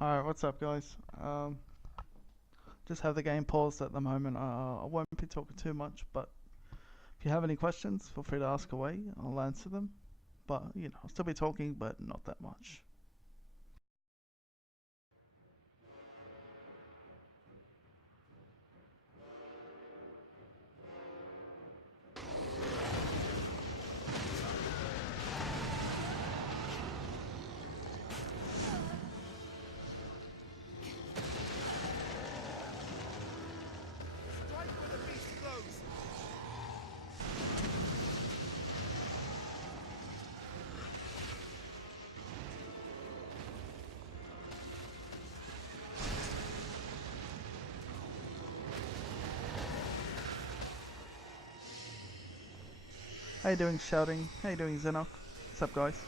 Alright, what's up guys? Just have the game paused at the moment. I won't be talking too much, but if you have any questions, feel free to ask away. I'll answer them. But, I'll still be talking, but not that much. How you doing, Shouting? How you doing, Zenok? What's up, guys?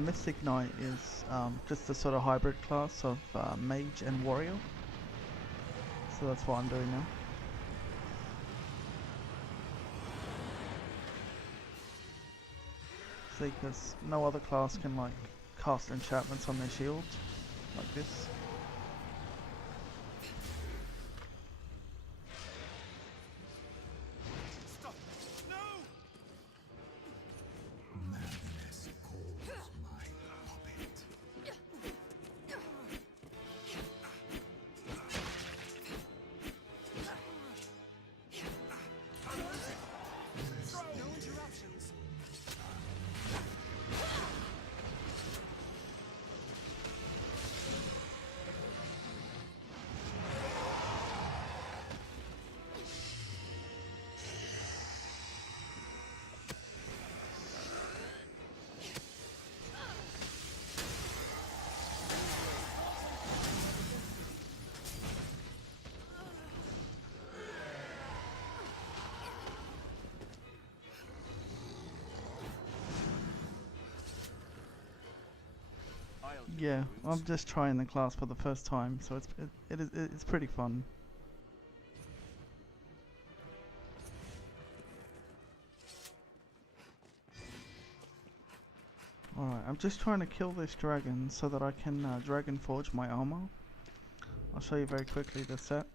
Mystic Knight is just a sort of hybrid class of mage and warrior. So that's what I'm doing now. See, because no other class can like cast enchantments on their shield like this. Yeah, I'm just trying the class for the first time, so it's pretty fun. Alright, I'm just trying to kill this dragon so that I can dragon forge my armor. I'll show you very quickly the set.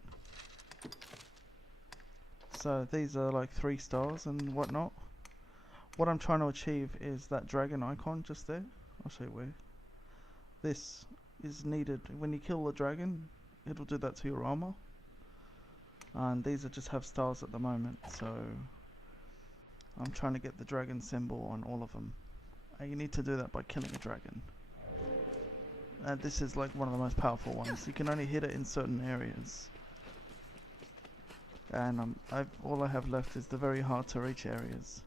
So these are like 3 stars and whatnot. What I'm trying to achieve is that dragon icon just there. I'll show you where. This is needed when you kill the dragon. It'll do that to your armor, and these are just have stars at the moment, so I'm trying to get the dragon symbol on all of them, and you need to do that by killing a dragon. And this is like one of the most powerful ones. You can only hit it in certain areas, and all I have left is the very hard to reach areas.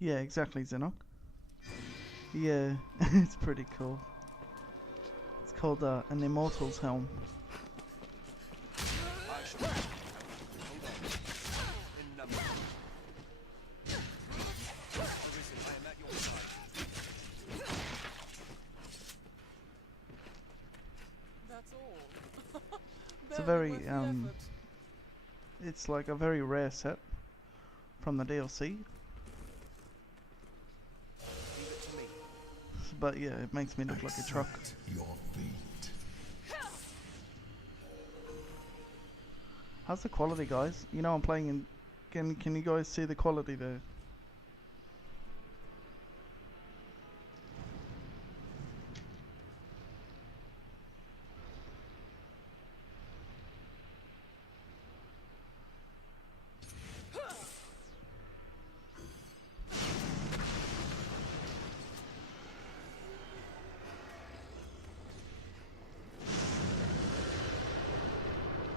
Yeah, exactly, Zenok. Yeah, it's pretty cool. It's called an Immortal's Helm. It's a very, it's like a very rare set from the DLC. But yeah, it makes me look like a truck. How's the quality, guys? I'm playing in... Can you guys see the quality there?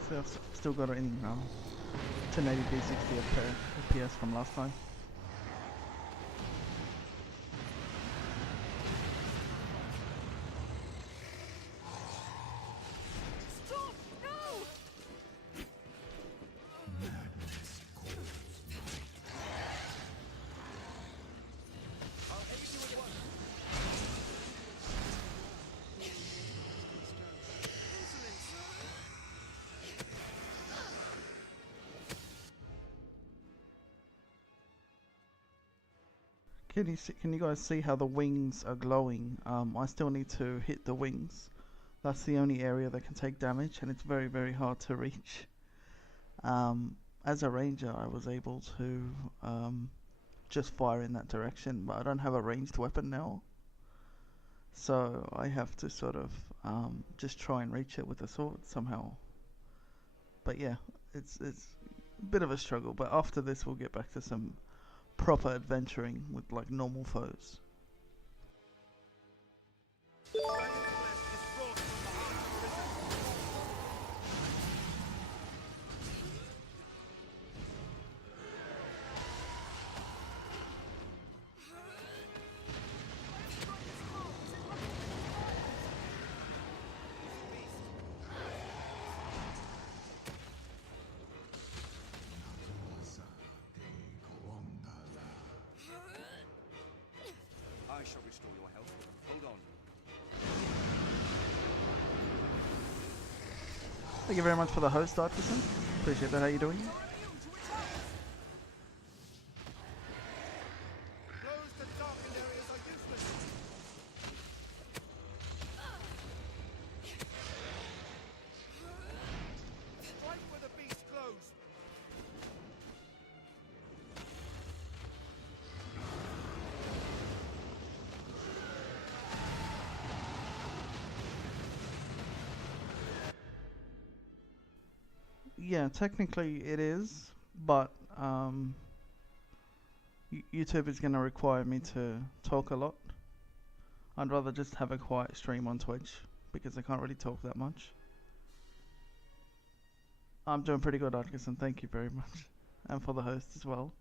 So I've still got it in 1080p 60 FPS from last time. Can you guys see how the wings are glowing? I still need to hit the wings. That's the only area that can take damage, and it's very, very hard to reach. As a ranger, I was able to just fire in that direction, but I don't have a ranged weapon now. So I have to sort of just try and reach it with a sword somehow. But yeah, it's a bit of a struggle, but after this we'll get back to some proper adventuring with like normal foes. I shall restore your health. Hold on. Thank you very much for the host, Artisan. Appreciate that. How you doing? Close the darkened areas are useless. Strike where the beast glows. Yeah, technically it is, but YouTube is going to require me to talk a lot. I'd rather just have a quiet stream on Twitch because I can't really talk that much. I'm doing pretty good, Atkinson. Thank you very much. And for the host as well.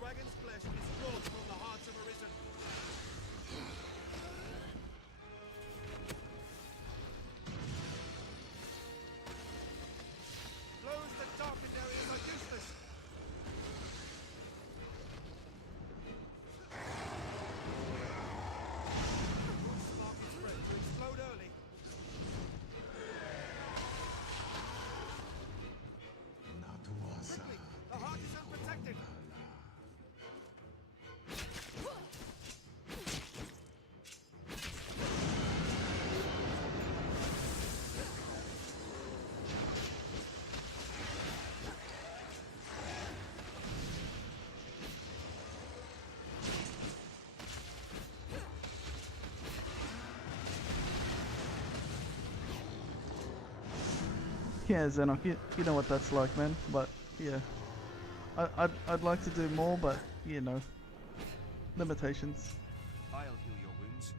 Dragon's flesh is wrought from the hearts of arisen. Blows the darkened areas are useless. Spark is spread to explode early. Quickly, the heart is unprotected. Yeah, Zenok, you know what that's like, man. But yeah, I'd like to do more, but you know, limitations. I'll heal your wounds.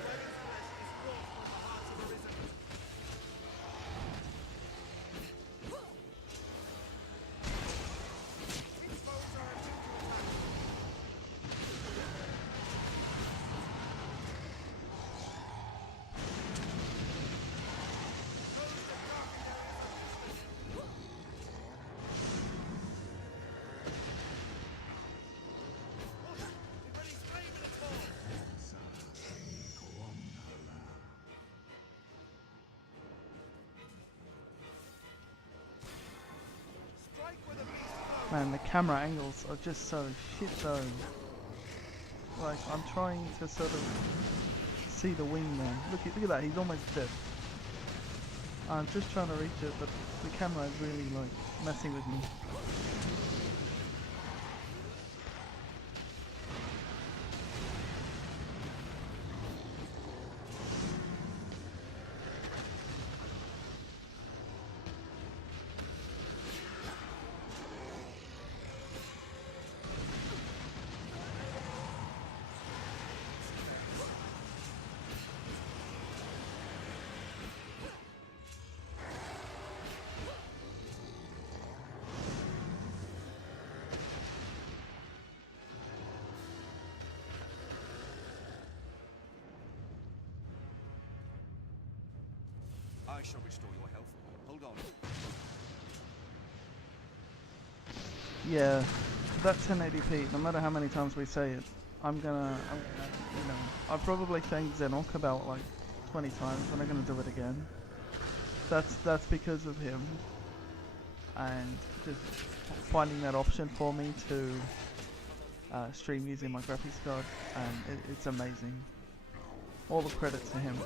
Dragon's flesh is wrought from the hearts of arisen. Man, the camera angles are just so shit though. Like, I'm trying to sort of see the wing there. Look at that, he's almost dead. I'm just trying to reach it, but the camera is really like messing with me. I shall restore your health. Hold on. Yeah, that 1080p, no matter how many times we say it, I'm gonna, you know, I've probably thanked Zenok about like 20 times, and I'm gonna do it again. That's because of him, and just finding that option for me to stream using my graphics card, and it's amazing. All the credit to him.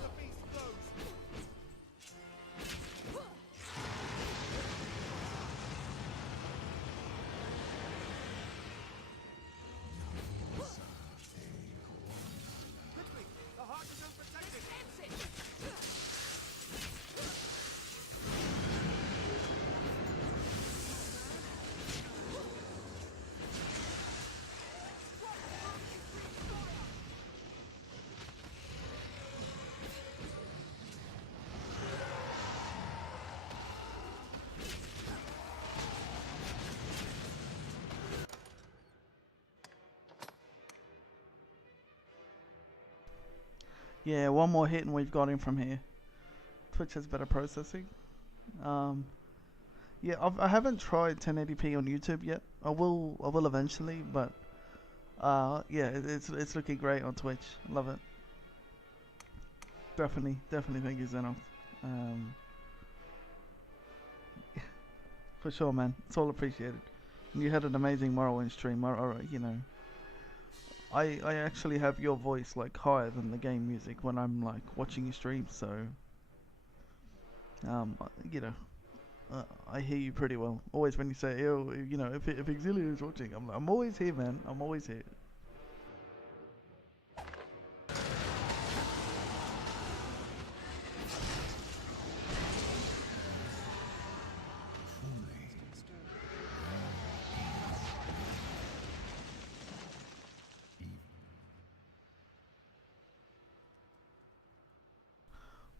Yeah, one more hit and we've got him from here. Twitch has better processing. Yeah, I haven't tried 1080p on YouTube yet. I will eventually, but yeah, it's looking great on Twitch. Love it. Definitely thank you, Zeno. For sure, man. It's all appreciated. And you had an amazing Morrowind stream. You know, I actually have your voice like higher than the game music when I'm like watching you stream. So, you know, I hear you pretty well. Always when you say, "Yo, you know, if Exilia is watching," I'm always here, man. I'm always here.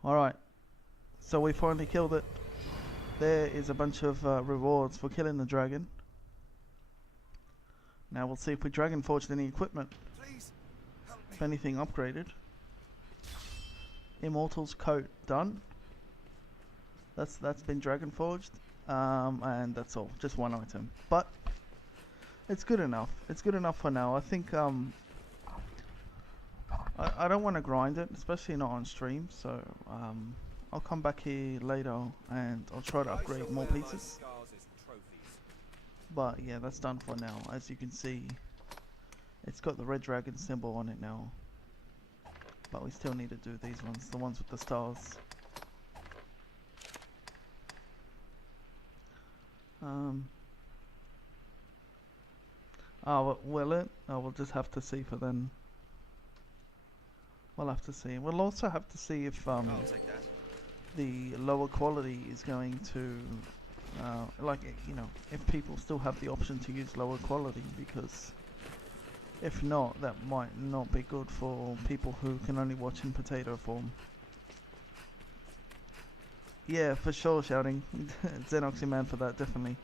Alright, so we finally killed it. There is a bunch of rewards for killing the dragon. Now we'll see if we dragon forged any equipment. Please help me. If anything upgraded. Immortal's coat done. That's been dragon forged. And that's all. Just one item. But it's good enough. It's good enough for now. I think I don't want to grind it, especially not on stream, so I'll come back here later and I'll try to upgrade more pieces. But yeah, that's done for now. As you can see, it's got the red dragon symbol on it now. But we still need to do these ones, the ones with the stars. Oh, will it? Oh, we'll just have to see for then. We'll have to see. We'll also have to see if the lower quality is going to, like, you know, if people still have the option to use lower quality, because if not, that might not be good for people who can only watch in potato form. Yeah, for sure, shouting. Xenoxy man for that, definitely.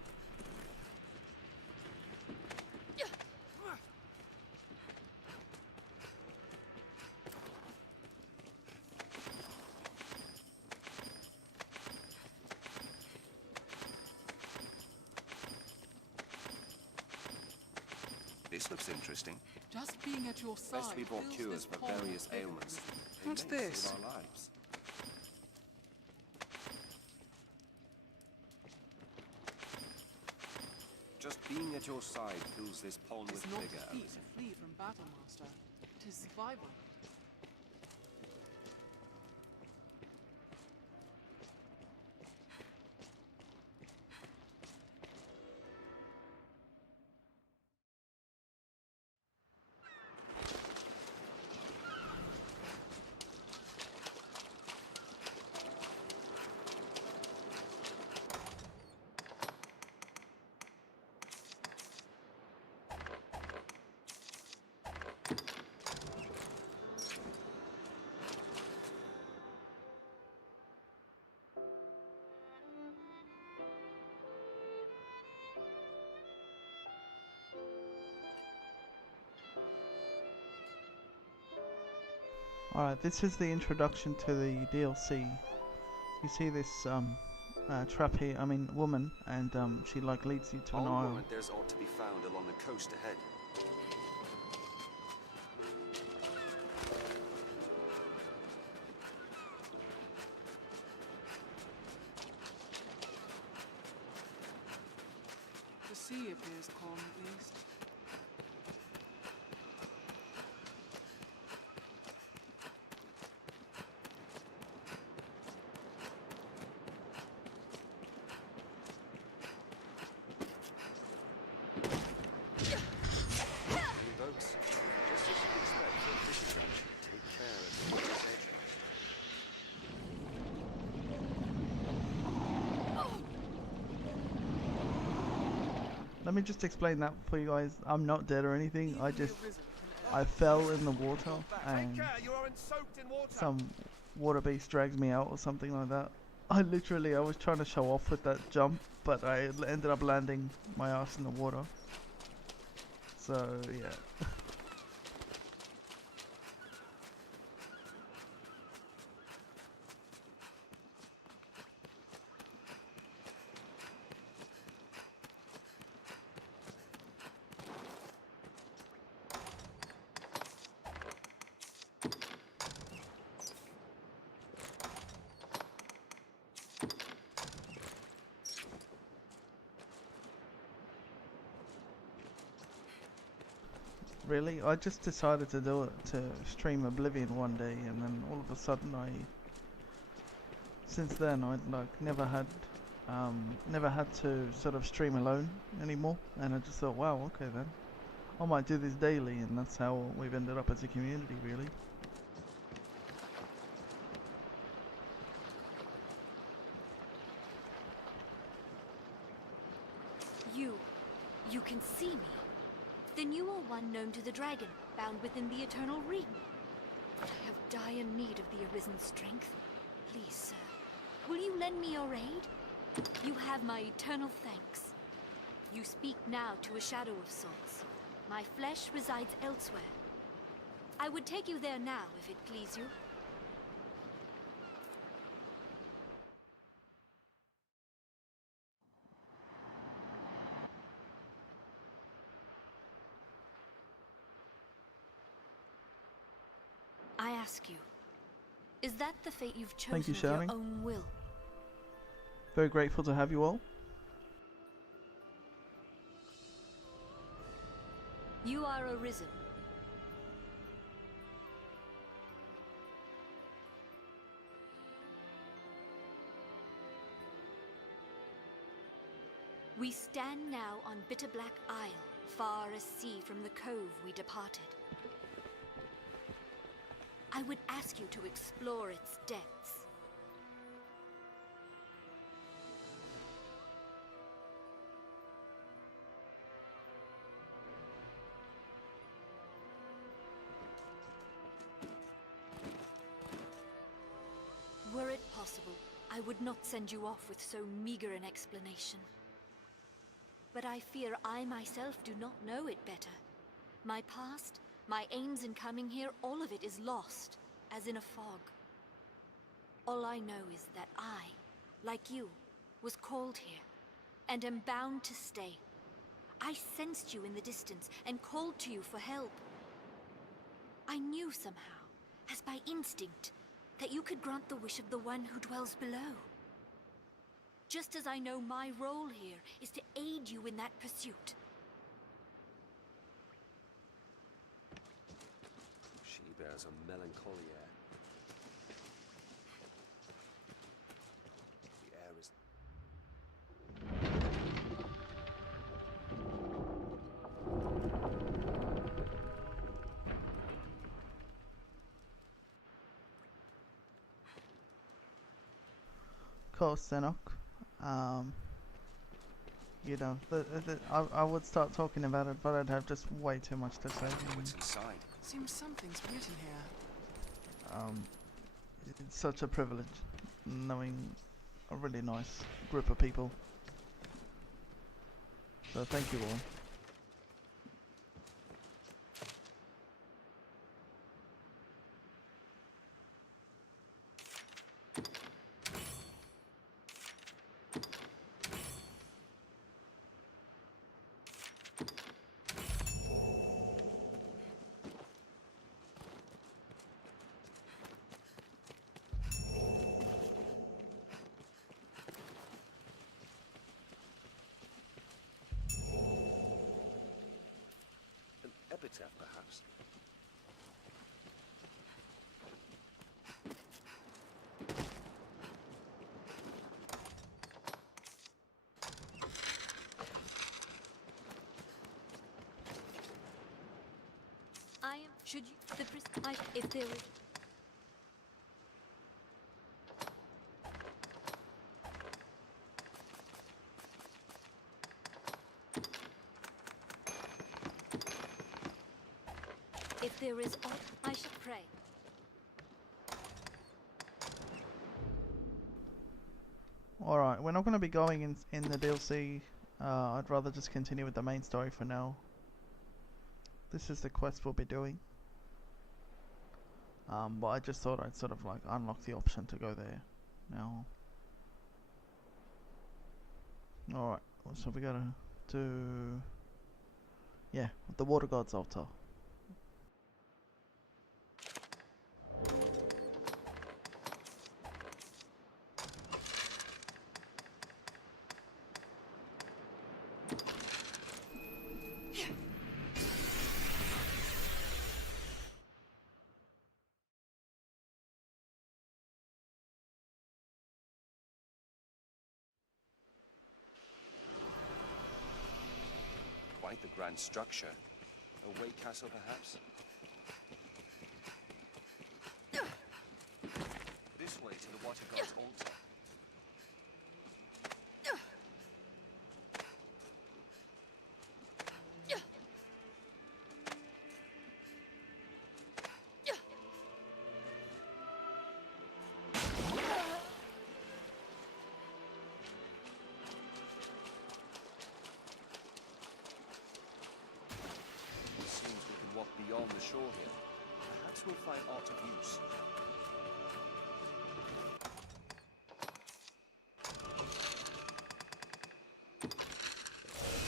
This looks interesting. Just being at your side. Best we brought fills cures this for hole various with ailments. bitterness. They What's may this? save our lives. Just Being at your side fills this pond with Tis not vigor. defeat to flee from battle, master. 'Tis survival. Alright, this is the introduction to the DLC. You see this trap here, woman, and she like leads you to an All isle. moment there's ought to be found along the coast ahead. The sea appears calm at least. Folks, just as you'd expect for a fish attraction, take care of the water's edge. Let me just explain that for you guys. I'm not dead or anything. Even I the just arisen I fell in the water Take and care, you aren't soaked in water. some water beast dragged me out or something like that. I was trying to show off with that jump, but I ended up landing my ass in the water. So yeah. Really? I just decided to do it to stream Oblivion one day, and then all of a sudden since then I'd like never had to sort of stream alone anymore, and I just thought, wow, okay then, I might do this daily, and that's how we've ended up as a community, really. You can see me? Then you are one known to the dragon, bound within the eternal ring. I have dire need of the arisen's strength. Please, sir, will you lend me your aid? You have my eternal thanks. You speak now to a shadow of sorts. My flesh resides elsewhere. I would take you there now, if it please you. I ask you, is that the fate you've chosen Thank you, of your Shani. own will? Very grateful to have you all. You are arisen. We stand now on Bitter Black Isle, far as sea from the cove we departed. I would ask you to explore its depths. Were it possible, I would not send you off with so meager an explanation. But I fear I myself do not know it better. My past, my aims in coming here, all of it is lost, as in a fog. All I know is that I, like you, was called here, and am bound to stay. I sensed you in the distance, and called to you for help. I knew somehow, as by instinct, that you could grant the wish of the one who dwells below. Just as I know my role here is to aid you in that pursuit. bears a melancholy air. The air is... Cool, Senok. You know, I would start talking about it, but I'd have just way too much to say. What's inside? Seems something's written here. It's such a privilege knowing a really nice group of people. So thank you all. An epitaph, perhaps? I am. Should you. If there is. If there is aught, I shall pray. Alright, we're not going to be going in the DLC. I'd rather just continue with the main story for now. This is the quest we'll be doing. But I just thought I'd sort of like unlock the option to go there now. Alright, so we gotta do... yeah, the Water God's Altar. Quite the grand structure. A way castle, perhaps? This way to the water god's altar. Beyond the shore here. Perhaps we'll find art of use.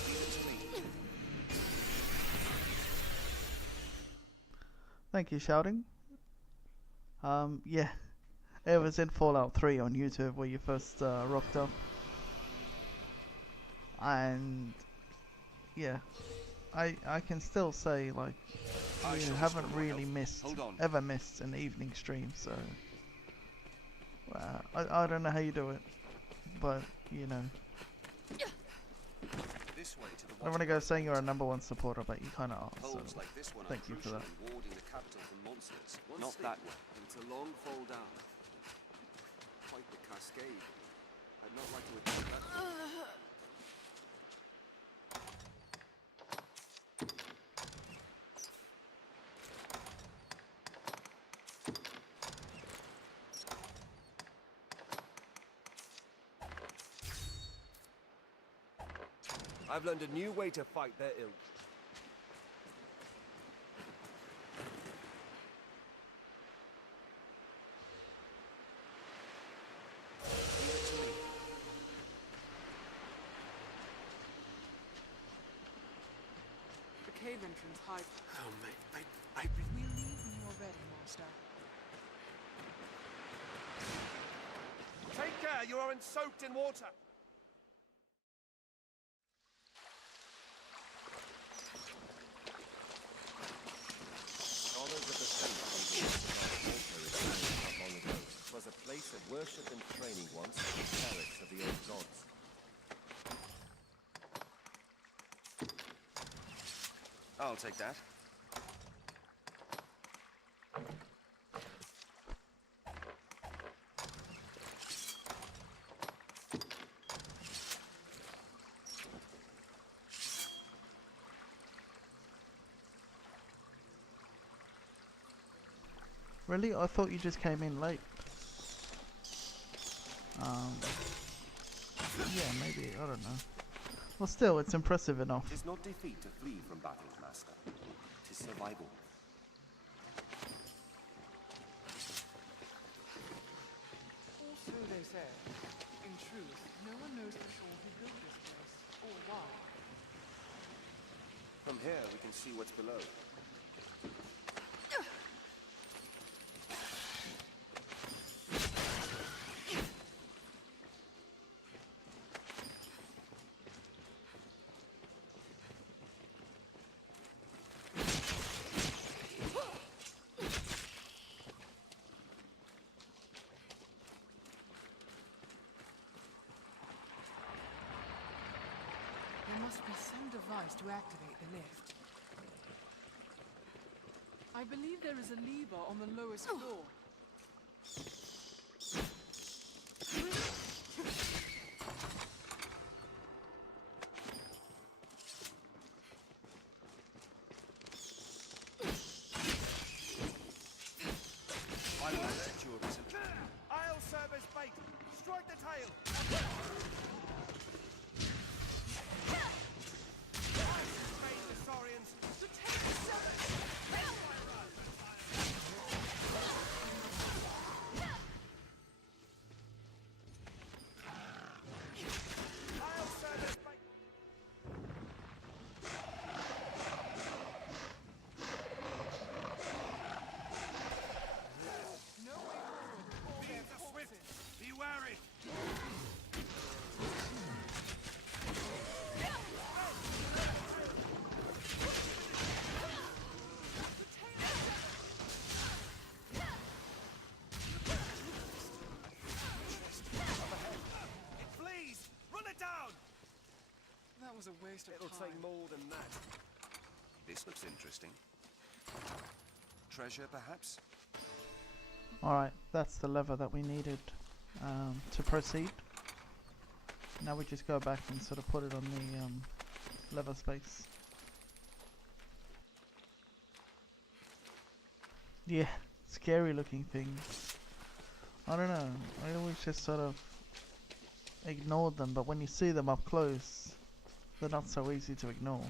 Leave it to me. Thank you, Shouting. Yeah. It was in Fallout 3 on YouTube where you first rocked up. And... yeah. I can still say, like, you haven't really ever missed an evening stream, so I don't know how you do it, but you know, This way to the I don't want to go saying you're a #1 supporter, but you kind of are, so like this one thank you for that. Warding the capital from monsters. One Not step, that way. and it's a long fall down. Quite the cascade. I'd not like to attempt that. I've learned a new way to fight their ilk. The cave entrance hides. Oh, mate, We'll leave when you're ready, Master. Take care, you aren't soaked in water. Followers of the faith not long ago. It was a place of worship and training once for the clerics of the old gods. I'll take that. Really? I thought you just came in late. Yeah, maybe, I don't know. Well, still, it's impressive enough. It is not defeat to flee from battle, Master. It is survival. Or so they say. In truth, no one knows for sure who built this place, or why. From here, we can see what's below. There must be some device to activate the lift. I believe there is a lever on the lowest floor. I will secure this. I'll serve as bait. Strike the tail. Made the Saurians. I'll serve as bait. No way forward before Beams they're are swift. corpses. Be wary. It flees. Run it down. That was a waste of It'll time. take more than that. This looks interesting. Treasure, perhaps? Alright, that's the lever that we needed to proceed. Now we just go back and sort of put it on the lever space. Yeah, scary looking things. I don't know, I always just sort of ignored them, but when you see them up close, they're not so easy to ignore.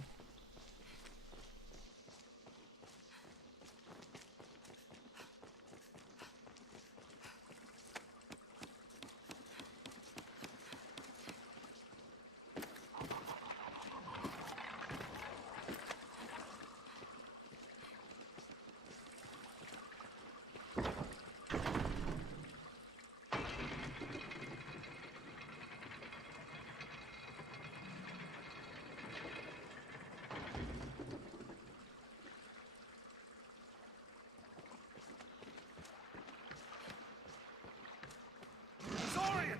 Saurian!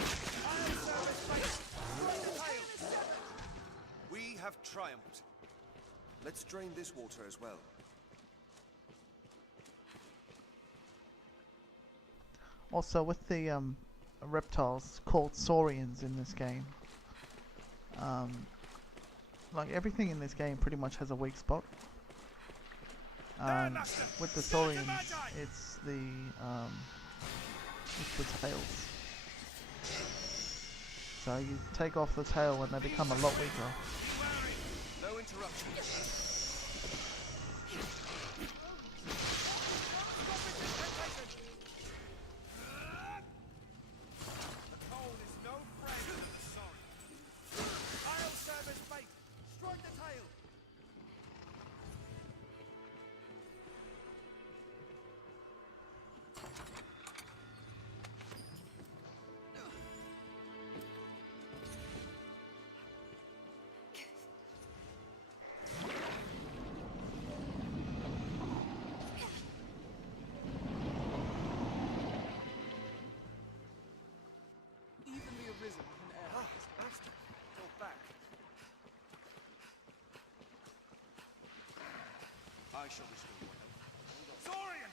I'll serve as bait. Strike the tail. We have triumphed. Let's drain this water as well. Also, with the reptiles called saurians in this game, like everything in this game pretty much has a weak spot. With the saurians, it's the tails. So you take off the tail and they become a lot weaker. No interruptions. The cold is no friend of the Saurian. I'll serve as bait. Strike the tail. I shall restore your health. Saurian!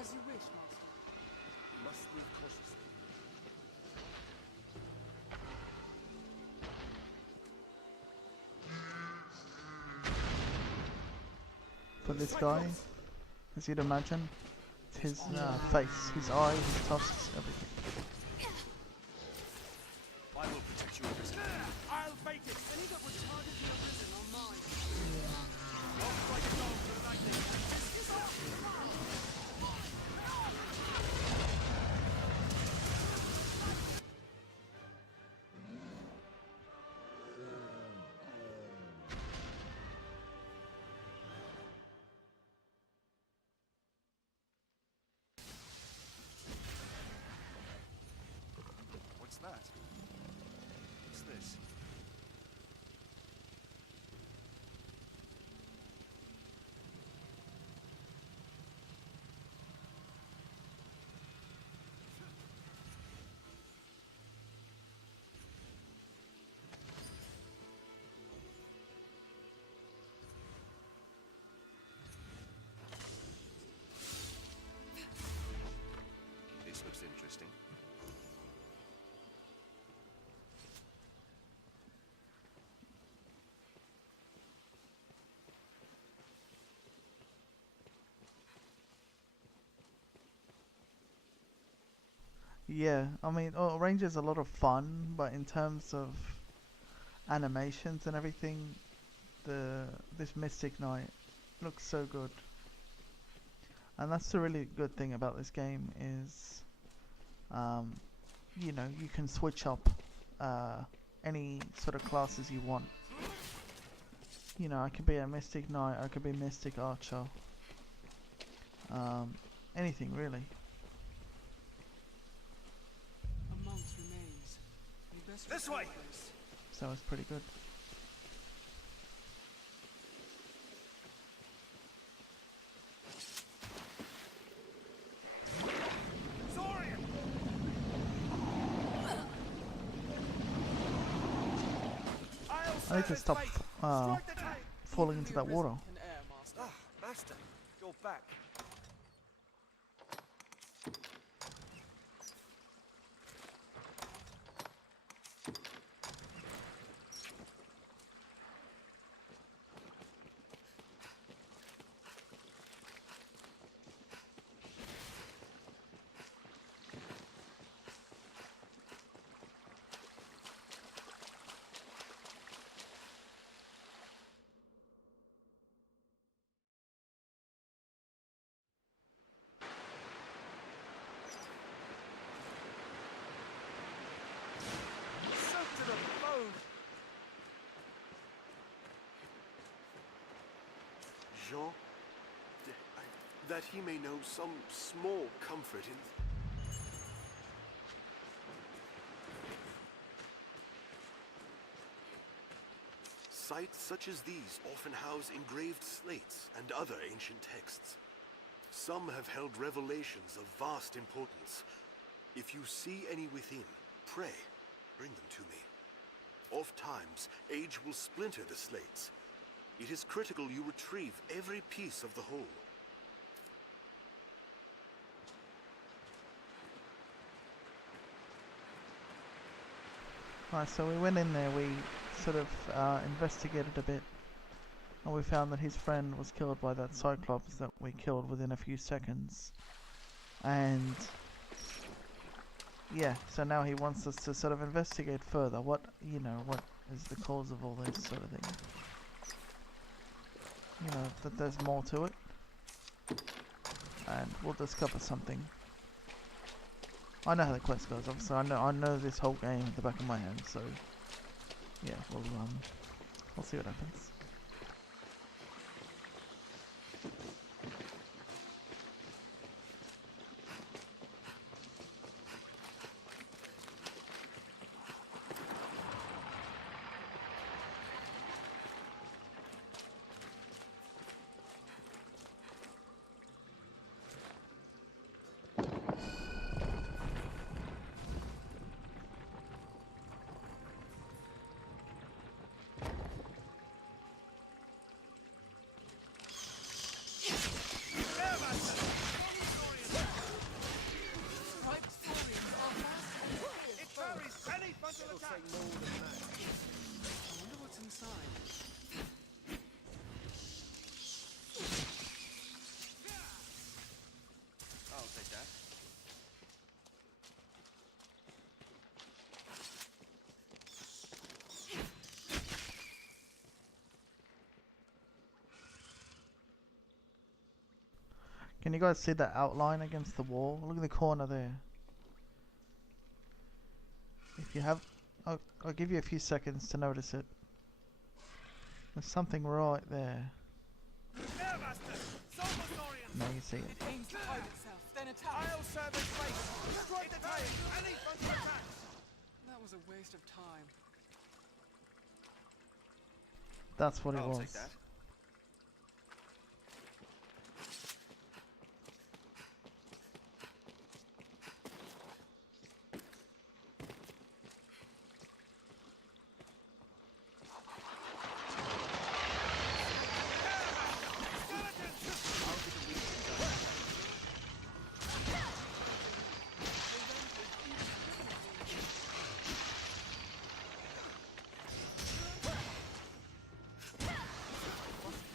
As you wish, Master. Must move cautiously. For this guy, as you'd imagine, it's his face, his eyes, his tusks, everything. I will protect you in this. I'll bait it! Any that were targeted or risen are mine. I'll strike it down for the lightning! What's that? What's this? This looks interesting. Yeah, I mean, Ranger's a lot of fun, but in terms of animations and everything, this Mystic Knight looks so good. And that's the really good thing about this game is, you know, you can switch up any sort of classes you want. You know, I could be a Mystic Knight, I could be Mystic Archer, anything really. A monk's remains. We best This way! report this. So it's pretty good. Saurian! I need to stop Strike the tail! falling into that water. Can air, Master. Ah, Master, you're back. Soaked to the bone! Jean, that he may know some small comfort in... Sites such as these often house engraved slates and other ancient texts. Some have held revelations of vast importance. If you see any within, pray, bring them to me. Ofttimes, age will splinter the slates. It is critical you retrieve every piece of the whole. Right, so we went in there, we sort of investigated a bit, and we found that his friend was killed by that Cyclops that we killed within a few seconds. And yeah, so now he wants us to sort of investigate further what, you know, what is the cause of all this sort of thing. You know, that there's more to it, and we'll discover something. I know how the quest goes, obviously. I know this whole game at the back of my hand, so yeah, we'll see what happens. Can you guys see that outline against the wall? Look at the corner there. If you have, I'll give you a few seconds to notice it. There's something right there. Now you see it. It aims to hide itself, then attack. I'll serve its fate. Strike the tail. Any frontal attacks. That was a waste of time. That's what it I'll was. take that.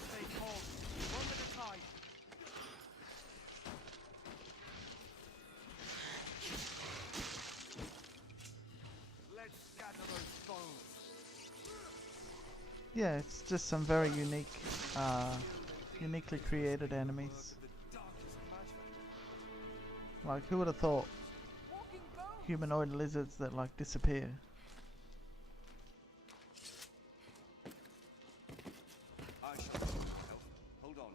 Stay calm. One at a time. Let's scatter those bones. Yeah, it's just some very uniquely created enemies. The darkest magic. Like, who would have thought Walking bones! humanoid lizards that like disappear? I shall help. Hold on.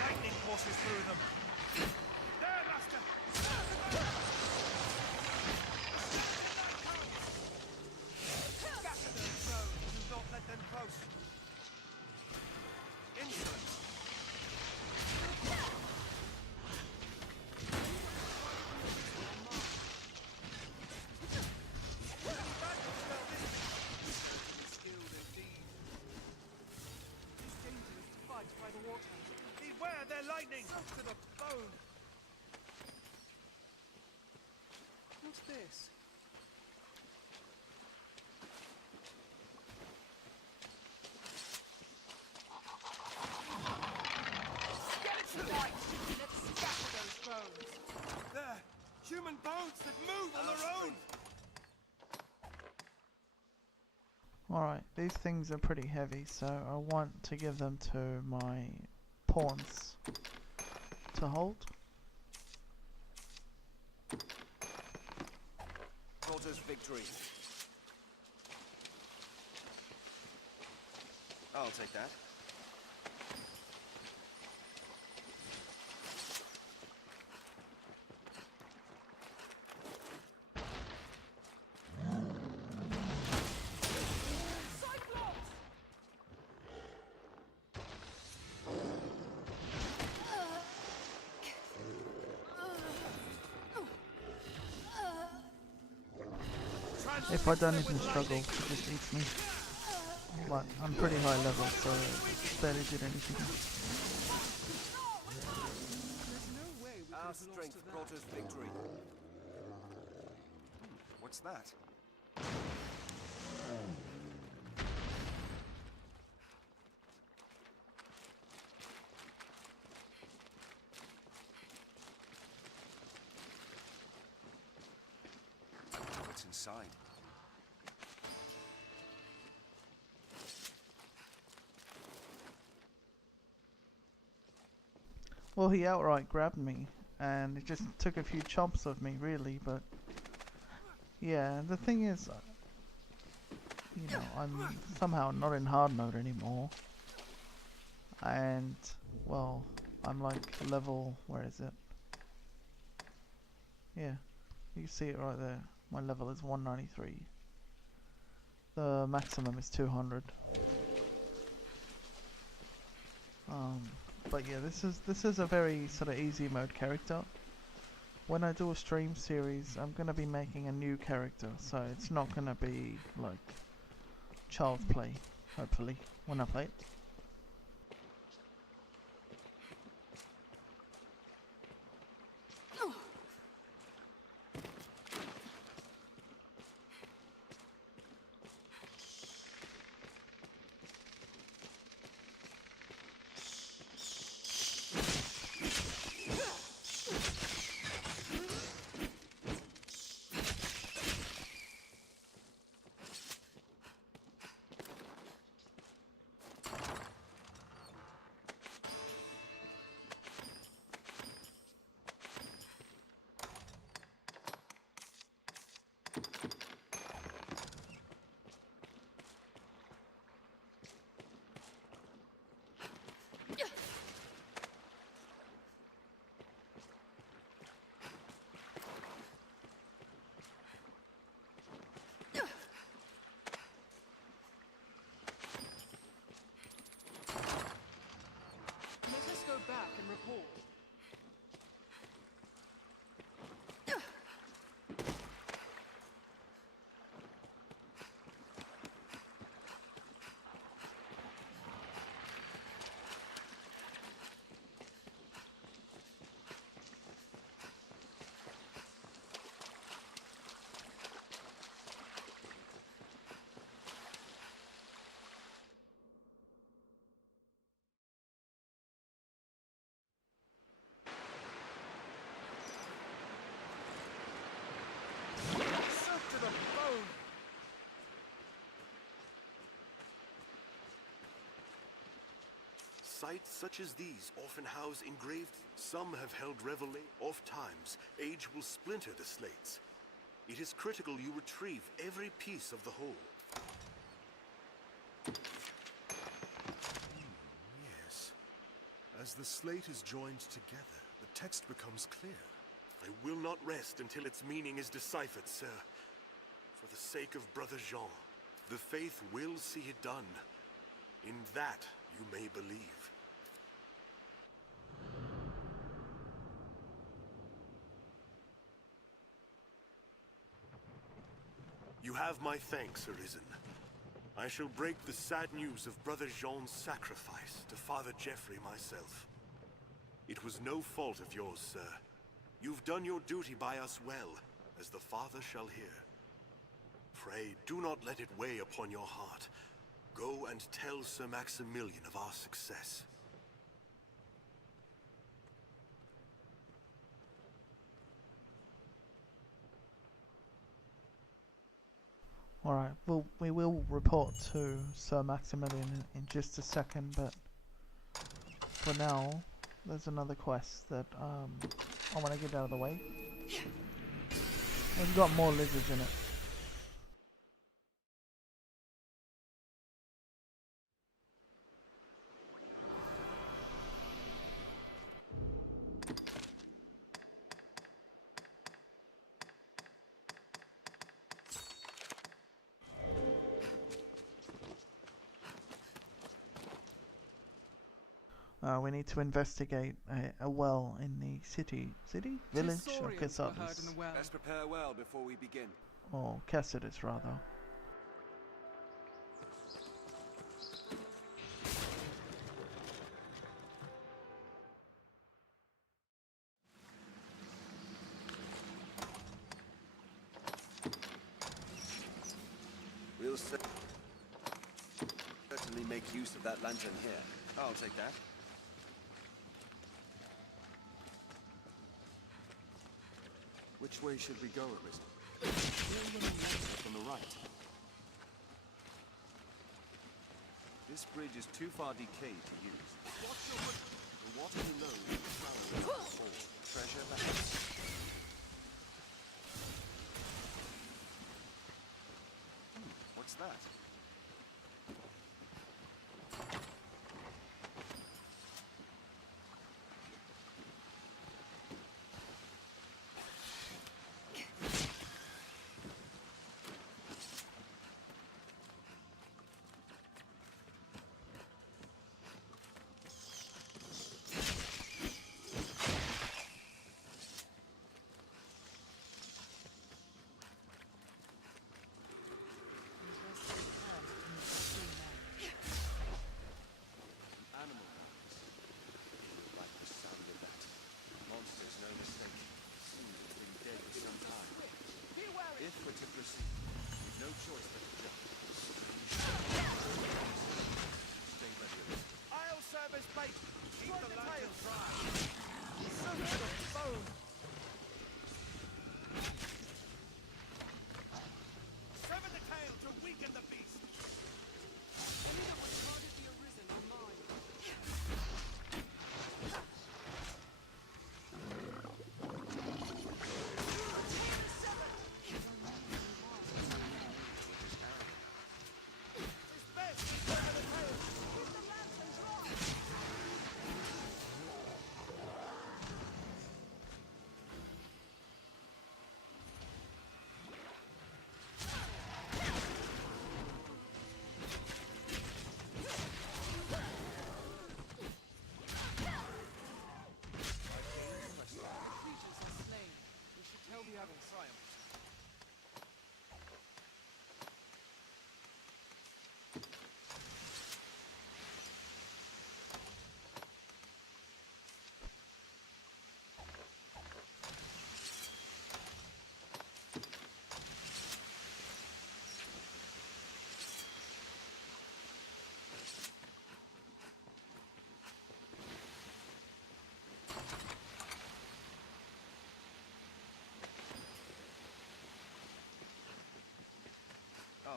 Lightning courses through them. There, Master! Scatter those stones. Do not let them close. Insolence. Skilled indeed. It's dangerous to fight by the water. Beware their lightning! To the bone! What's this? Get it to light! Let's scatter those bones! There! Human bones that move on their own! Alright, these things are pretty heavy, so I want to give them to my pawns to hold. Daughter's victory. I'll take that. Cyclops! If I don't even struggle, it just eats me. But I'm pretty high level, so it barely did anything. There's no way we could Our have lost strength to that. brought us victory. What's that? What's inside? Well, he outright grabbed me, and it just took a few chomps of me, really, but... Yeah, the thing is, you know, I'm somehow not in hard mode anymore. And, well, I'm like level... where is it? Yeah, you can see it right there. My level is 193. The maximum is 200. But yeah, this is a very sort of easy mode character. when I do a stream series, I'm gonna be making a new character, so it's not gonna be like child play, hopefully, when I play it. Let us go back and report. Soaked to the bone. Sites such as these often house engraved. Some have held revelation. Oft-times, age will splinter the slates. It is critical you retrieve every piece of the whole. Yes. As the slate is joined together, the text becomes clear. I will not rest until its meaning is deciphered, sir. For the sake of Brother Jean, the faith will see it done. In that you may believe. You have my thanks, Arisen. I shall break the sad news of Brother Jean's sacrifice to Father Geoffrey myself. It was no fault of yours, sir. You've done your duty by us well, as the Father shall hear. Pray, do not let it weigh upon your heart. Go and tell Sir Maximilian of our success. Alright, we will report to Sir Maximilian in just a second, but for now, there's another quest that I want to get out of the way. It's got more lizards in it. We need to investigate a well in the village of Casadus. Let's prepare well before we begin. Or Casadus, rather. We'll certainly make use of that lantern here. I'll take that. Which way should we go, Arisen? On the right. This bridge is too far decayed to use. The water below is found or treasure perhaps. What's that?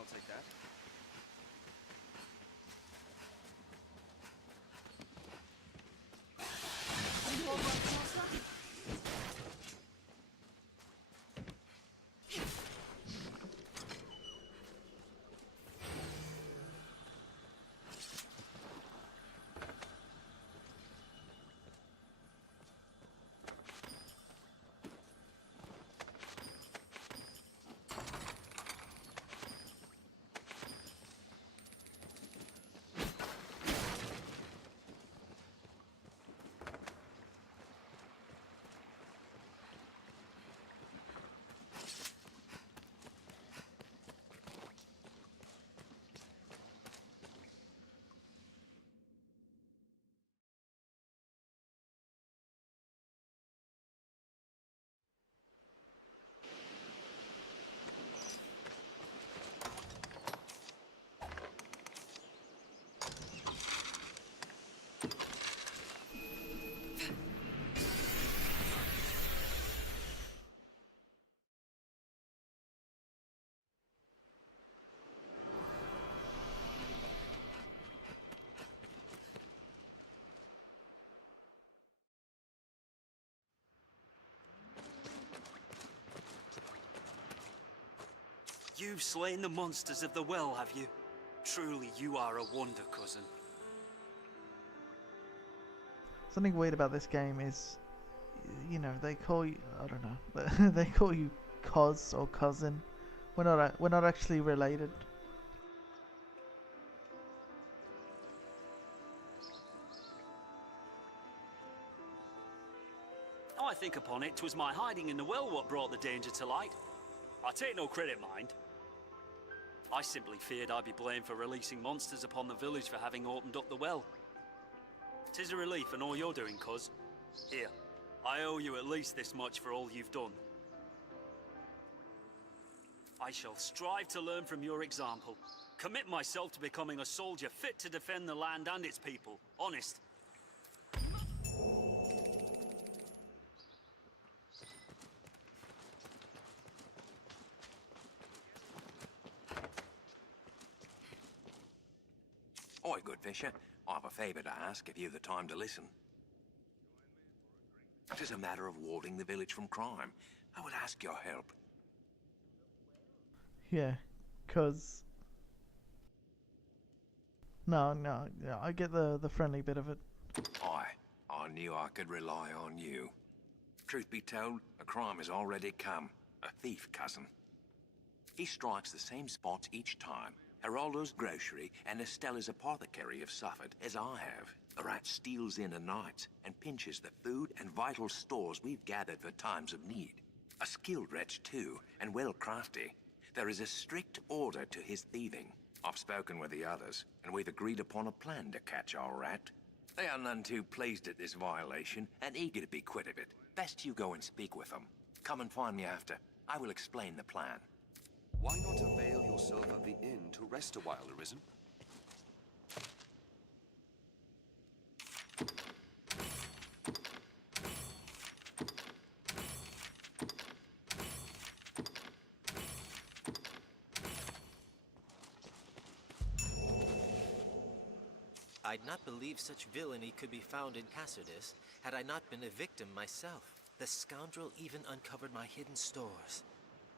I'll take that. You've slain the monsters of the well, have you? Truly, you are a wonder, cousin. Something weird about this game is, you know, they call you, I don't know, they call you cos or cousin. We're not actually related. I think upon it, 'twas my hiding in the well what brought the danger to light. I take no credit, mind. I simply feared I'd be blamed for releasing monsters upon the village for having opened up the well. 'Tis a relief in all you're doing, cuz. Here, I owe you at least this much for all you've done. I shall strive to learn from your example. Commit myself to becoming a soldier fit to defend the land and its people. Honest. Oi, good fisher. I've a favour to ask if you've the time to listen. It is a matter of warding the village from crime. I would ask your help. Yeah, cause no, I get the friendly bit of it. I knew I could rely on you. Truth be told, a crime has already come. A thief, cousin. He strikes the same spots each time. Geraldo's grocery and Estella's apothecary have suffered, as I have. The rat steals in at night and pinches the food and vital stores we've gathered for times of need. A skilled wretch, too, and well crafty. There is a strict order to his thieving. I've spoken with the others, and we've agreed upon a plan to catch our rat. They are none too pleased at this violation and eager to be quit of it. Best you go and speak with them. Come and find me after. I will explain the plan. Why not avail yourself of the inn to rest a while, Arisen? I'd not believe such villainy could be found in Cassardis had I not been a victim myself. The scoundrel even uncovered my hidden stores.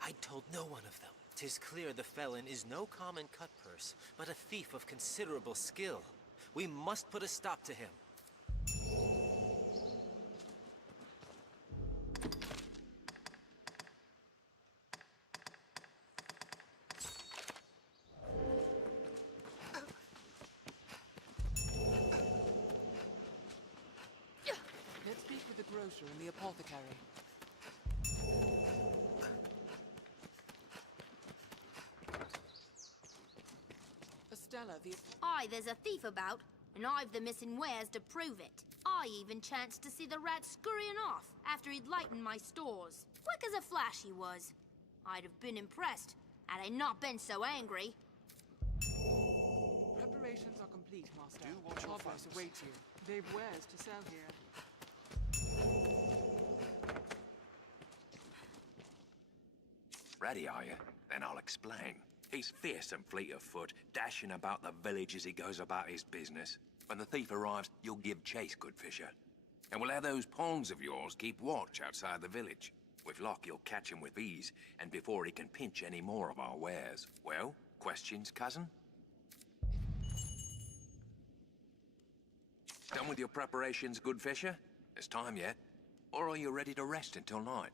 I told no one of them. 'Tis clear the felon is no common cutpurse, but a thief of considerable skill. We must put a stop to him. Let's speak with the grocer and the apothecary. Estella, the Aye, there's a thief about, and I've the missing wares to prove it. I even chanced to see the rat scurrying off after he'd lightened my stores. Quick as a flash he was. I'd have been impressed had I not been so angry. preparations are complete, Master. Do what your Progress father awaits you. They've wares to sell here. Ready, are you? Then I'll explain. He's fierce and fleet of foot, dashing about the village as he goes about his business. When the thief arrives, you'll give chase, good fisher. And we'll have those pawns of yours keep watch outside the village. With luck, you'll catch him with ease, and before he can pinch any more of our wares. Well, questions, cousin? Done with your preparations, good fisher? There's time yet. Or are you ready to rest until night?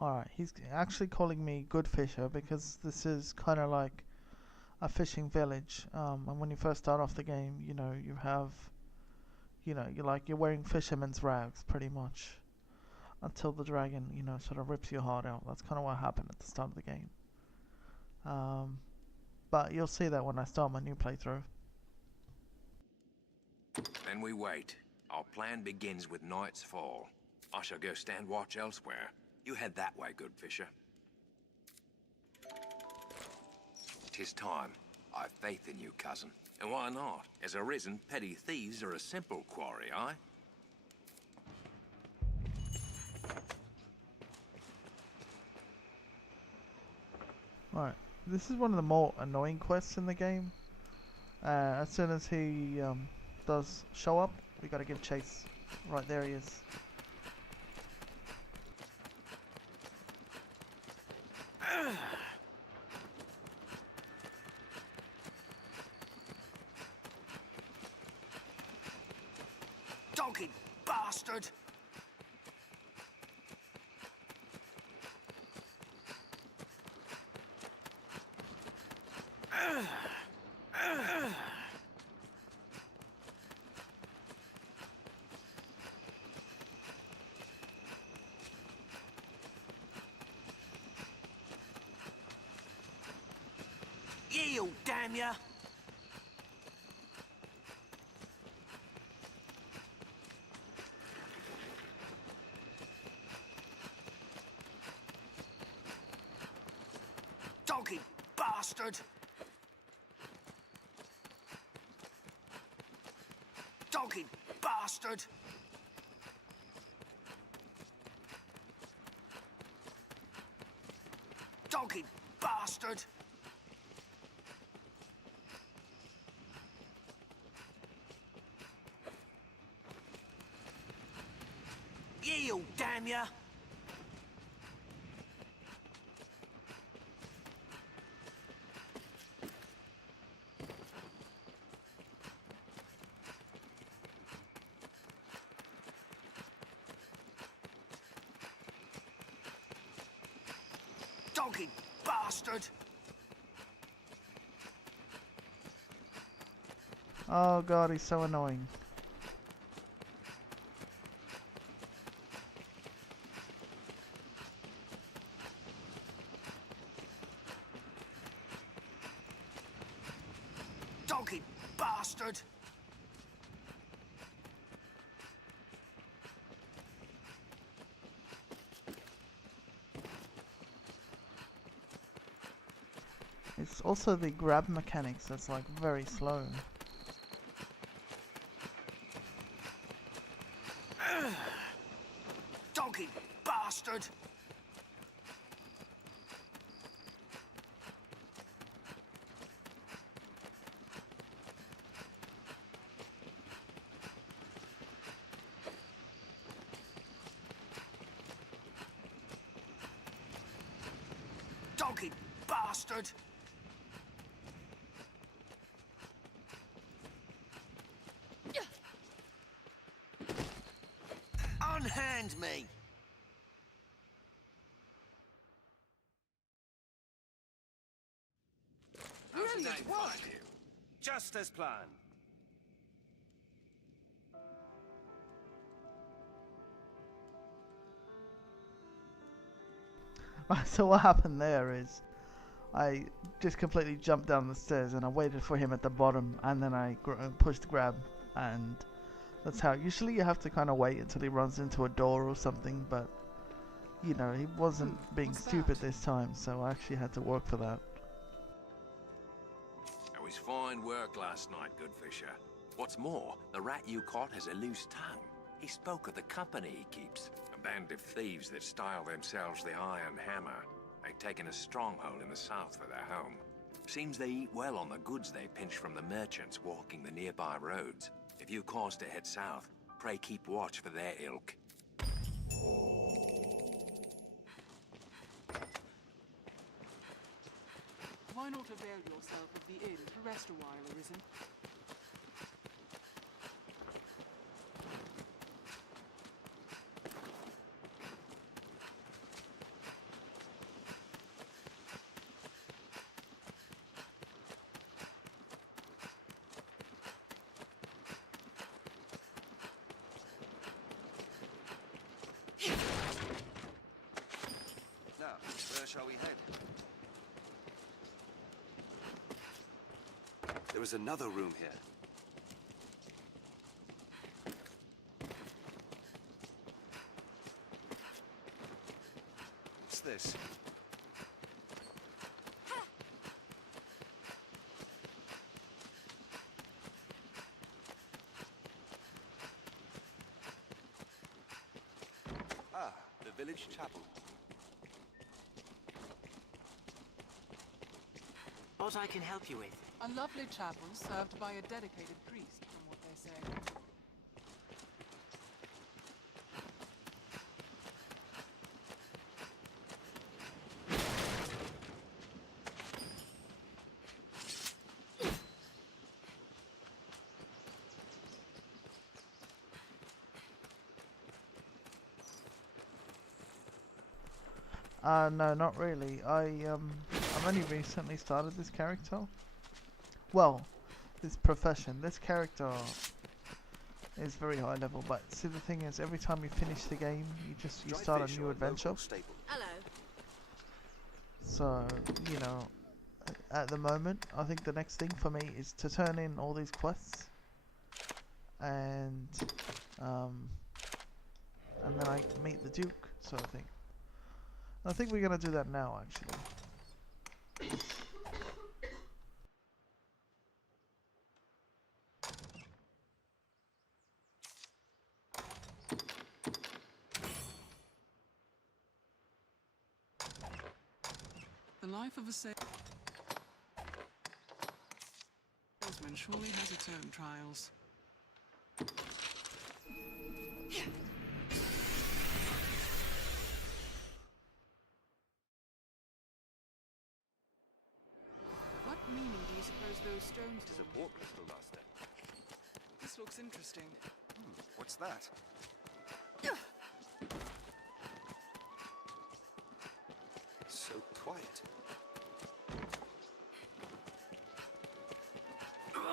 Alright, he's actually calling me good fisher because this is kind of like a fishing village. And when you first start off the game, you know, you have, you know, you're wearing fisherman's rags pretty much until the dragon, you know, sort of rips your heart out. That's kind of what happened at the start of the game. But you'll see that when I start my new playthrough. Then we wait. Our plan begins with night's fall. I shall go stand watch elsewhere. You head that way, good fisher. 'Tis time. I've faith in you, cousin. And why not? As arisen, petty thieves are a simple quarry, aye? Right, this is one of the more annoying quests in the game. As soon as he does show up, we gotta give chase. Right, there he is. Dogged bastard! Yield, damn ya! Dogged bastard! Dogged bastard! Dogged bastard! Yield, damn ya! Dogged bastard! Oh god, he's so annoying. Dogged bastard! It's also the grab mechanics that's like very slow. Dogged bastard! Dogged bastard! Unhand me! Brilliant work! Just as planned. So what happened there is I just completely jumped down the stairs and I waited for him at the bottom and then I pushed grab, and that's how. Usually you have to kind of wait until he runs into a door or something, but you know, he wasn't being stupid this time, so I actually had to work for that. It was fine work last night, good fisher. What's more, the rat you caught has a loose tongue. He spoke of the company he keeps. A band of thieves that style themselves the Iron Hammer. They've taken a stronghold in the south for their home. Seems they eat well on the goods they pinch from the merchants walking the nearby roads. If you cause to head south, pray keep watch for their ilk. Why not avail yourself of the inn to rest a while, Arisen? Now, where shall we head? There is another room here. What's this? Ah, the village chapel. What I can help you with? A lovely chapel served by a dedicated priest, from what they say. No, not really. I've only recently started this character. Well, this profession. This character is very high level, but see the thing is, every time you finish the game, you start a new adventure. Hello. So, you know, at the moment, I think the next thing for me is to turn in all these quests, and then I meet the Duke, sort of thing. I think we're gonna do that now, actually. The life of a salesman surely has its own trials. What meaning do you suppose those stones It is hold? a war crystal, Master. This looks interesting. What's that? So quiet.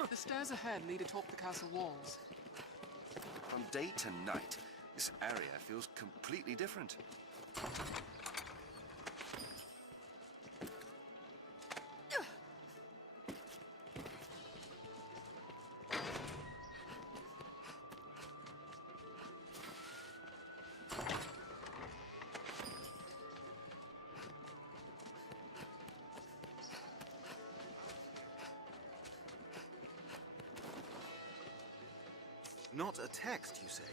The stairs ahead lead atop the castle walls. From day to night, this area feels completely different. Not a text, you say?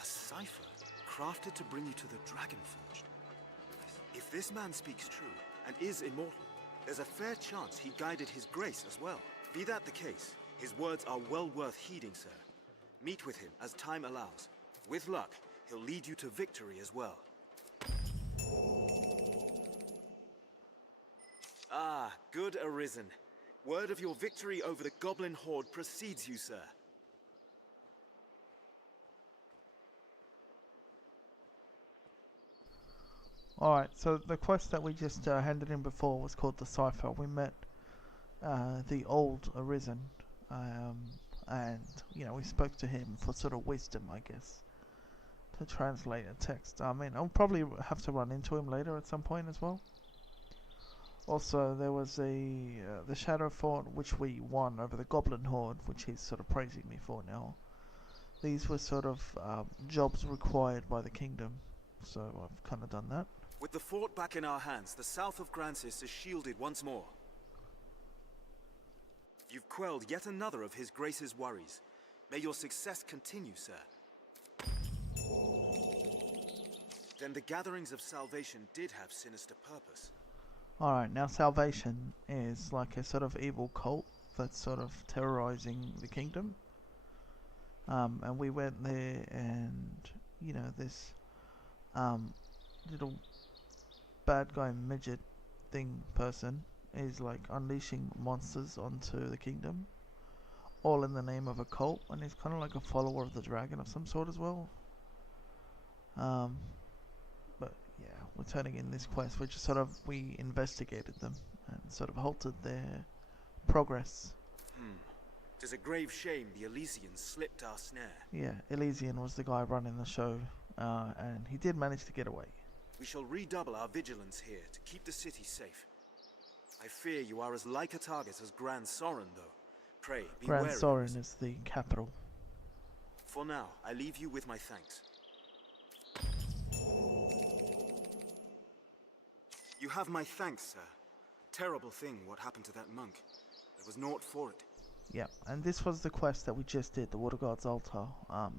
A cipher, crafted to bring you to the Dragonforge. If this man speaks true, and is immortal, there's a fair chance he guided his grace as well. Be that the case, his words are well worth heeding, sir. Meet with him as time allows. With luck, he'll lead you to victory as well. Ah, good Arisen. Word of your victory over the Goblin Horde precedes you, sir. Alright, so the quest that we just handed in before was called the Cipher. We met the old Arisen, and, you know, we spoke to him for sort of wisdom, I guess, to translate a text. I mean, I'll probably have to run into him later at some point as well. Also, there was the Shadow Fort, which we won over the Goblin Horde, which he's sort of praising me for now. These were sort of jobs required by the kingdom, so I've kind of done that. With the fort back in our hands, the south of Grancis is shielded once more. You've quelled yet another of His Grace's worries. May your success continue, sir. Then the gatherings of salvation did have sinister purpose. Alright, now Salvation is like a sort of evil cult that's sort of terrorizing the kingdom. And we went there and, you know, this little bad guy midget thing person is like unleashing monsters onto the kingdom, all in the name of a cult, and he's kind of like a follower of the dragon of some sort as well. But yeah, we're turning in this quest, which is sort of, we investigated them and sort of halted their progress. Tis a grave shame the Elysians slipped our snare. Yeah, Elysian was the guy running the show, and he did manage to get away. We shall redouble our vigilance here to keep the city safe. I fear you are as like a target as Grand Soren, though. Pray, be wary. Grand Soren is the capital. For now, I leave you with my thanks. You have my thanks, sir. Terrible thing what happened to that monk. There was naught for it. Yeah, and this was the quest that we just did, the Water God's Altar,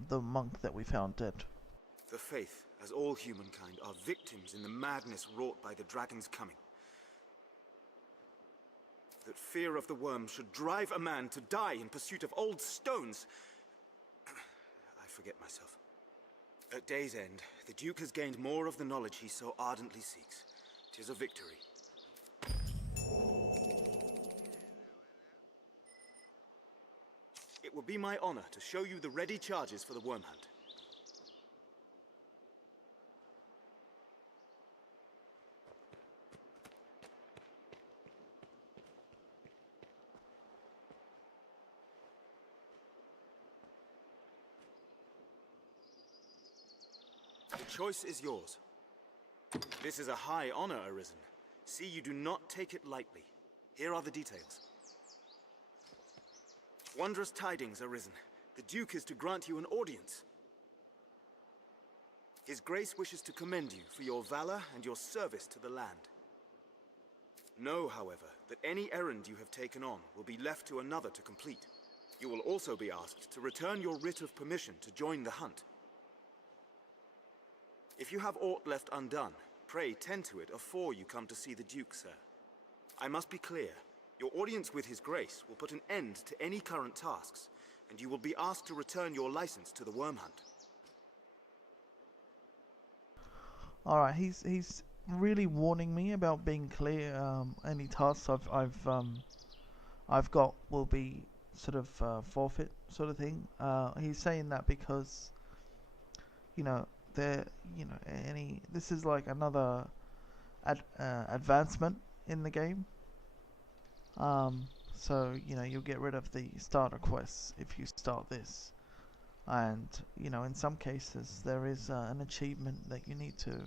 the monk that we found dead. The Faith, as all humankind, are victims in the madness wrought by the dragon's coming. That fear of the worm should drive a man to die in pursuit of old stones. I forget myself. At day's end, the Duke has gained more of the knowledge he so ardently seeks. 'Tis a victory. It will be my honor to show you the ready charges for the worm hunt. The choice is yours. This is a high honor, Arisen. See, you do not take it lightly. Here are the details. Wondrous tidings, Arisen. The Duke is to grant you an audience. His Grace wishes to commend you for your valor and your service to the land. Know, however, that any errand you have taken on will be left to another to complete. You will also be asked to return your writ of permission to join the hunt. If you have aught left undone, pray tend to it afore you come to see the Duke, sir. I must be clear. Your audience with His Grace will put an end to any current tasks, and you will be asked to return your license to the worm hunt. Alright, he's really warning me about being clear. Any tasks I've got will be sort of forfeit, sort of thing. He's saying that because, you know, this is like another advancement in the game. So, you know, you'll get rid of the starter quests if you start this. And, you know, in some cases there is an achievement that you need to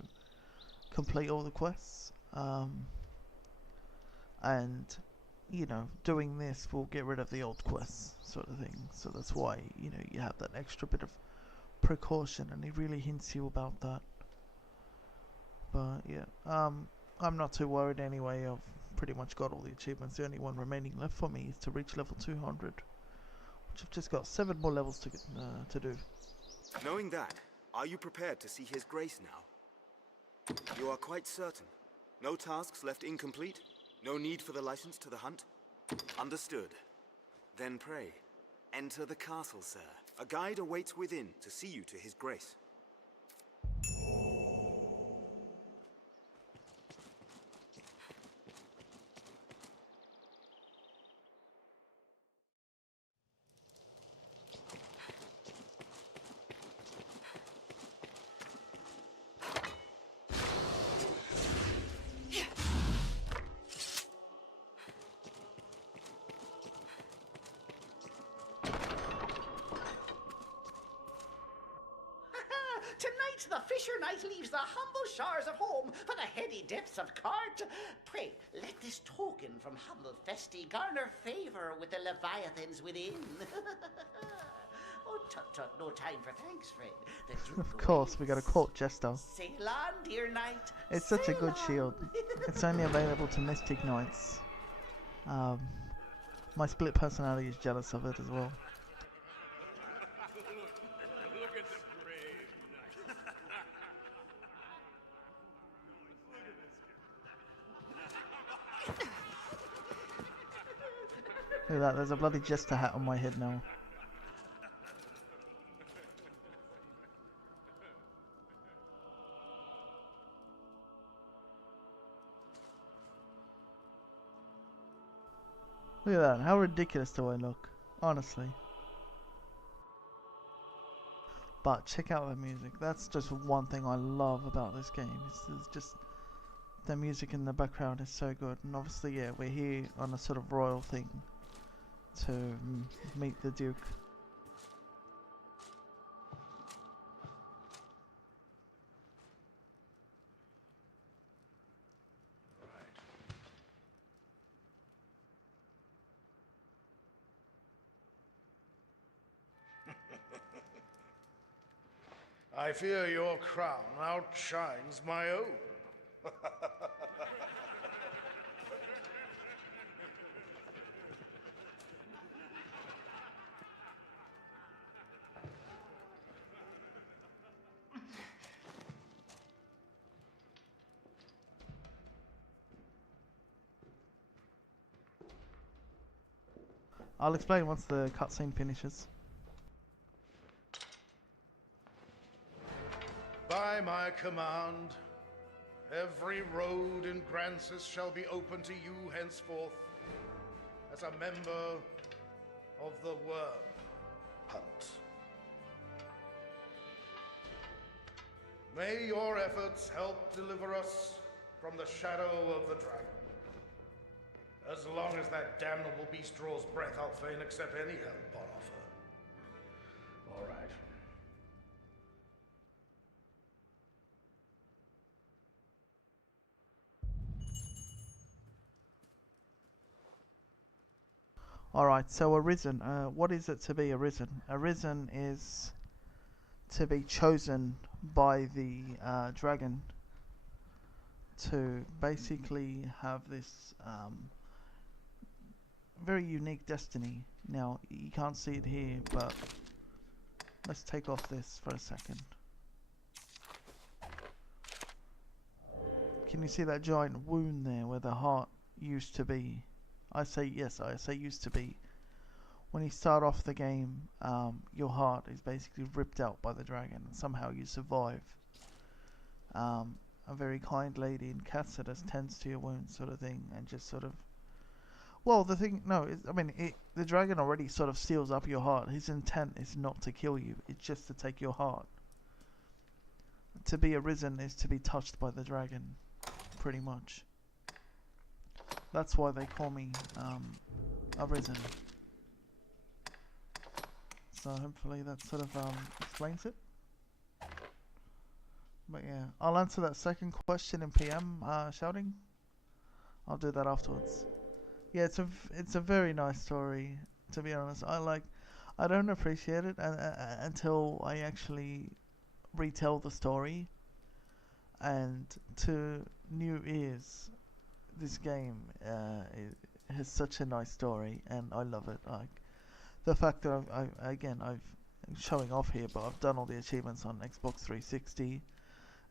complete all the quests. And, you know, doing this will get rid of the old quests, sort of thing. So that's why, you know, you have that extra bit of precaution, and he really hints you about that. But yeah, I'm not too worried anyway. I've pretty much got all the achievements. The only one remaining left for me is to reach level 200, which I've just got 7 more levels to do. Knowing that, are you prepared to see His Grace now? You are quite certain? No tasks left incomplete? No need for the license to the hunt? Understood. Then pray, enter the castle, sir. A guide awaits within to see you to His Grace. Tonight the fisher knight leaves the humble shores of home for the heady depths of court. Pray, let this token from humble Festi garner favour with the leviathans within. Oh, tut tut, no time for thanks, friend. The Duke Of course, we got a court jester. Sail on, dear knight. It's such a good Sail shield. on. It's only available to Mystic Knights. My split personality is jealous of it as well. Look at that, there's a bloody jester hat on my head now. Look at that, how ridiculous do I look? Honestly. But check out the music. That's just one thing I love about this game. It's just the music in the background is so good. And obviously, yeah, we're here on a sort of royal thing to meet the Duke. I fear your crown outshines my own. I'll explain once the cutscene finishes. By my command, every road in Grancis shall be open to you henceforth as a member of the Worm Hunt. May your efforts help deliver us from the shadow of the dragon. As long as that damnable beast draws breath, I'll fain accept any help on offer. All right. Alright, so Arisen. What is it to be Arisen? Arisen is to be chosen by the dragon to basically have this very unique destiny. Now, you can't see it here, but let's take off this for a second. Can you see that giant wound there where the heart used to be? I say yes, I say used to be. When you start off the game, your heart is basically ripped out by the dragon, and somehow you survive. A very kind lady in Cassidus tends to your wounds, sort of thing, and just sort of. Well, the thing, no, I mean, the dragon already sort of seals up your heart. His intent is not to kill you; it's just to take your heart. To be Arisen is to be touched by the dragon, pretty much. That's why they call me Arisen. So hopefully that sort of explains it. But yeah, I'll answer that second question in PM shouting. I'll do that afterwards. Yeah, it's a very nice story, to be honest. I don't appreciate it until I actually retell the story, and to new ears, this game it has such a nice story, and I love it. Like the fact that I'm showing off here, but I've done all the achievements on Xbox 360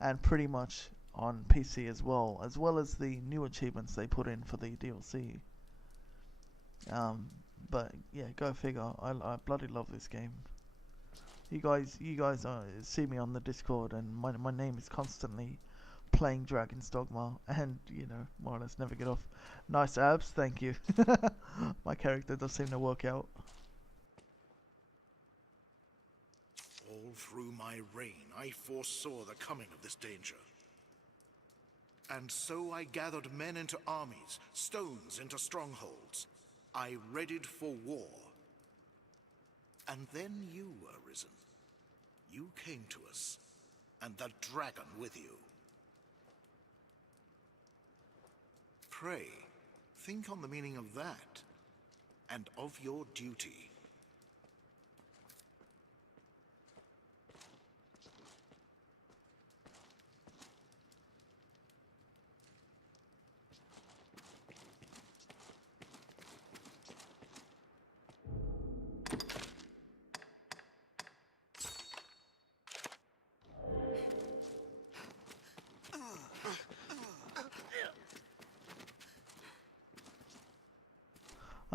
and pretty much on PC as well as the new achievements they put in for the DLC. But yeah, go figure. I bloody love this game. You guys see me on the Discord, and my name is constantly playing Dragon's Dogma, and you know, more or less never get off. Nice abs, thank you. My character does seem to work out. All through my reign, I foresaw the coming of this danger. And so I gathered men into armies, stones into strongholds. I readied for war. And then you were risen. You came to us, and the dragon with you. Pray, think on the meaning of that, and of your duty.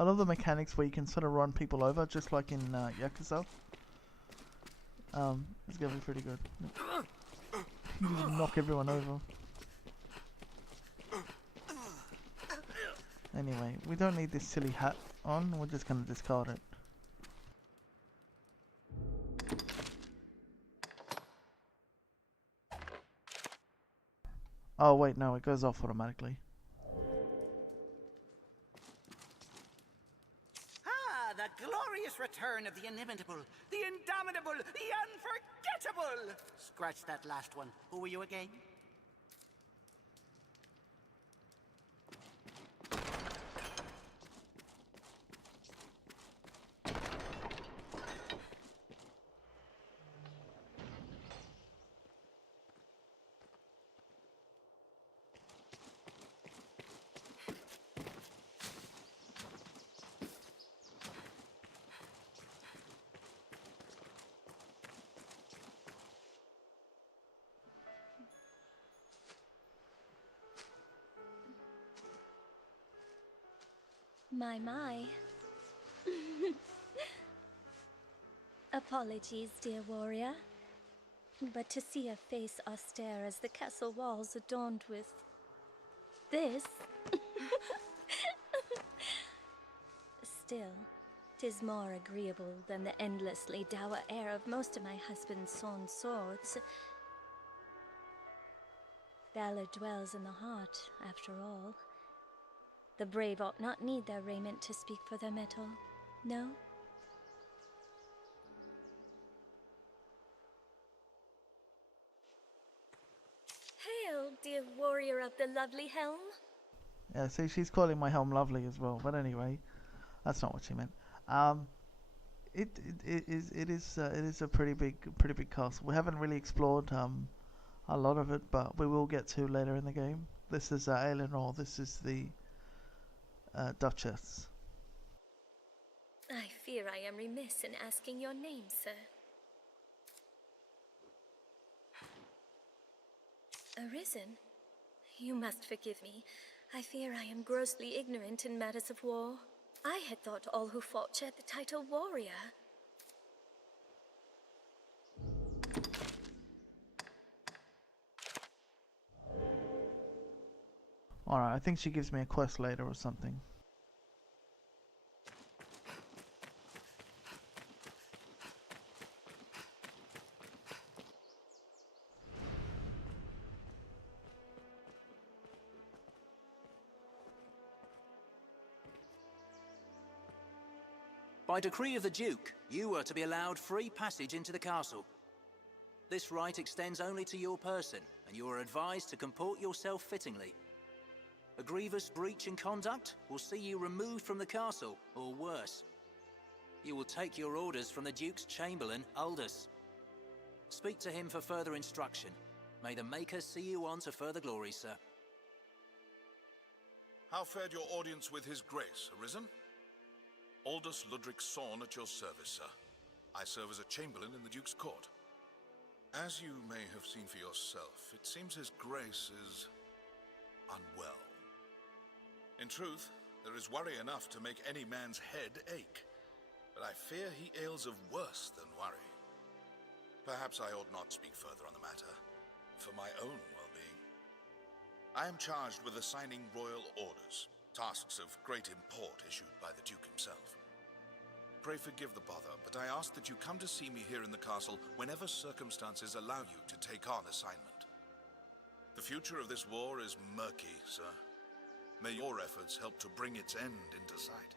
I love the mechanics where you can sort of run people over, just like in Yakuza. It's gonna be pretty good. You just knock everyone over. Anyway, we don't need this silly hat on, we're just gonna discard it. Oh wait, no, it goes off automatically. Ah, the glorious return of the inimitable, the indomitable, the unforgettable! Scratch that last one. Who were you again? My. Apologies, dear warrior. But to see a face austere as the castle walls adorned with this. Still, 'tis more agreeable than the endlessly dour air of most of my husband's sawn swords. Valor dwells in the heart, after all. The brave ought not need their raiment to speak for their mettle, no? Hail, dear warrior of the lovely helm. Yeah, see, she's calling my helm lovely as well. But anyway, that's not what she meant. It is a pretty big castle. We haven't really explored a lot of it, but we will get to later in the game. This is Eleanor. This is the Duchess. I fear I am remiss in asking your name, sir. Arisen? You must forgive me. I fear I am grossly ignorant in matters of war. I had thought all who fought shared the title warrior. Alright, I think she gives me a quest later or something. By decree of the Duke, you are to be allowed free passage into the castle. This right extends only to your person, and you are advised to comport yourself fittingly. A grievous breach in conduct will see you removed from the castle, or worse. You will take your orders from the Duke's Chamberlain, Aldous. Speak to him for further instruction. May the Maker see you on to further glory, sir. How fared your audience with His Grace, Arisen? Aldous Ludric Sorn at your service, sir. I serve as a Chamberlain in the Duke's court. As you may have seen for yourself, it seems His Grace is unwell. In truth, there is worry enough to make any man's head ache. But I fear he ails of worse than worry. Perhaps I ought not speak further on the matter, for my own well-being. I am charged with assigning royal orders, tasks of great import issued by the Duke himself. Pray forgive the bother, but I ask that you come to see me here in the castle whenever circumstances allow you to take on assignment. The future of this war is murky, sir. May your efforts help to bring its end into sight.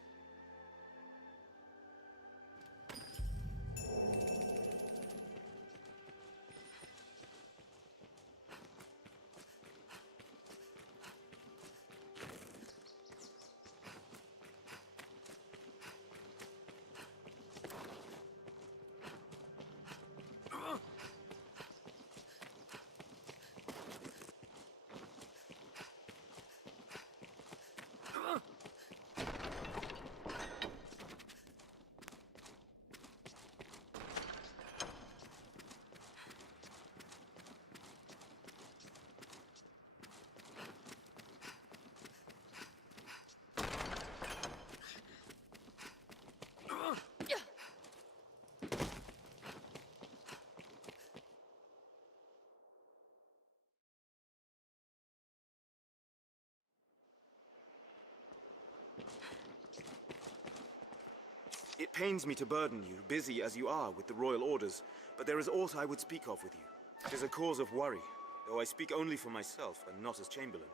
pains me to burden you, busy as you are with the royal orders, but there is aught I would speak of with you. It is a cause of worry, though I speak only for myself and not as Chamberlain.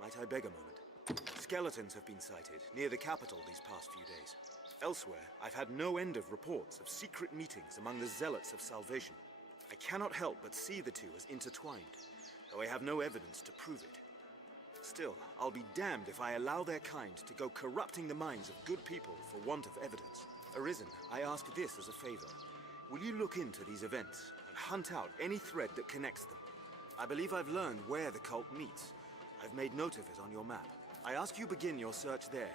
Might I beg a moment? Skeletons have been sighted near the capital these past few days. Elsewhere, I've had no end of reports of secret meetings among the zealots of salvation. I cannot help but see the two as intertwined, though I have no evidence to prove it. Still, I'll be damned if I allow their kind to go corrupting the minds of good people for want of evidence. Arisen, I ask this as a favor. Will you look into these events and hunt out any thread that connects them? I believe I've learned where the cult meets. I've made note of it on your map. I ask you begin your search there.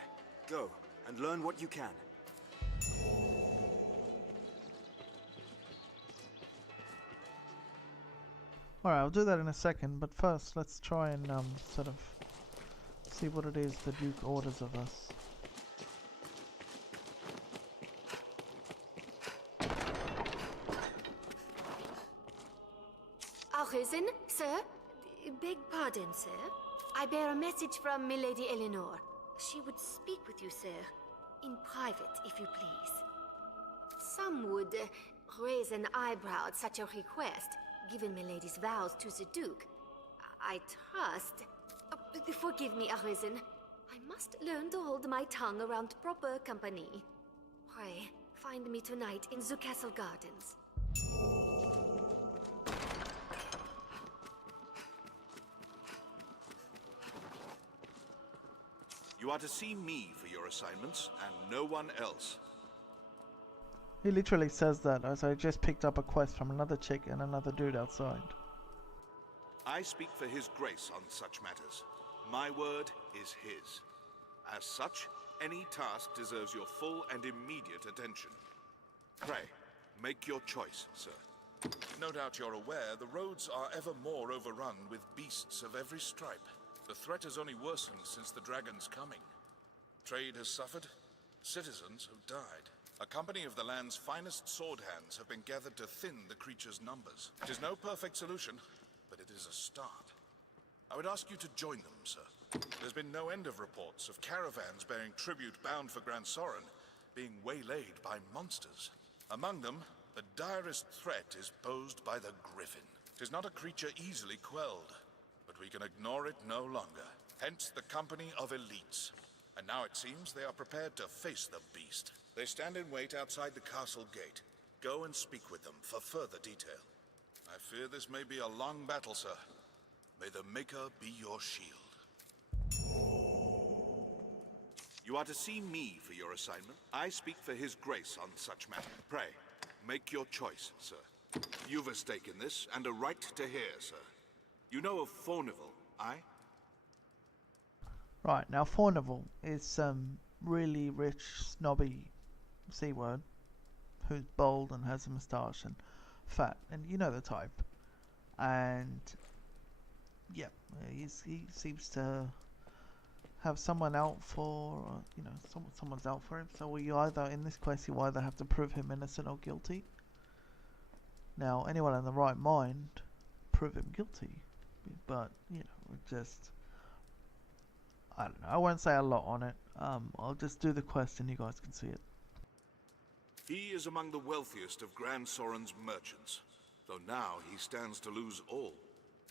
Go, and learn what you can. Alright, I'll do that in a second, but first let's try and sort of see what it is the Duke orders of us. Arisen, sir? Beg pardon, sir. I bear a message from Milady Eleanor. She would speak with you, sir. In private, if you please. Some would raise an eyebrow at such a request, given Milady's vows to the Duke. I trust... forgive me, Arisen. I must learn to hold my tongue around proper company. Pray, find me tonight in the castle gardens. You are to see me for your assignments, and no one else. He literally says that as I just picked up a quest from another chick and another dude outside. I speak for His Grace on such matters. My word is his. As such, any task deserves your full and immediate attention. Pray, make your choice, sir. No doubt you're aware the roads are ever more overrun with beasts of every stripe. The threat has only worsened since the dragon's coming. Trade has suffered, citizens have died. A company of the land's finest sword hands have been gathered to thin the creature's numbers. It is no perfect solution, but it is a start. I would ask you to join them, sir. There's been no end of reports of caravans bearing tribute bound for Grand Soren being waylaid by monsters. Among them, the direst threat is posed by the Griffin. It is not a creature easily quelled, but we can ignore it no longer. Hence the company of elites. And now it seems they are prepared to face the beast. They stand in wait outside the castle gate. Go and speak with them for further detail. I fear this may be a long battle, sir. May the Maker be your shield. You are to see me for your assignment. I speak for His Grace on such matter. Pray, make your choice, sir. You've a stake in this, and a right to hear, sir. You know of Fornival, aye? Right, now Fornival is some really rich, snobby C-word who's bold and has a moustache and fat, and you know the type. And yeah, he seems to have someone out for, you know, someone's out for him. So we either, in this quest, you either have to prove him innocent or guilty. Now, anyone in the right mind, prove him guilty. But, you know, just, I don't know, I won't say a lot on it. I'll just do the quest and you guys can see it. He is among the wealthiest of Grand Soren's merchants, though now he stands to lose all.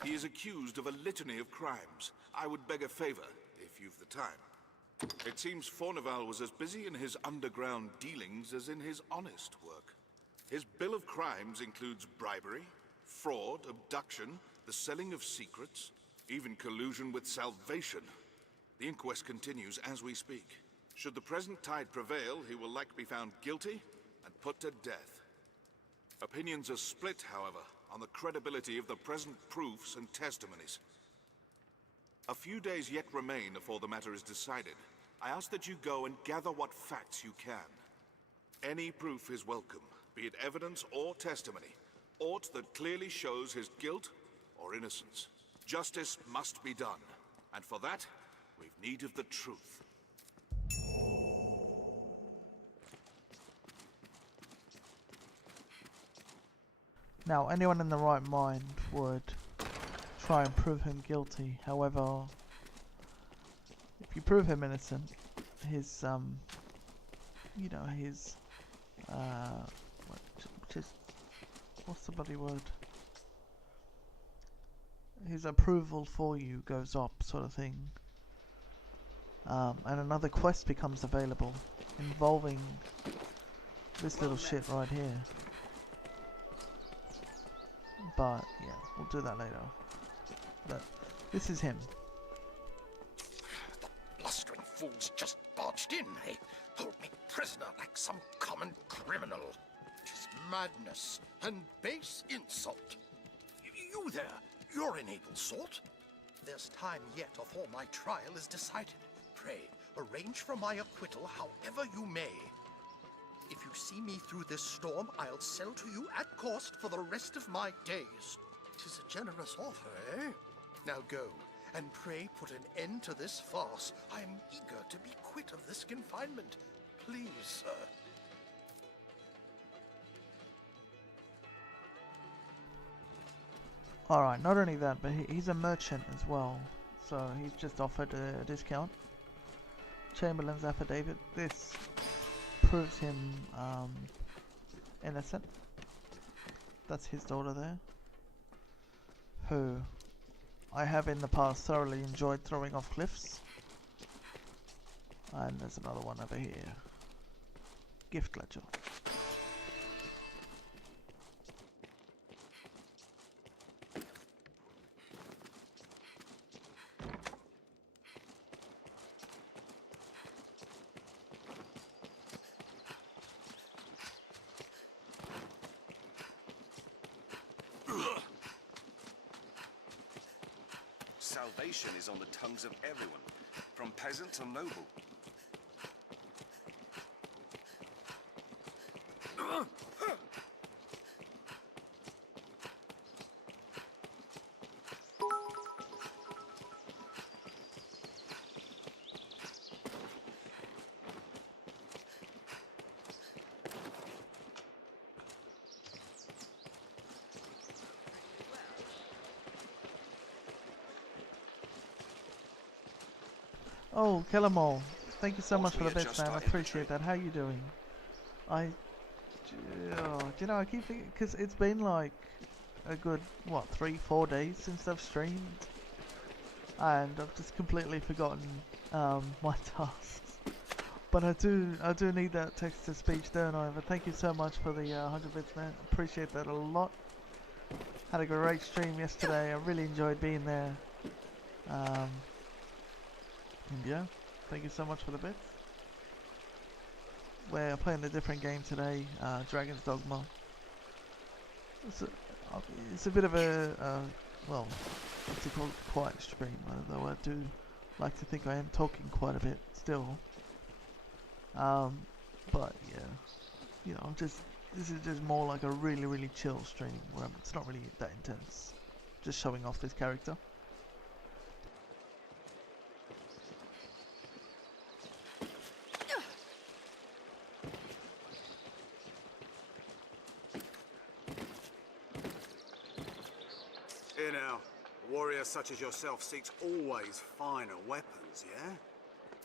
He is accused of a litany of crimes. I would beg a favor, if you've the time. It seems Fornival was as busy in his underground dealings as in his honest work. His bill of crimes includes bribery, fraud, abduction, the selling of secrets, even collusion with salvation. The inquest continues as we speak. Should the present tide prevail, he will likely be found guilty and put to death. Opinions are split, however, on the credibility of the present proofs and testimonies. A few days yet remain before the matter is decided. I ask that you go and gather what facts you can. Any proof is welcome, be it evidence or testimony, aught that clearly shows his guilt or innocence. Justice must be done, and for that, we've need of the truth. Now, anyone in the right mind would try and prove him guilty. However, if you prove him innocent, his, you know, his just what's the bloody word? His approval for you goes up, sort of thing. And another quest becomes available involving this little shit right here. But yeah, we'll do that later. But this is him. The blustering fools just barged in. They hold me prisoner like some common criminal. 'Tis madness and base insult. You there, you're an able sort. There's time yet afore my trial is decided. Pray, arrange for my acquittal however you may. If you see me through this storm, I'll sell to you at cost for the rest of my days. 'Tis a generous offer, eh? Now go, and pray put an end to this farce. I am eager to be quit of this confinement. Please, sir. Alright, not only that, but he's a merchant as well. So he's just offered a discount. Chamberlain's affidavit. This proves him innocent. That's his daughter there, who I have in the past thoroughly enjoyed throwing off cliffs. And there's another one over here. Gift ledger. Salvation is on the tongues of everyone, from peasant to noble. Oh, Kellamore, thank you so much for the bits, man. I appreciate that. How you doing? Do you know, I keep thinking, because it's been like a good, what, 3-4 days since I've streamed, and I've just completely forgotten my tasks. But I do need that text-to-speech, don't I? But thank you so much for the 100 bits, man. Appreciate that a lot. Had a great stream yesterday. I really enjoyed being there. And yeah, thank you so much for the bits. We're playing a different game today, Dragon's Dogma. It's a bit of a, well, what's it called, quiet stream, although I do like to think I am talking quite a bit still. But yeah, you know, this is just more like a really chill stream, where it's not really that intense. Just showing off this character. Here now, a warrior such as yourself seeks always finer weapons, yeah?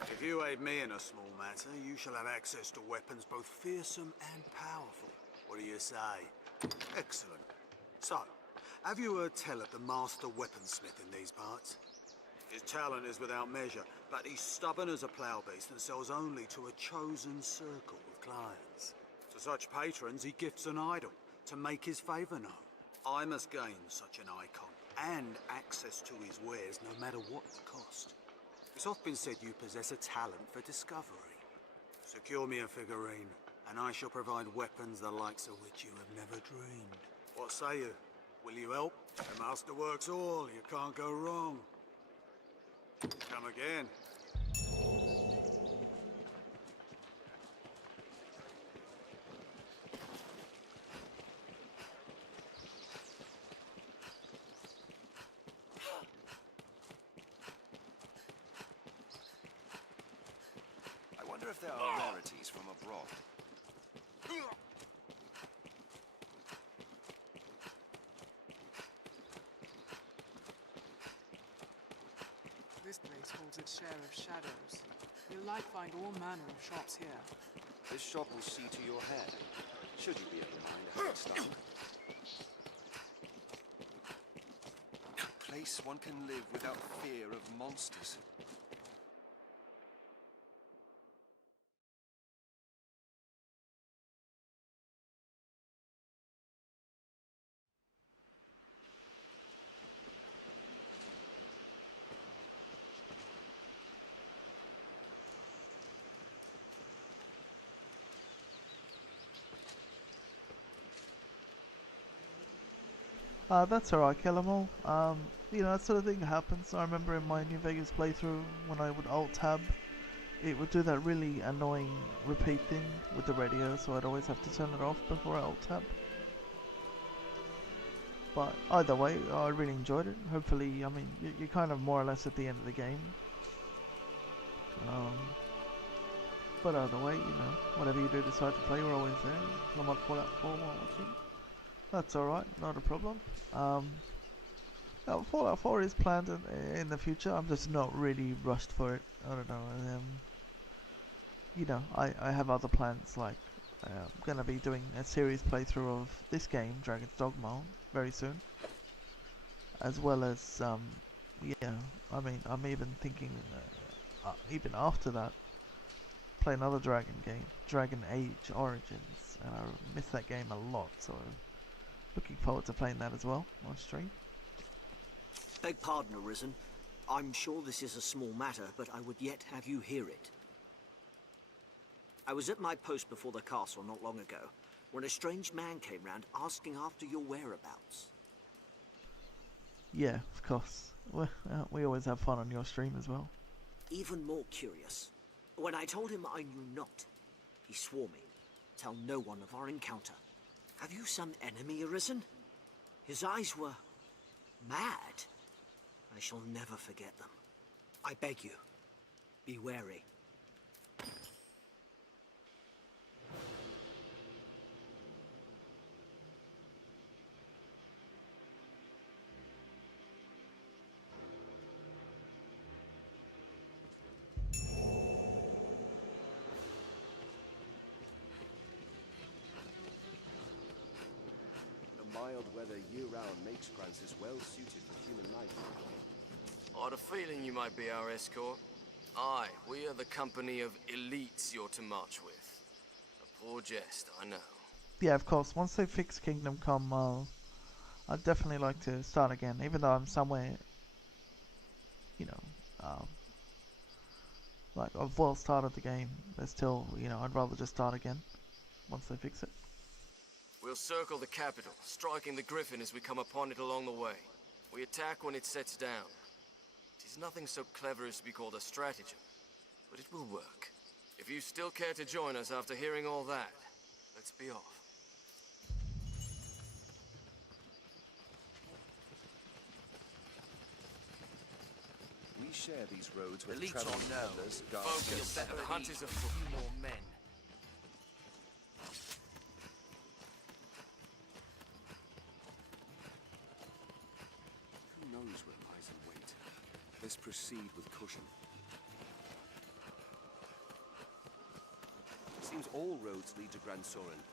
If you aid me in a small matter, you shall have access to weapons both fearsome and powerful. What do you say? Excellent. So, have you heard tell of the master weaponsmith in these parts? His talent is without measure, but he's stubborn as a plough beast and sells only to a chosen circle of clients. To such patrons, he gifts an idol to make his favour known. I must gain such an icon and access to his wares no matter what the cost. It's often been said you possess a talent for discovery. Secure me a figurine, and I shall provide weapons the likes of which you have never dreamed. What say you? Will you help? The master works all, you can't go wrong. Come again. I wonder if there are rarities from abroad. This place holds its share of shadows. You'll like find all manner of shops here. This shop will see to your hair, should you be of a mind to have it styled. A place one can live without fear of monsters. That's alright, kill 'em all. You know, that sort of thing happens. I remember in my New Vegas playthrough, when I would alt-tab, it would do that really annoying repeat thing with the radio, so I'd always have to turn it off before I alt-tab. But either way, I really enjoyed it. Hopefully, I mean, you're kind of more or less at the end of the game. But either way, you know, whatever you do decide to play, we're always there. I'm on Fallout 4 while watching. That's alright, not a problem. Now, Fallout 4 is planned in the future. I'm just not really rushed for it. I don't know. You know, I have other plans, like I'm gonna be doing a series playthrough of this game, Dragon's Dogma, very soon. As well as, yeah, I mean, I'm even thinking, even after that, play another Dragon game, Dragon Age Origins, and I miss that game a lot, so looking forward to playing that as well on stream. Beg pardon, Arisen. I'm sure this is a small matter, but I would yet have you hear it. I was at my post before the castle not long ago, when a strange man came round asking after your whereabouts. Yeah, of course. We always have fun on your stream as well. Even more curious, when I told him I knew not, he swore me, tell no one of our encounter. Have you some enemy, Arisen? His eyes were mad. I shall never forget them. I beg you, be wary. The mild weather year-round makes Francis well suited for human life. I had a feeling you might be our escort. Aye, we are the company of elites you're to march with. A poor jest, I know. Yeah, of course. Once they fix Kingdom Come, I'd definitely like to start again, even though I'm somewhere, you know, like I've well started the game. There's still, you know, I'd rather just start again once they fix it. We'll circle the capital, striking the Griffin as we come upon it along the way. We attack when it sets down. It is nothing so clever as to be called a stratagem, but it will work. If you still care to join us after hearing all that, let's be off. We share these roads with Elites traveling or no, peddlers, guards, focus. The hunt is afoot. A few more men. Who knows where lies in wait? Let's proceed with caution. It seems all roads lead to Grand Soren.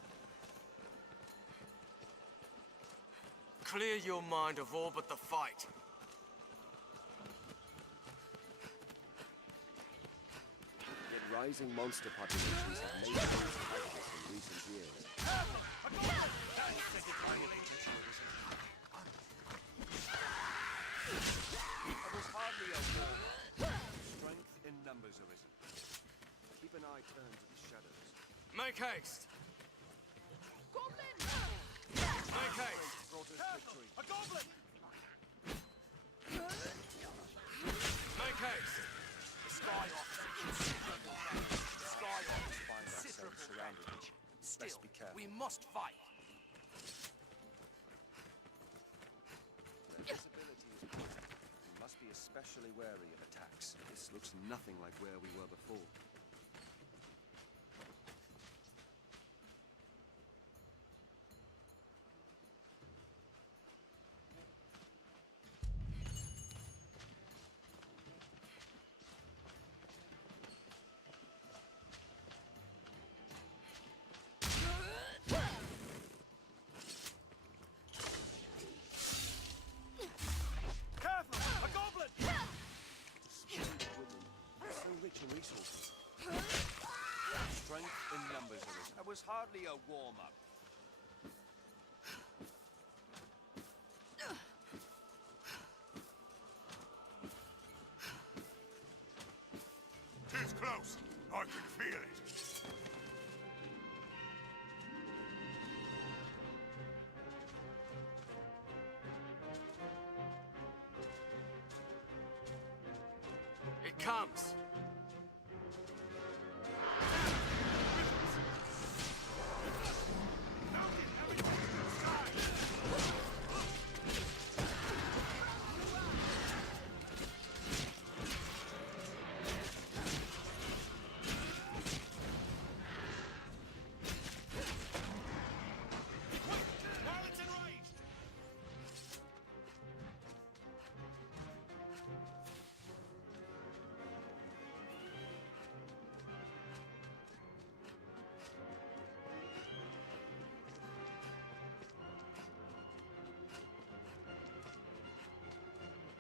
Clear your mind of all but the fight. Yet rising monster populations have made things hazardous in recent years. It was hardly a war. Strength in numbers arisen. Keep an eye turned to the shadows. Make haste! Make haste! Brought us victory. A goblin! Make haste! The sky officer. The sky officer. Find ourselves surrounded. Let's be careful. We must fight. Their visibility is poor. We must be especially wary of attacks. This looks nothing like where we were before. was hardly a warm-up. Tis close. I can feel it. It comes.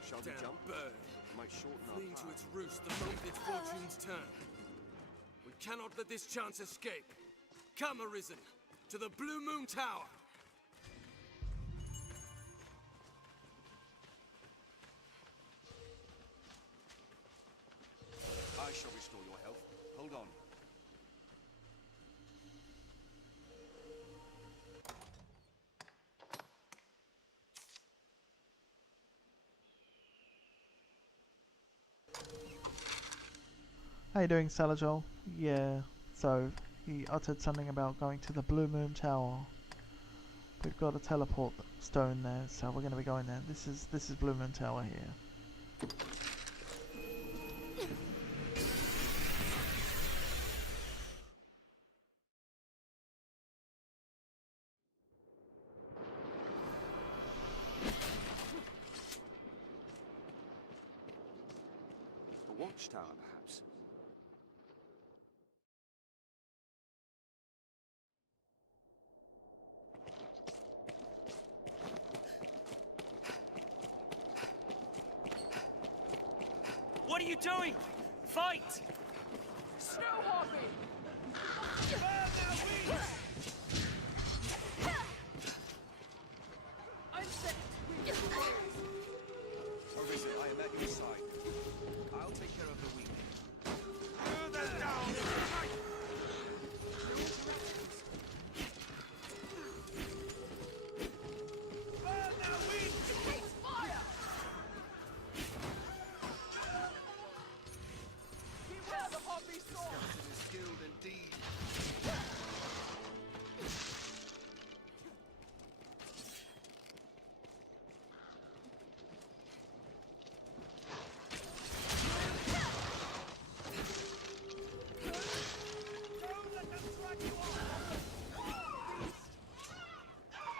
Shall we Damn jump? bird. Might shorten our Fleeing to path. its roost the moment its fortunes turn. We cannot let this chance escape. Come, Arisen, to the Blue Moon Tower. I shall restore your health. Hold on. How you doing, Salajol? Yeah, so he uttered something about going to the Blue Moon Tower. We've got a teleport stone there, so we're going to be going there. This is Blue Moon Tower here. A watchtower, perhaps. What are you doing? Fight! Snow hopping! I'm set to win. Arisen, I am at your side. I'll take care of the weak. It's fire! Beware the hoppy sword! Skeleton is skilled indeed.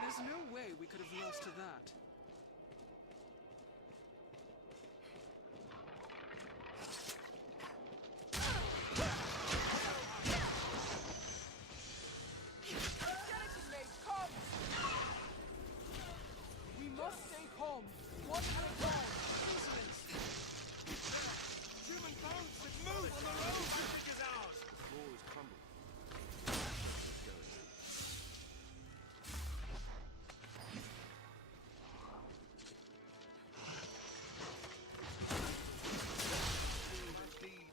There's no way we could have lost to that. Skeleton Maid, come! We must stay calm. One at a time. Patience. Human bones that move on their own! You think is ours! The floor is crumbling. Indeed.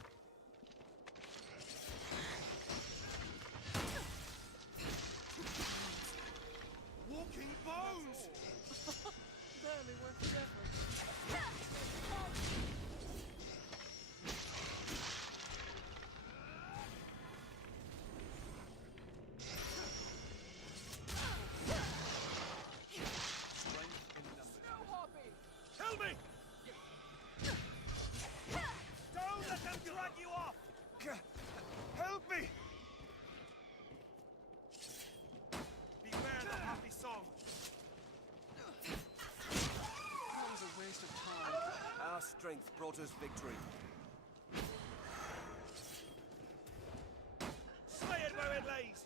Walking bones! Barely worth the effort. Snow hopping! Kill me! Don't let them drag you off! Help me! Beware the happy song! That was a waste of time. Our strength brought us victory. Slay it where it lays!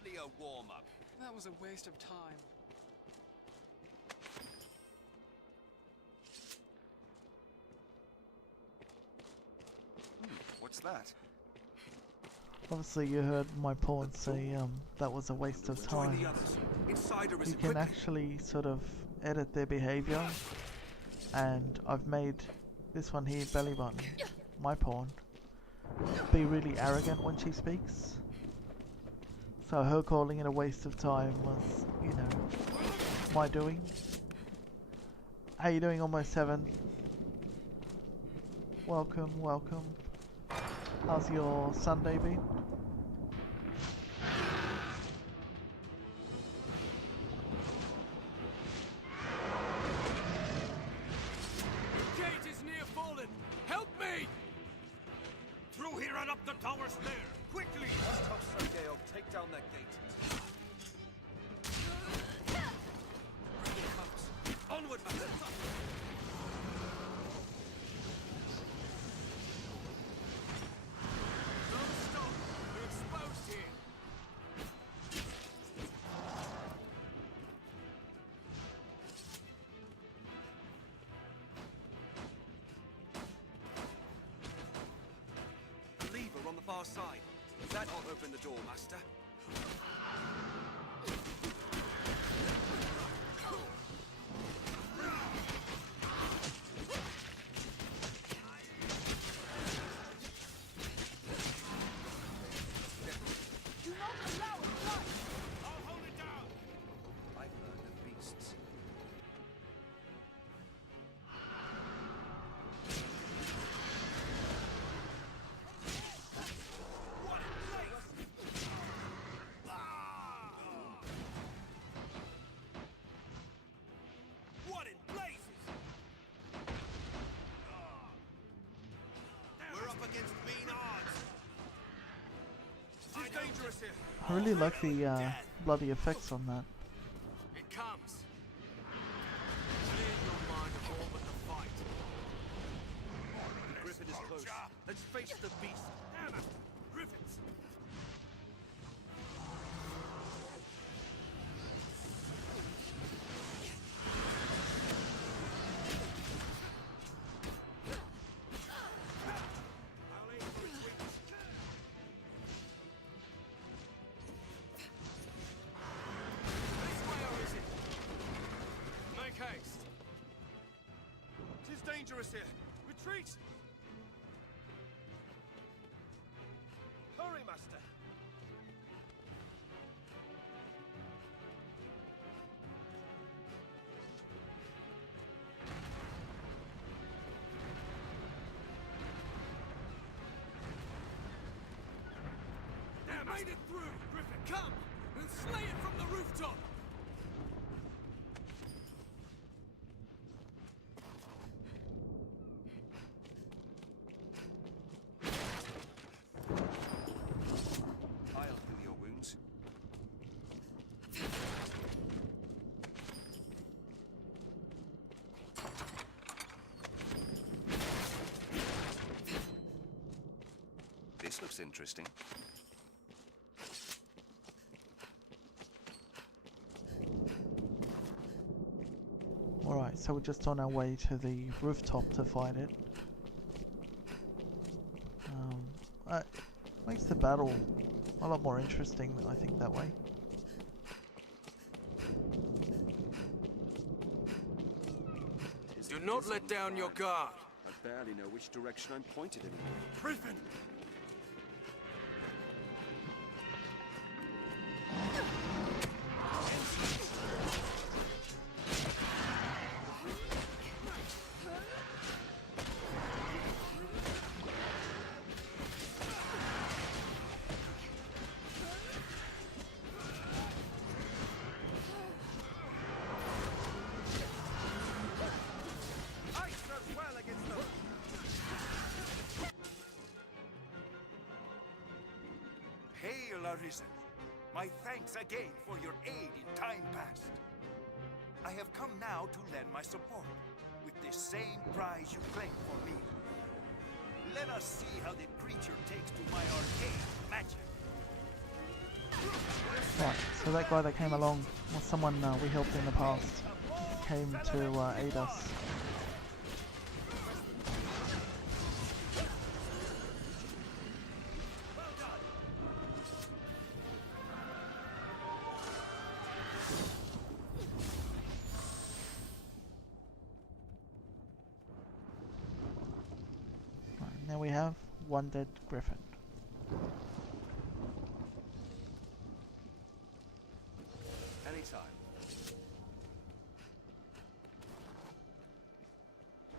hardly a warm-up. That was a waste of time. What's that? Obviously you heard my pawn say that was a waste of Join time. the others. Inside You arisen can quickly. actually sort of edit their behavior, and I've made this one here, belly button, my pawn, be really arrogant when she speaks. So her calling it a waste of time was, you know, my doing. How you doing, almost 7? Welcome, welcome. How's your Sunday been? The gate is near fallen. Help me! Through here and up the tower stair. Quickly! Let's help Sergeo take down that gate. Bring it comes. Onward, my friends. Don't stop. We're exposed here. Lever on the far side. That ought open the door, Master. Do not allow it, fly! I'll hold it down! I've learned of beasts. What a place! What in blazes? We're up against mean odds. It's dangerous here. I really like the bloody effects on that. It comes. Clear your mind of all but the fight. The griffin is close. Let's face the beast. Damn it! Griffins! I'll aim for its wings. This way or is it? Make haste. 'Tis dangerous here. Retreat! Hurry, Master. Damn, made it through! Griffin, come! And slay it from the rooftop! I'll heal your wounds. This looks interesting. Alright, so we're just on our way to the rooftop to fight it. Makes the battle a lot more interesting, I think, that way. Do not let down your guard. I barely know which direction I'm pointed in. Griffin! I serve well against them. Hail, Arisen! My thanks again for your aid in time past. I have come now to lend my support, with the same prize you claimed for me. Let us see how the creature takes to my arcane magic. Right, so that guy that came along was someone we helped in the past. Came to aid us. Right, now we have one dead griffin. Anytime.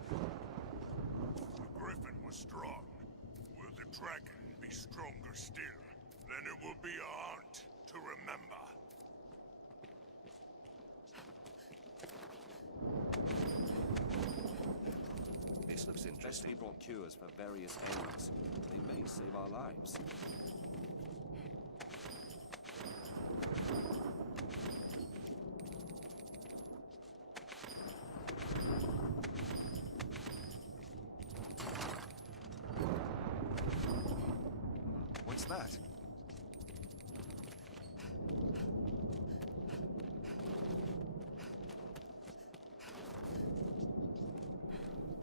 The griffin was strong. Will the dragon be stronger still? Then it will be a haunt to remember. This looks interesting. We brought cures for various ailments. They may save our lives. What's that?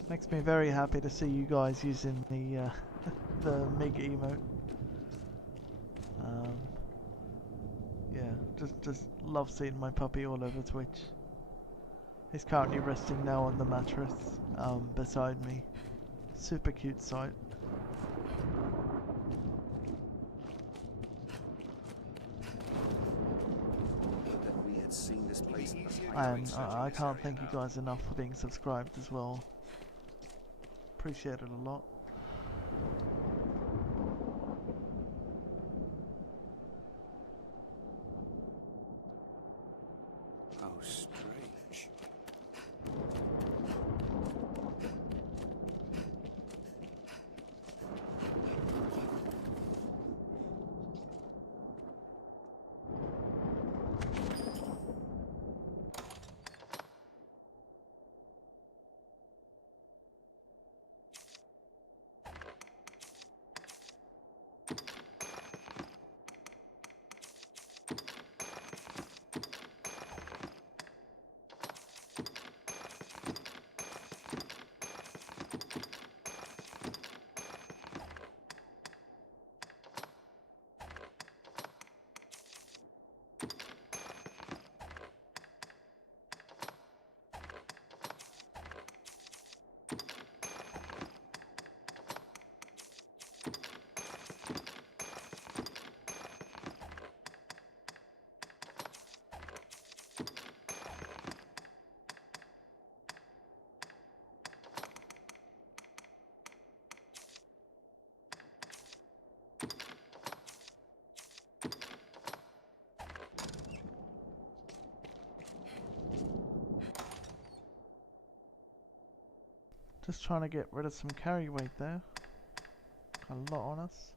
Makes me very happy to see you guys using the the MIG emote. Yeah, just love seeing my puppy all over Twitch. He's currently resting now on the mattress beside me. Super cute sight. That we had seen this place in the And I can't thank you guys enough for being subscribed as well. Appreciate it a lot. How strange. Just trying to get rid of some carry weight there. A lot on us.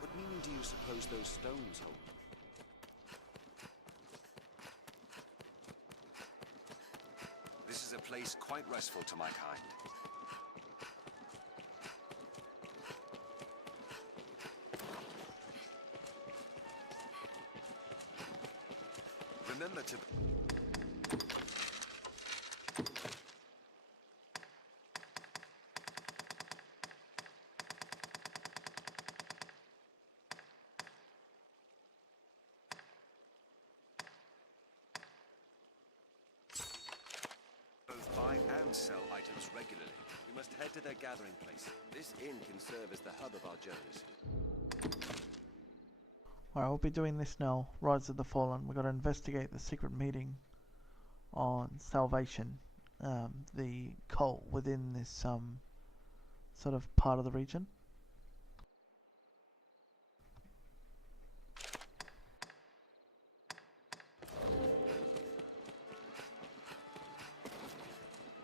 What meaning do you suppose those stones hold? This is a place quite restful to my kind. Remember to... both buy and sell items regularly. We must head to their gathering place. This inn can serve as the hub of our journeys. Alright, we'll be doing this now. Rise of the Fallen. We've got to investigate the secret meeting on Salvation. The cult within this sort of part of the region.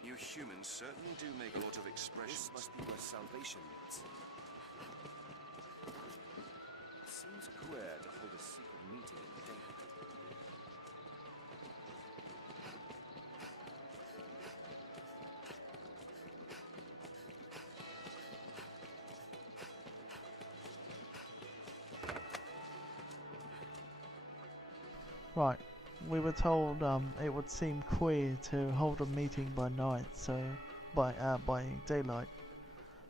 You humans certainly do make a lot of expressions. This must be where salvation meets. It seems queer to hold a secret meeting in daylight. Right, we were told it would seem queer to hold a meeting by night, so by daylight.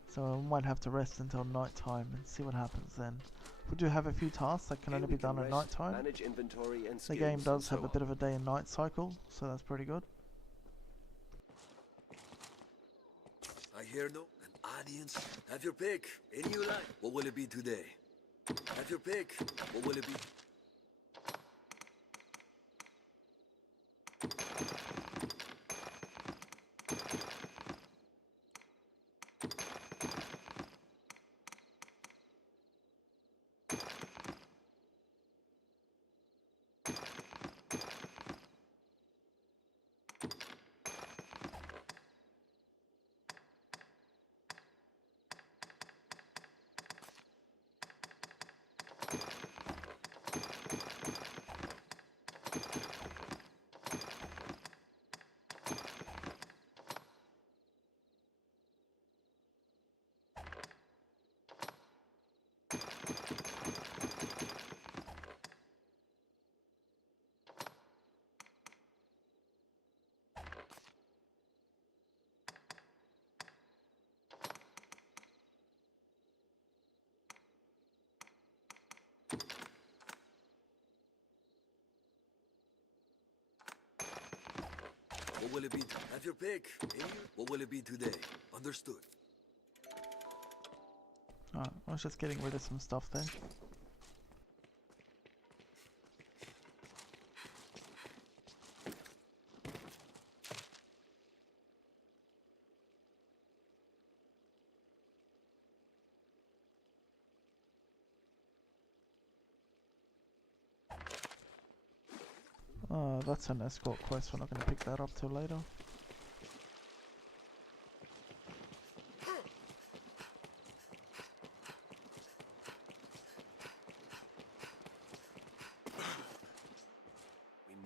So I might have to rest until night time and see what happens then. We do have a few tasks that can only be done at night time. Manage inventory and The game skills does and have a so bit of a day and night cycle, so that's pretty good. I hear no an audience. Have your pick. Any you like. What will it be today? Have your pick. What will it be? What will it be? Have your pick. What will it be today? Understood. Alright, I was just getting rid of some stuff there. That's an escort quest. We're not going to pick that up till later.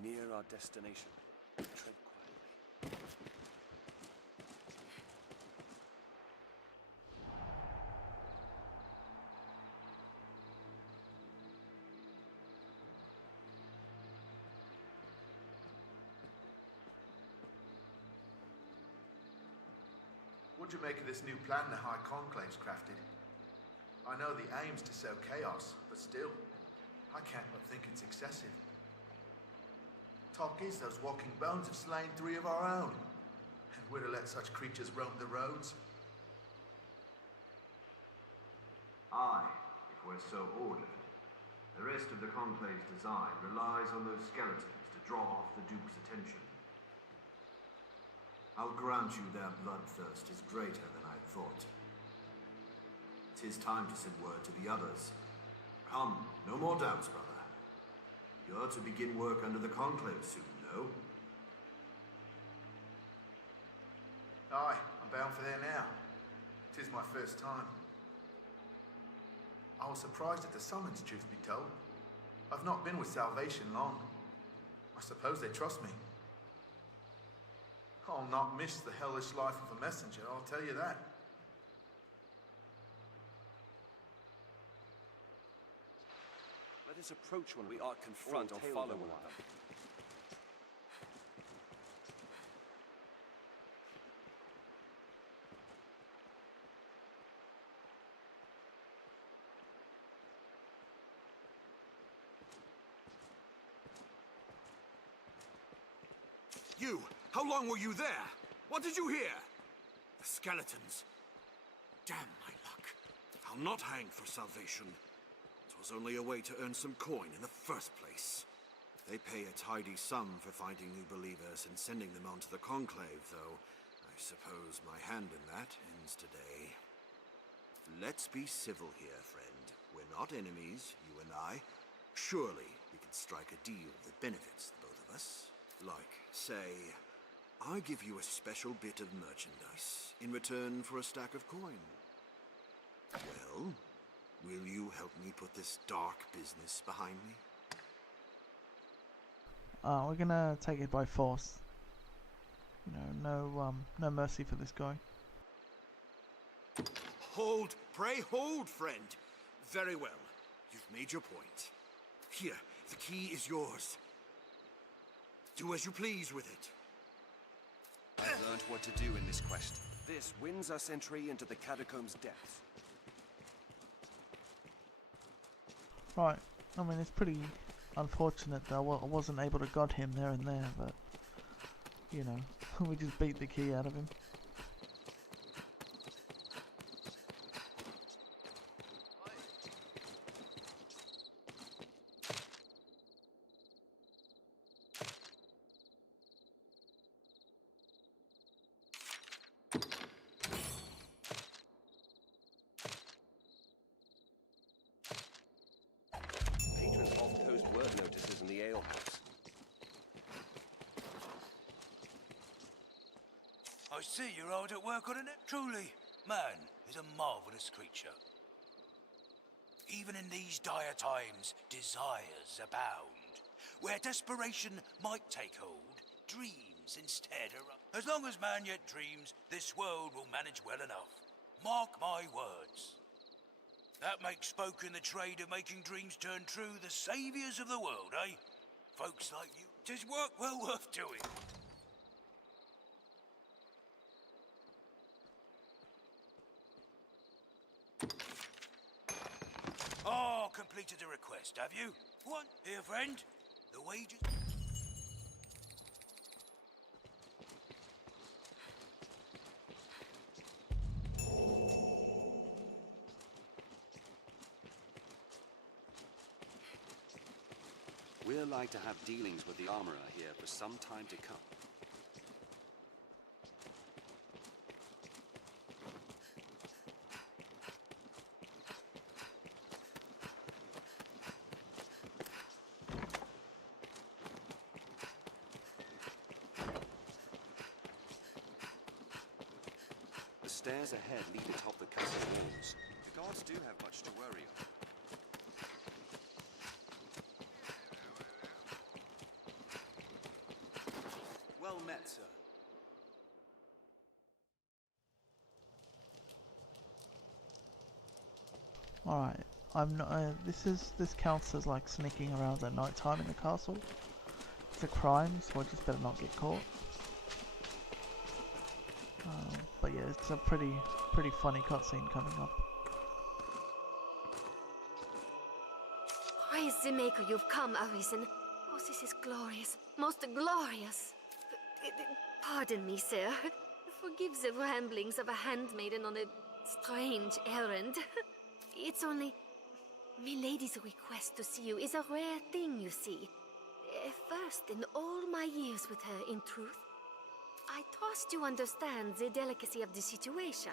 we near our destination. Tread quietly. What do you make of this new plan the High Conclave's crafted? I know the aim's to sow chaos, but still, I can't but think it's excessive. Talk is those walking bones have slain 3 of our own, and we're to let such creatures roam the roads. Aye, if we're so ordered. The rest of the Conclave's design relies on those skeletons to draw off the Duke's attention. I'll grant you their bloodthirst is greater than I thought. 'Tis time to send word to the others. Come, no more doubts, brother. You're to begin work under the Conclave soon, no? Aye, I'm bound for there now. 'Tis my first time. I was surprised at the summons, truth be told. I've not been with Salvation long. I suppose they trust me. I'll not miss the hellish life of a messenger, I'll tell you that. Let us approach one. We ought confront or follow one another. You! How long were you there? What did you hear? The skeletons. Damn my luck. I'll not hang for salvation. It was only a way to earn some coin in the first place. They pay a tidy sum for finding new believers and sending them on to the Conclave, though I suppose my hand in that ends today. Let's be civil here, friend. We're not enemies, you and I. Surely we can strike a deal that benefits the both of us. Like, say, I give you a special bit of merchandise in return for a stack of coin. Well, will you help me put this dark business behind me? We're gonna take it by force. You know, no mercy for this guy. Hold, pray hold, friend. Very well. You've made your point. Here, the key is yours. Do as you please with it. I've learned what to do in this quest. This wins us entry into the catacombs' depths. Right, I mean, it's pretty unfortunate that I wasn't able to god him there and there, but, you know, we just beat the key out of him. Patrons oft post word notices in the alehouse. I see you're hard at work on it. Truly, man is a marvellous creature. Even in these dire times, desires abound. Where desperation might take hold, dreams instead arise. As long as man yet dreams, this world will manage well enough. Mark my words. That makes folk in the trade of making dreams turn true the saviours of the world, eh? Folks like you, 'tis work well worth doing. Oh, completed the request, have you? What? Here, friend? The wages... We're like to have dealings with the armorer here for some time to come. The stairs ahead lead atop the castle walls. The guards do have much to worry about. Well met, sir. Alright, I'm not. This counts as like sneaking around at night time in the castle. It's a crime, so I just better not get caught. But yeah, it's a pretty funny cutscene coming up. Praise the Maker, you've come, Arisen. Oh, this is glorious, most glorious. Pardon me, sir. Forgive the ramblings of a handmaiden on a strange errand. It's only... Milady's request to see you is a rare thing, you see. First in all my years with her, in truth. I trust you understand the delicacy of the situation.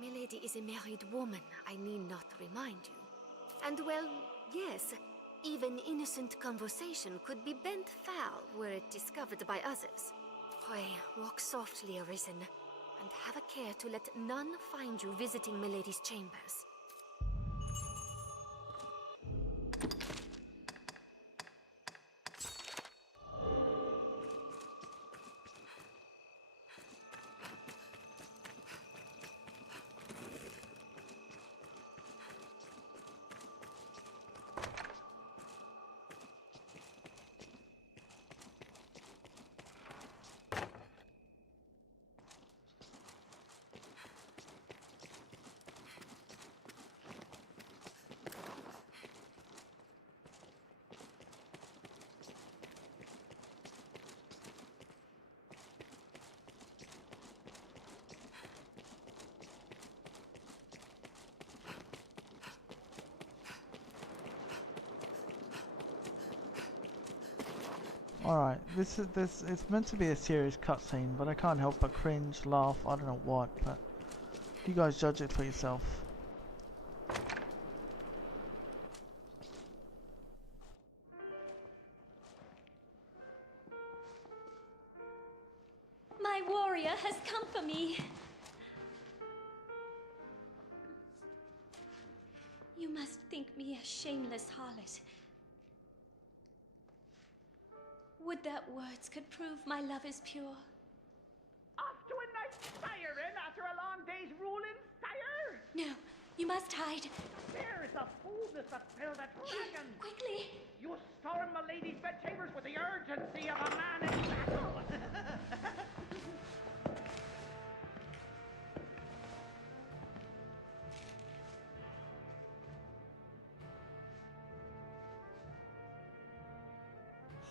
Milady is a married woman, I need not remind you. And well, yes, even innocent conversation could be bent foul were it discovered by others. Pray, walk softly, Arisen, and have a care to let none find you visiting Milady's chambers. Alright, it's meant to be a serious cutscene, but I can't help but cringe, laugh, I don't know what, but you guys judge it for yourself. My warrior has come for me. You must think me a shameless harlot. Would that words could prove my love is pure. Off to a nice siren after a long day's ruling, sire? No, you must hide. There is the boldness that fell the dragon. Quickly. You storm my lady's bedchambers with the urgency of a man in battle.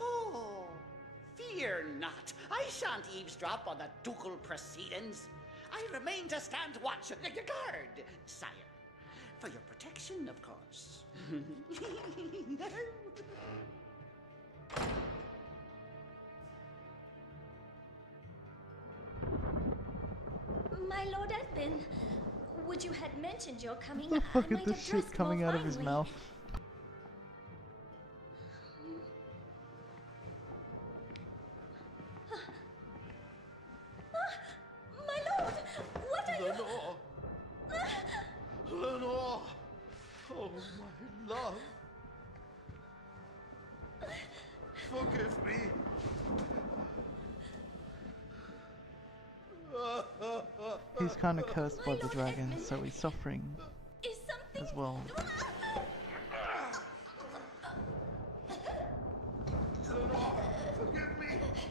Oh, fear not. I shan't eavesdrop on the ducal proceedings. I remain to stand watch, guard, sire. For your protection, of course. My Lord Edwin, would you had mentioned your coming, What the fuck I is might this have shit dressed coming more out of his finely. mouth? My Lord, what are you? Lenore! Oh, my love! Forgive me! He's kind of cursed by the dragon, so he's suffering Is something as well. Lenore! Forgive me!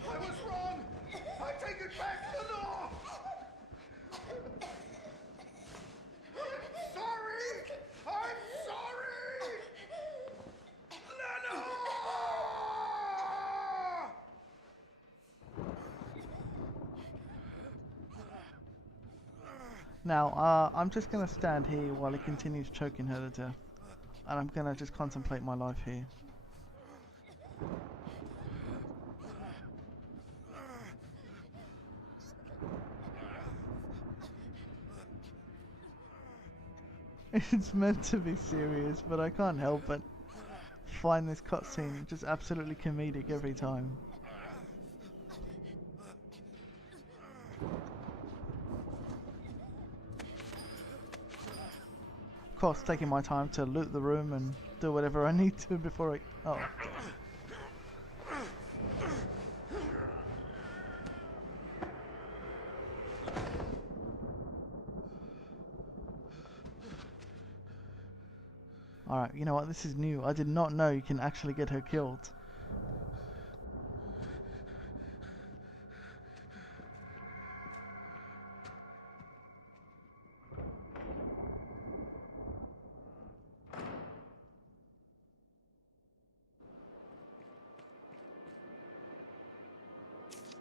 I was wrong! I take it back, Lenore! I'm sorry! I'm sorry! Lenore! Now, I'm just gonna stand here while he continues choking her to death. And I'm gonna just contemplate my life here. It's meant to be serious, but I can't help but find this cutscene just absolutely comedic every time. Of course, taking my time to loot the room and do whatever I need to before I... Oh. Alright, you know what? This is new. I did not know you can actually get her killed.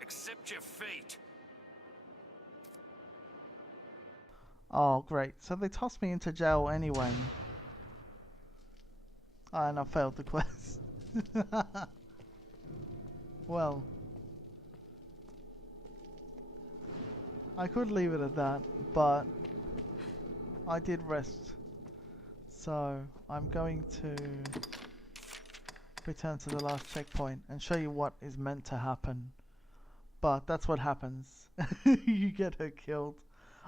Accept your fate. Oh, great. So they tossed me into jail anyway. And I failed the quest. Well. I could leave it at that, but I did rest. So I'm going to return to the last checkpoint and show you what is meant to happen. But that's what happens. You get her killed.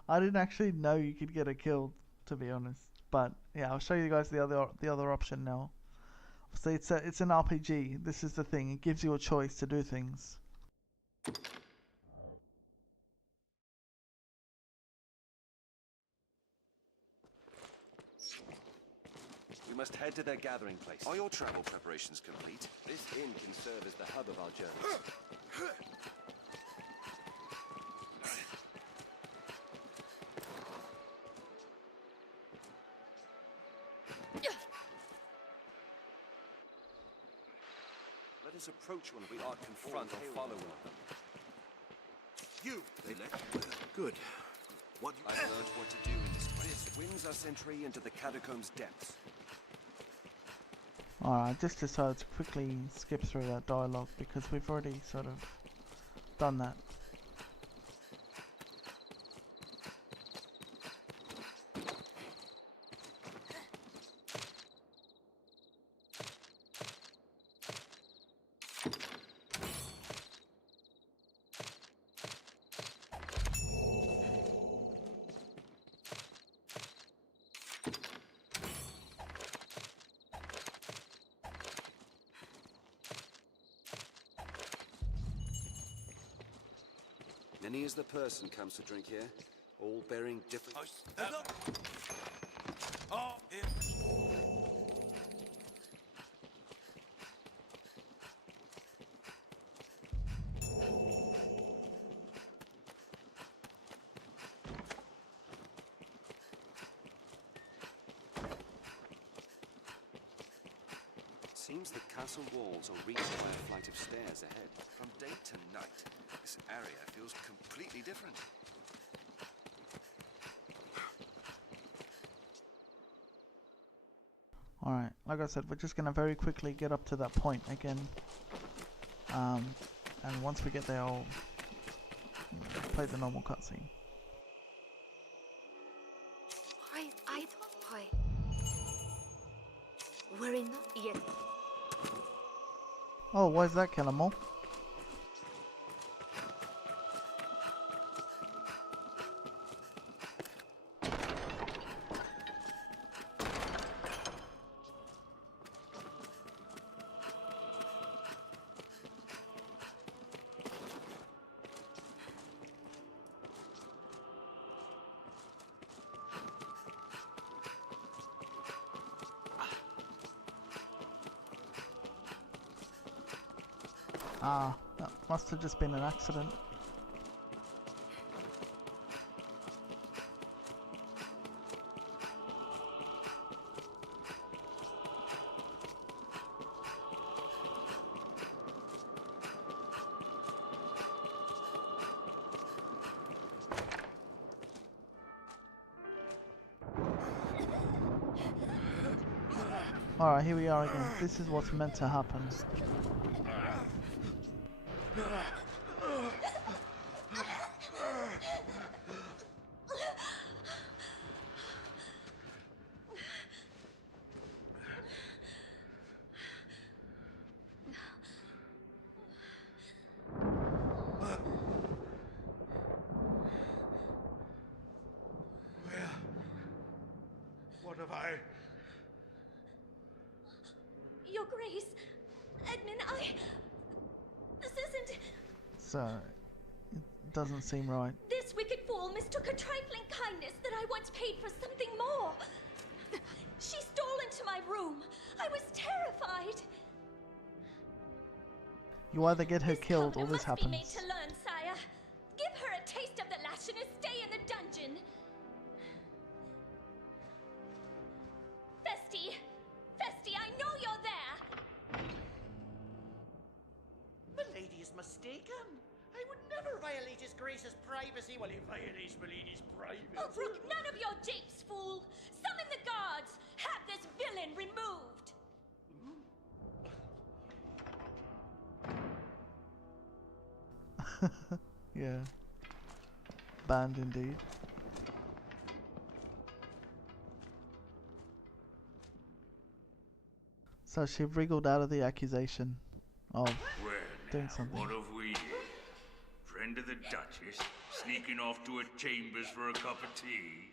I didn't actually know you could get her killed, to be honest. But yeah, I'll show you guys the other option now. So it's an RPG. This is the thing. It gives you a choice to do things. We must head to their gathering place. Are your travel preparations complete? This inn can serve as the hub of our journey. Let us approach one we are confront or follow one of them. You! They left? Well, good. What I've learned what to do in this quest. This wins us entry into the catacombs' depths. Alright, I just decided to quickly skip through that dialogue because we've already sort of done that. Many as the person comes to drink here, all bearing different... Seems the castle walls are reached by a flight of stairs ahead. From day to night, this area feels completely different. Alright, like I said, we're just gonna very quickly get up to that point again. And once we get there, I'll play the normal cutscene. I thought we're in not yet. Oh, why is that, Killamore? Ah, that must have just been an accident. Alright, here we are again. This is what's meant to happen. What have I... Your Grace, Edmund, this isn't... So, it doesn't seem right. This wicked fool mistook a trifling kindness that I once paid for something more. She stole into my room. I was terrified. You either get her killed or this Must be made happens. to learn, sire. Give her a taste of the lash and a stay in the dungeon. Festi, I know you're there. Milady is mistaken. I would never violate His Grace's privacy while he violates Milady's privacy. Oh, brook none of your japes, fool. Summon the guards. Have this villain removed. Yeah. Banned indeed. So she wriggled out of the accusation of doing something. What have we here? Friend of the Duchess, sneaking off to her chambers for a cup of tea?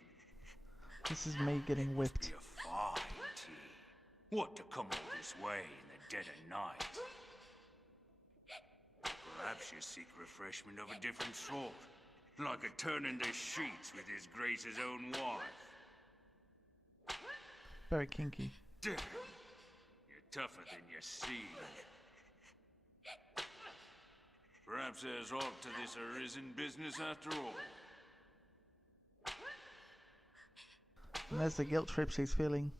This is me getting whipped. A fine tea. What to come all this way in the dead of night? Perhaps you seek refreshment of a different sort, like a turn in the sheets with His Grace's own wife. Very kinky. Damn, you're tougher than you seem. Perhaps there's aught to this arisen business after all. And there's the guilt trip she's feeling.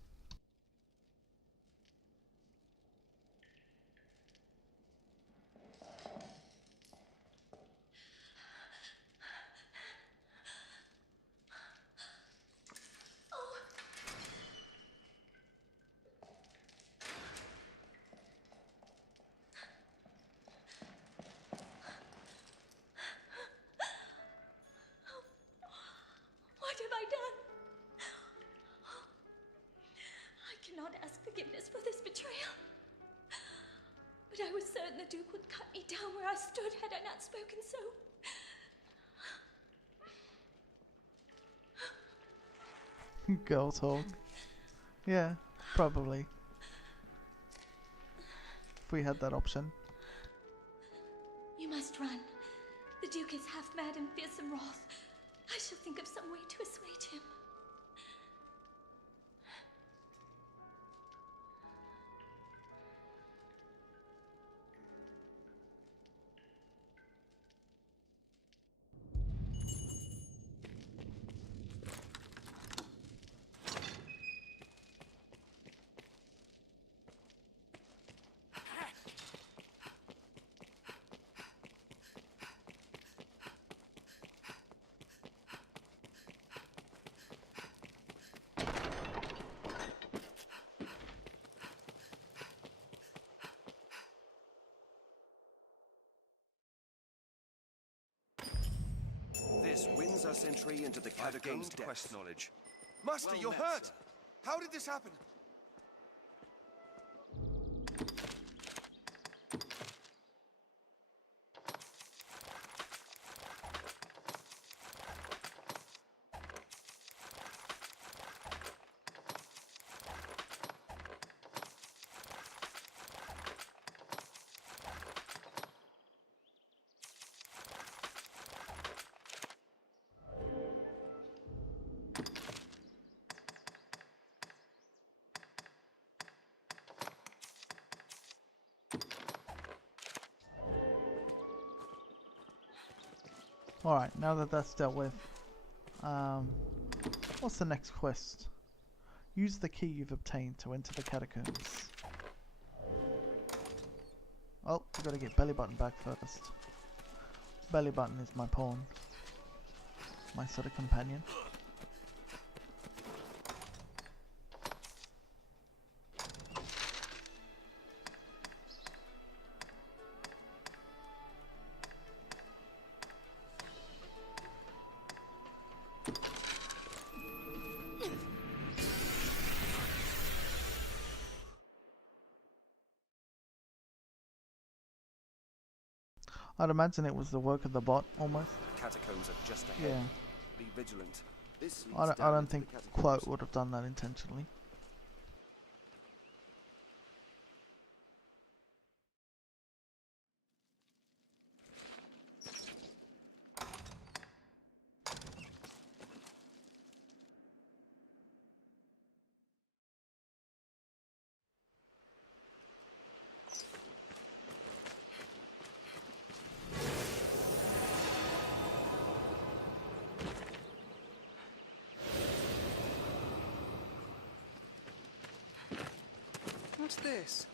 What have I done? I cannot ask forgiveness for this betrayal. But I was certain the Duke would cut me down where I stood had I not spoken so. Girl talk. Yeah, probably. If we had that option. You must run. The Duke look is half mad and fearsome wrath. I shall think of some way to assuage him. This wins us entry into the catacombs' quest knowledge. Master, Well you're met, hurt! sir. How did this happen? Alright, now that that's dealt with, what's the next quest? Use the key you've obtained to enter the catacombs. Oh, we gotta get Belly Button back first. Belly Button is my pawn. My sort of companion. I'd imagine it was the work of the bot, almost. Catacombs are just ahead. Yeah. Be vigilant. This I leads don't down into think the catacombs. Quote would have done that intentionally. What's this?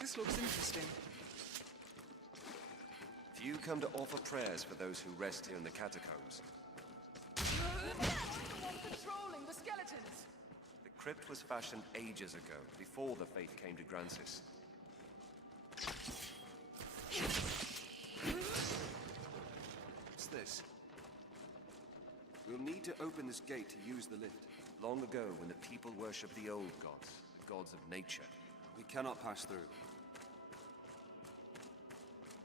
This looks interesting. Few come to offer prayers for those who rest here in the catacombs. Controlling the skeletons! The crypt was fashioned ages ago, before the faith came to Grancis. What's this? We'll need to open this gate to use the lift. Long ago, when the people worshipped the old gods, the gods of nature. We cannot pass through.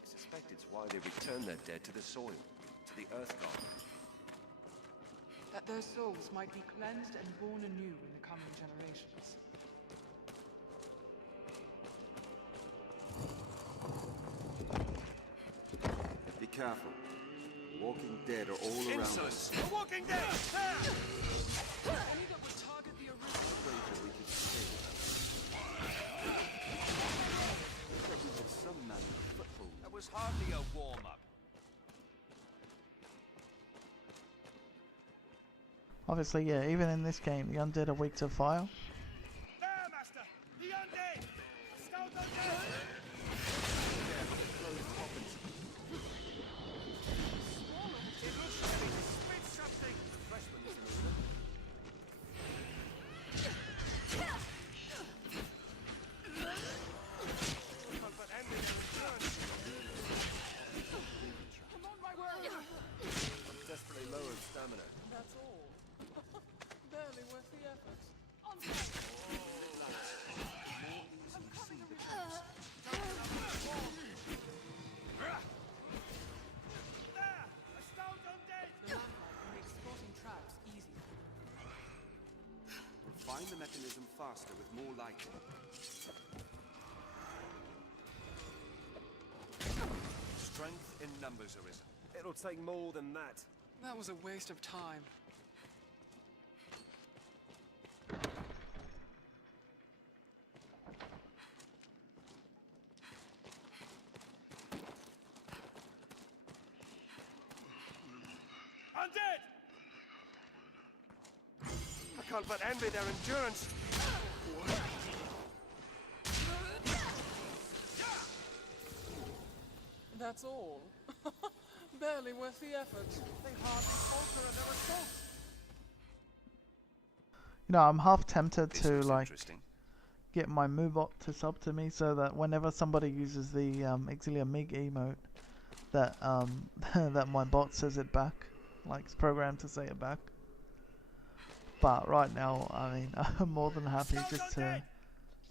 I suspect it's why they return their dead to the soil, to the earth god. That their souls might be cleansed and born anew in the coming generations. Be careful. Walking Dead are all around us. The Walking Dead! Any that would target the original. Afraid that we could escape. That we had some man with foothold. That was hardly a warm-up. Obviously, yeah, even in this game, the undead are weak to fire. There, Master! The undead! Scout undead! Desperately low in stamina. That's all. Barely worth the effort. I'm coming around. There! A scout undead! The lamplight makes spotting traps easy. the mechanism faster with more light. Strength in numbers, Arisen. It'll take more than that. That was a waste of time. Undead! I can't but envy their endurance. That's all. Barely worth the effort. They hardly falter at their assault. You know, I'm half tempted to like get my Moobot to sub to me so that whenever somebody uses the Exilia Mig emote, that that my bot says it back, like it's programmed to say it back. But right now, I mean, I'm more than happy just to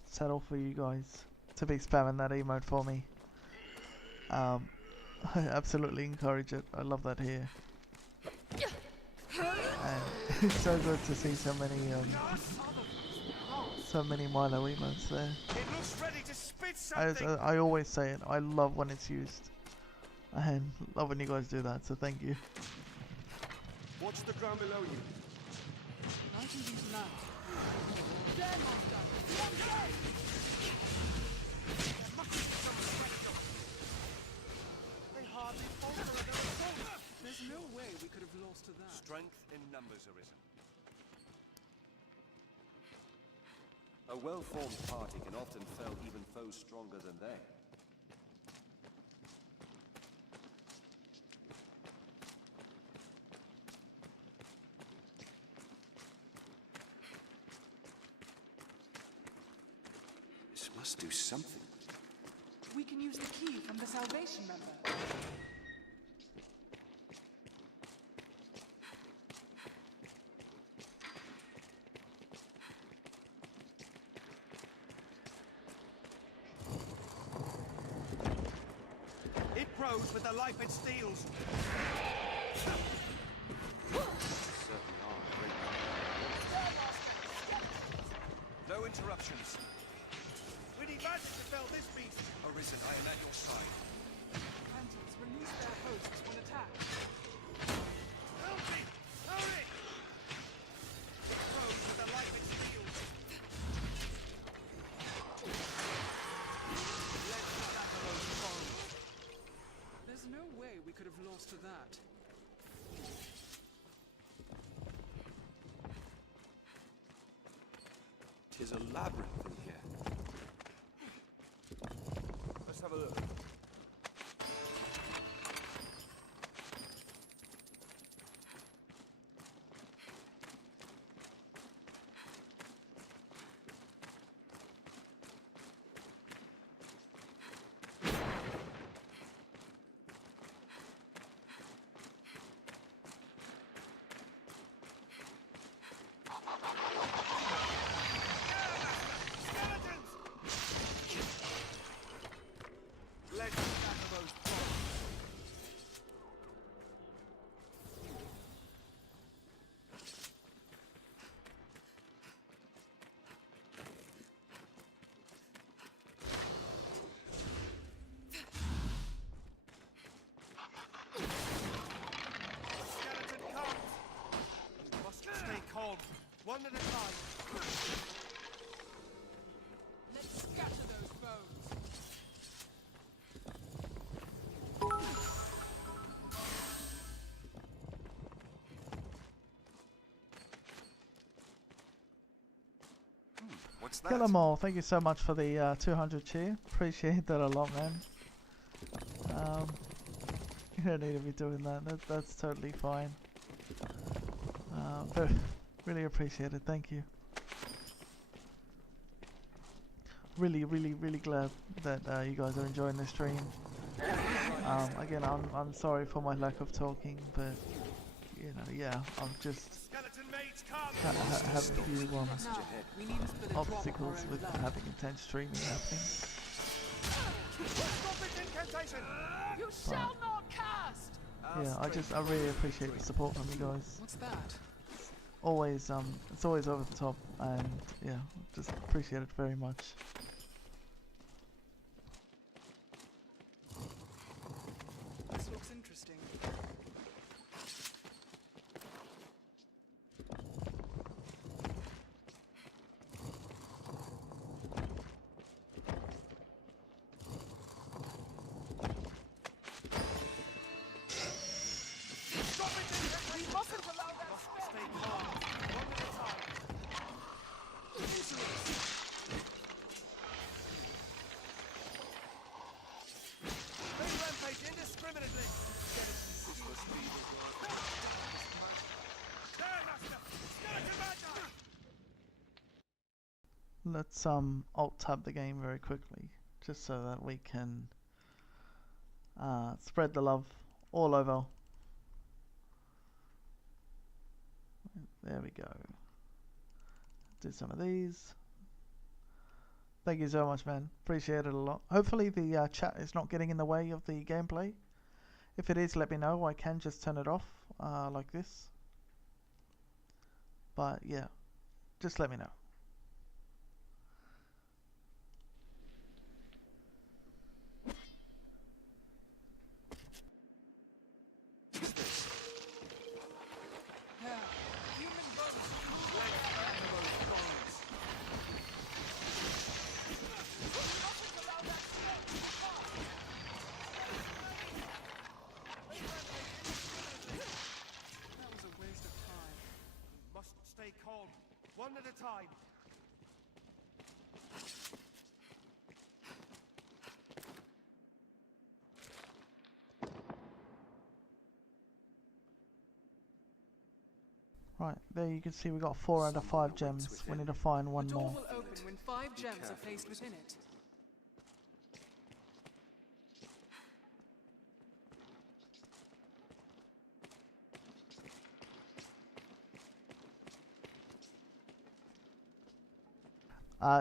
settle for you guys to be spamming that emote for me. I absolutely encourage it. I love that here. And it's so good to see so many Milo emotes there. It looks ready to spit something. I always say it. I love when it's used, and love when you guys do that. So thank you. Watch the ground below you. Not in these lands. There, monster! One day! There must be some spectre. They hardly falter at their assault. There's no way we could have lost to that. Strength in numbers, Arisen. A well-formed party can often fell even foes stronger than they. This must do something. We can use the key from the Salvation member. It grows with the life it steals. No interruptions. We need magic to fell this beast. Arisen, I am at your side. Phantoms release their hosts when attacked. Help me! Hurry! It grows with the life it steals. Let's scatter those foes. There's no way we could have lost to that. Tis a labyrinth in here. Let's have a look. Let's scatter those foes. Skeleton comes. Must stay calm. One at a time. Let's scatter those foes. What's that? Kill them all. Thank you so much for the 200 cheer. Appreciate that a lot, man. You don't need to be doing that. That's totally fine. But really appreciate it. Thank you. Really glad that you guys are enjoying the stream. Again, I'm sorry for my lack of talking, but you know, yeah, I'm just have a few obstacles with having intense streaming happening. You shall not cast! Yeah, I really appreciate the support from you guys. What's that? always it's always over the top, and yeah, just appreciate it very much. This looks interesting. We mustn't allow that stay calm. One at a time. They rampage indiscriminately. This must be the God. There, Master! Skeleton Magi! Let's alt tab the game very quickly, just so that we can spread the love all over. There we go. Do some of these. Thank you so much, man. Appreciate it a lot. Hopefully the chat is not getting in the way of the gameplay. If it is, let me know. I can just turn it off like this. But yeah, just let me know. Stay calm, one at a time. Right, there you can see we got 4 out of 5 gems. We need to find one The door more. will open when 5 gems are placed within it.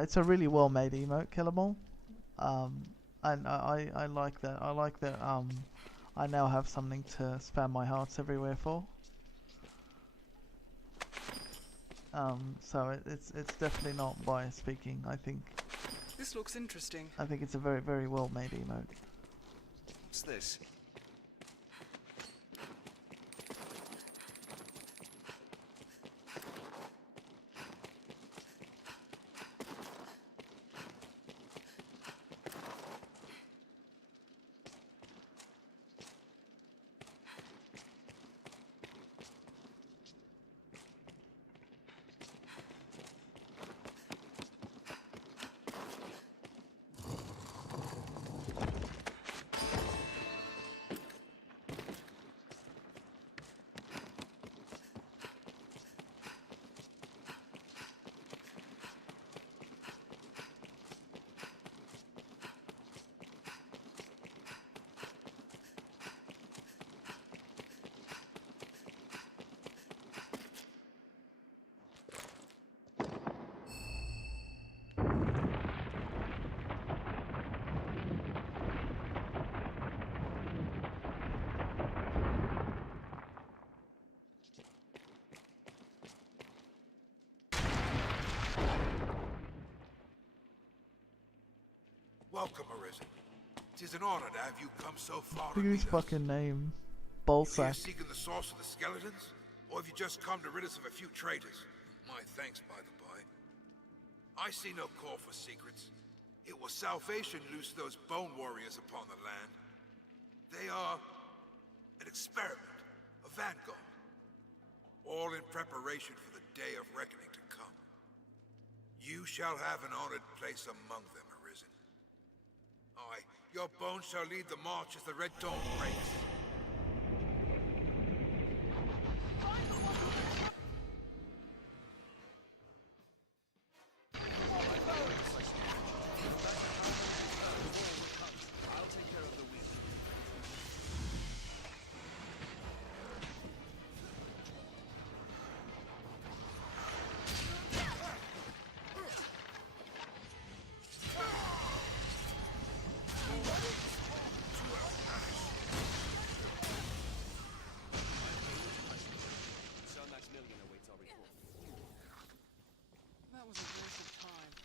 It's a really well made emote, Killable. And I like that. I like that I now have something to spam my hearts everywhere for. So it's definitely not biased speaking. I think This looks interesting. I think it's a very, very well made emote. What's this? Welcome, Arisen. 'Tis an honor to have you come so far Look to at meet his us. fucking name. You here Ballsack. seeking the source of the skeletons? Or have you just come to rid us of a few traitors? My thanks, by the by. I see no call for secrets. It was salvation loosed those bone warriors upon the land. They are an experiment, a vanguard. All in preparation for the day of reckoning to come. You shall have an honored place among them, Arisen. Aye, your bones shall lead the march as the Red Dawn breaks.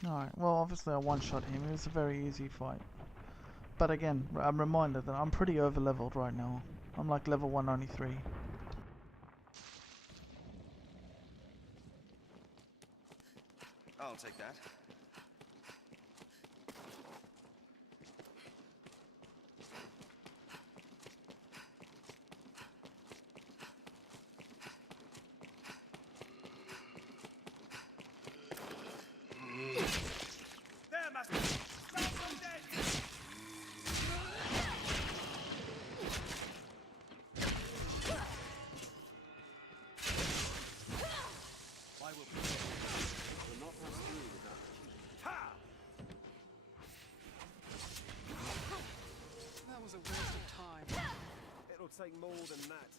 Alright, well obviously I one-shot him, it was a very easy fight. But again, I'm reminded that I'm pretty over-leveled right now. I'm like level 193. I'll take that. There, Master! Stop them dead! Why will we'll not pass through without Ha! That was a waste of time. It'll take more than that.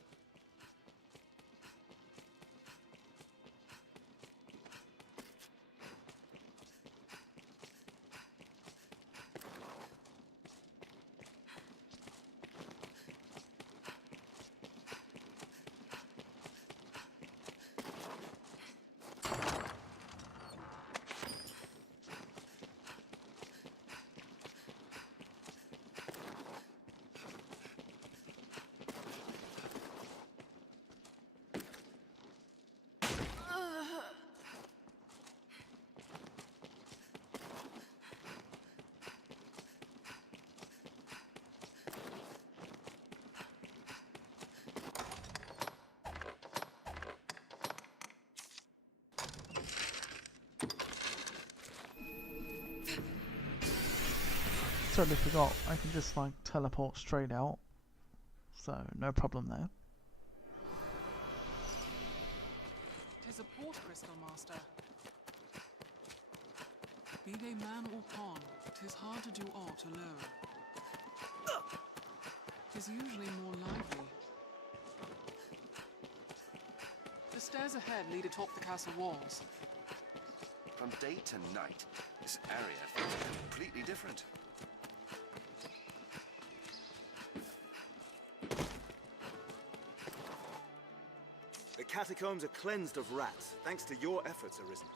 Totally forgot, I can just like teleport straight out. So, no problem there. Tis a port crystal, Master. Be they man or pawn, tis hard to do aught alone. Tis usually more lively. The stairs ahead lead atop the castle walls. From day to night, this area feels completely different. The catacombs are cleansed of rats, thanks to your efforts, Arisen.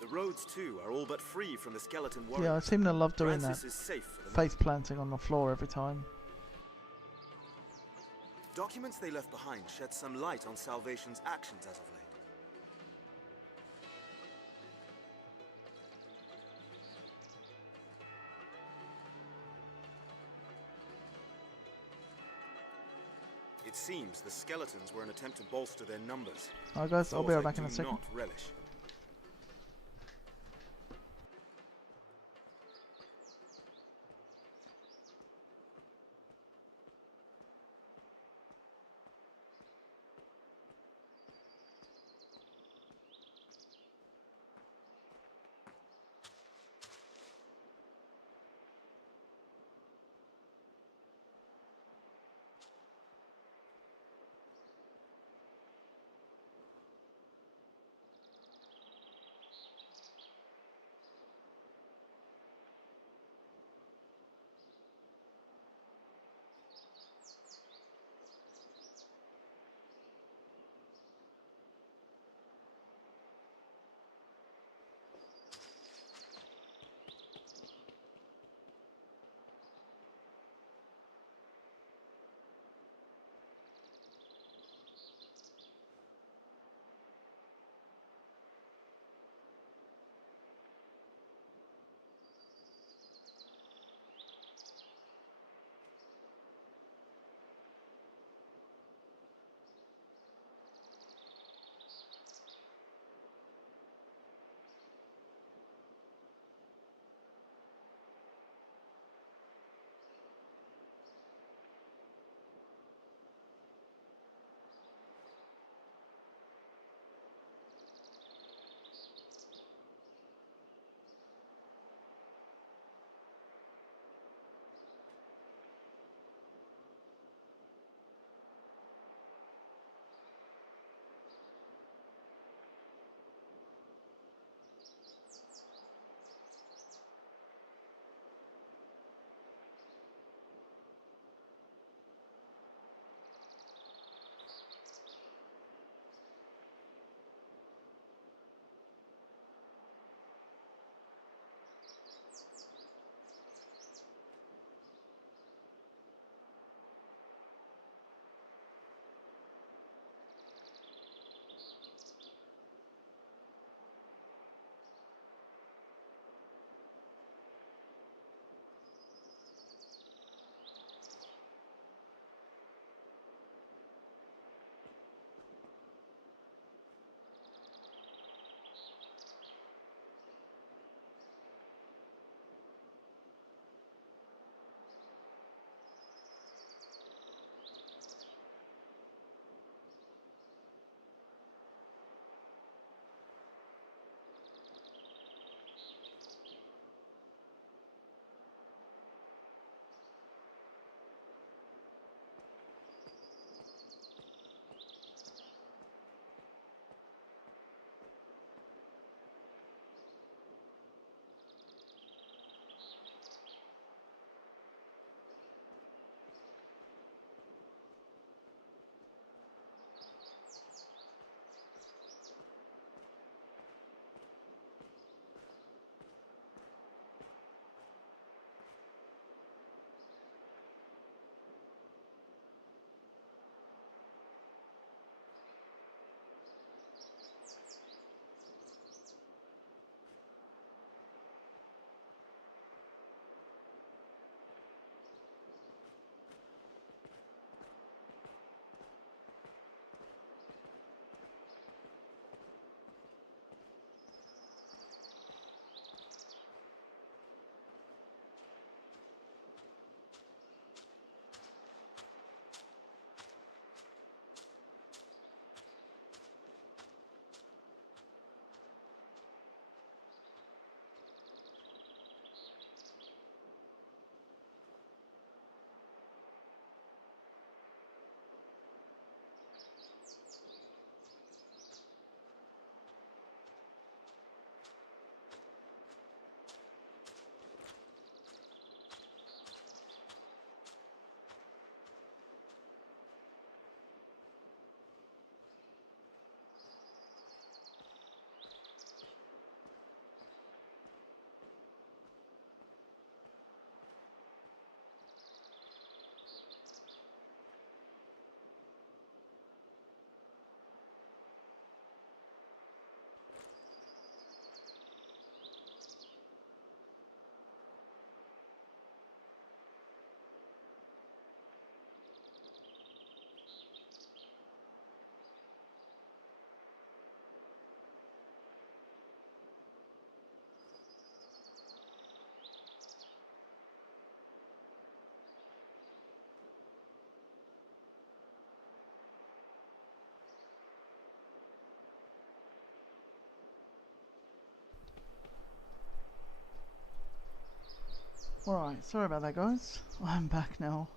The roads, too, are all but free from the skeleton warriors. Yeah, I seem to love doing Francis that. is safe for the Face planting on the floor every time. Documents they left behind shed some light on Salvation's actions as of late. It seems the skeletons were an attempt to bolster their numbers. Alright guys, I'll be right back in a Do second. not relish. Alright, sorry about that guys. I'm back now.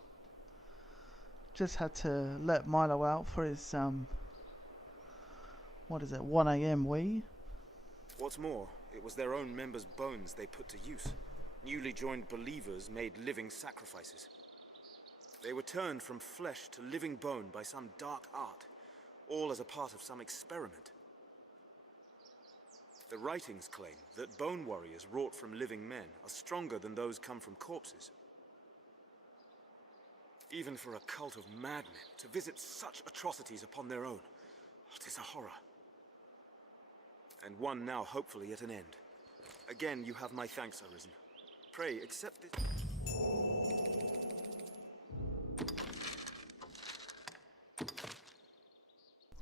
Just had to let Milo out for his what is it, 1 AM wee? What's more, it was their own members' bones they put to use. Newly joined believers made living sacrifices. They were turned from flesh to living bone by some dark art, all as a part of some experiment. The writings claim that bone warriors wrought from living men are stronger than those come from corpses. Even for a cult of madmen to visit such atrocities upon their own, it is a horror. And one now hopefully at an end. Again, you have my thanks, Arisen. Pray, accept this.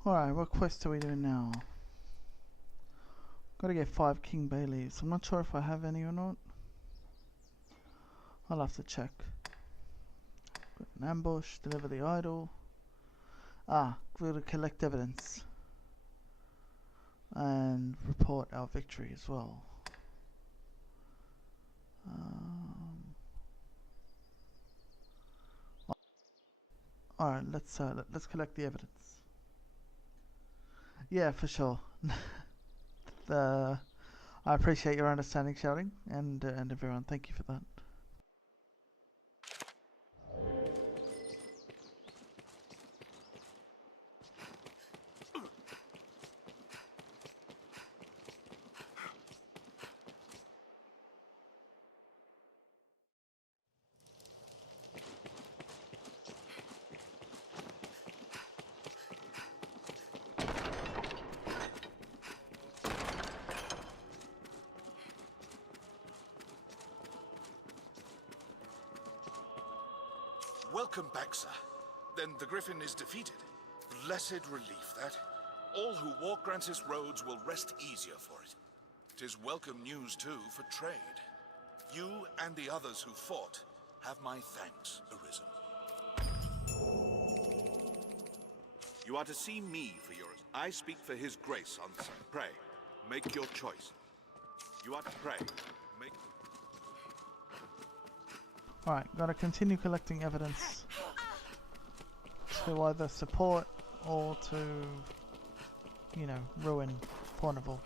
Alright, what quest are we doing now? Gotta get 5 King Bay leaves. I'm not sure if I have any or not. I'll have to check. Got an ambush, deliver the idol. Ah, we're gonna collect evidence. And report our victory as well. Alright, let's collect the evidence. Yeah, for sure. I appreciate your understanding, shouting, and everyone. Thank you for that. Welcome back, sir. Then the Griffin is defeated. Blessed relief, that. All who walk Grancis roads will rest easier for it. 'Tis welcome news, too, for trade. You and the others who fought have my thanks, Arisen. You are to see me for yours. I speak for his grace on this. Pray, make your choice. You are to pray. Make... Alright, gotta continue collecting evidence to either support or to, you know, ruin Pornival.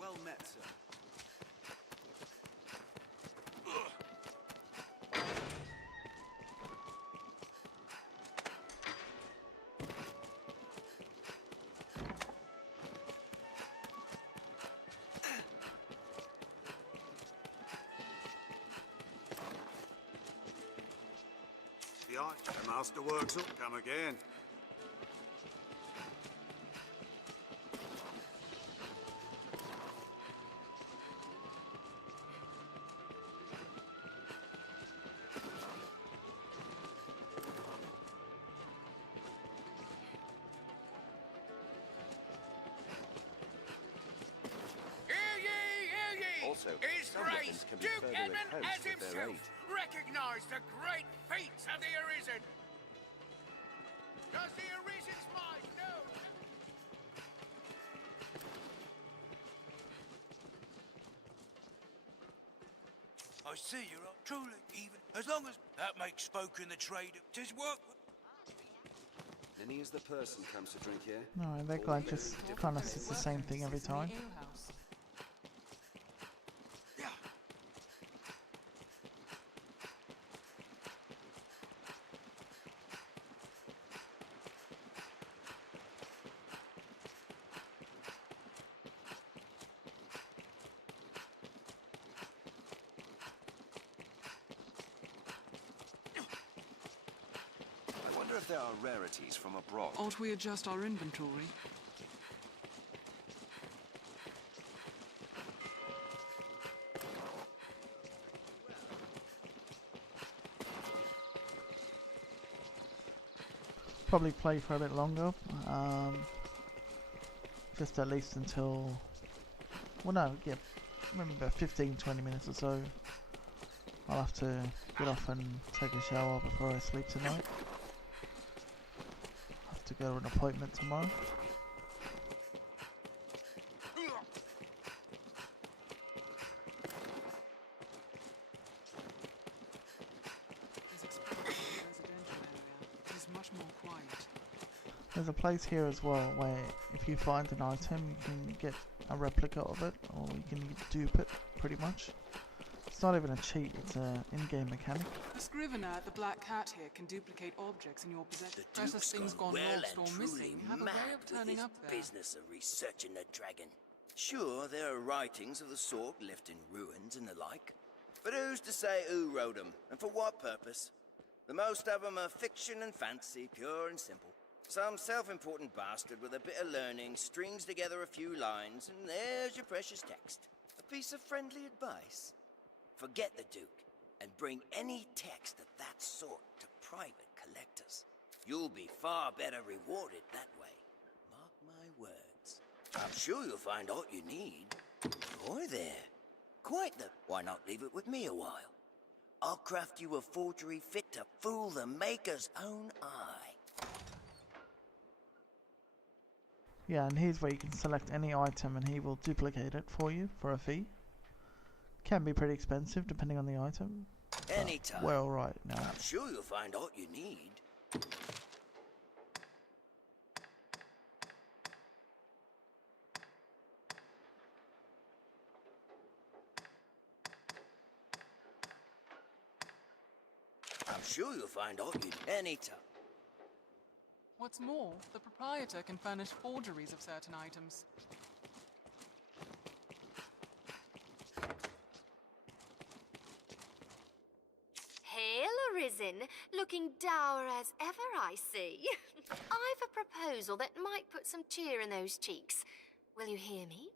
Well met, sir. The master works up. Come again. Also, His some Grace, weapons can be Duke further Edmund as enhanced with their himself, aid. recognize the great feats of the Arisen. Does the Arisen's might know? I see you're up truly, even as long as that makes spoken the trade, 'tis work. Many as the person comes to drink here. Alright, that guy just kind of says the same thing every time. I wonder if there are rarities from abroad. Ought we adjust our inventory? Probably play for a bit longer. Just at least until... Well, no, yeah, remember 15-20 minutes or so. I'll have to get off and take a shower before I sleep tonight. to go to an appointment tomorrow. There's a place here as well where if you find an item you can get a replica of it, or you can dupe it pretty much. It's not even a cheat, it's an in-game mechanic. The scrivener at the Black Cat here can duplicate objects in your possession. The Duke's things gone gone well lost and or truly missing have a mad way of with turning his up there. business of researching the dragon. Sure, there are writings of the sort left in ruins and the like, but who's to say who wrote them, and for what purpose? The most of them are fiction and fancy, pure and simple. Some self-important bastard with a bit of learning strings together a few lines, and there's your precious text. A piece of friendly advice. Forget the Duke, and bring any text of that sort to private collectors. You'll be far better rewarded that way. Mark my words. I'm sure you'll find all you need. Boy there. Quite the... Why not leave it with me a while? I'll craft you a forgery fit to fool the maker's own eye. Yeah, and here's where you can select any item and he will duplicate it for you for a fee. Can be pretty expensive depending on the item. Anytime. We're alright now. I'm sure you'll find all you need. I'm sure you'll find all you need. Anytime. What's more, the proprietor can furnish forgeries of certain items. Hail, Arisen, looking dour as ever, I see. I've a proposal that might put some cheer in those cheeks. Will you hear me?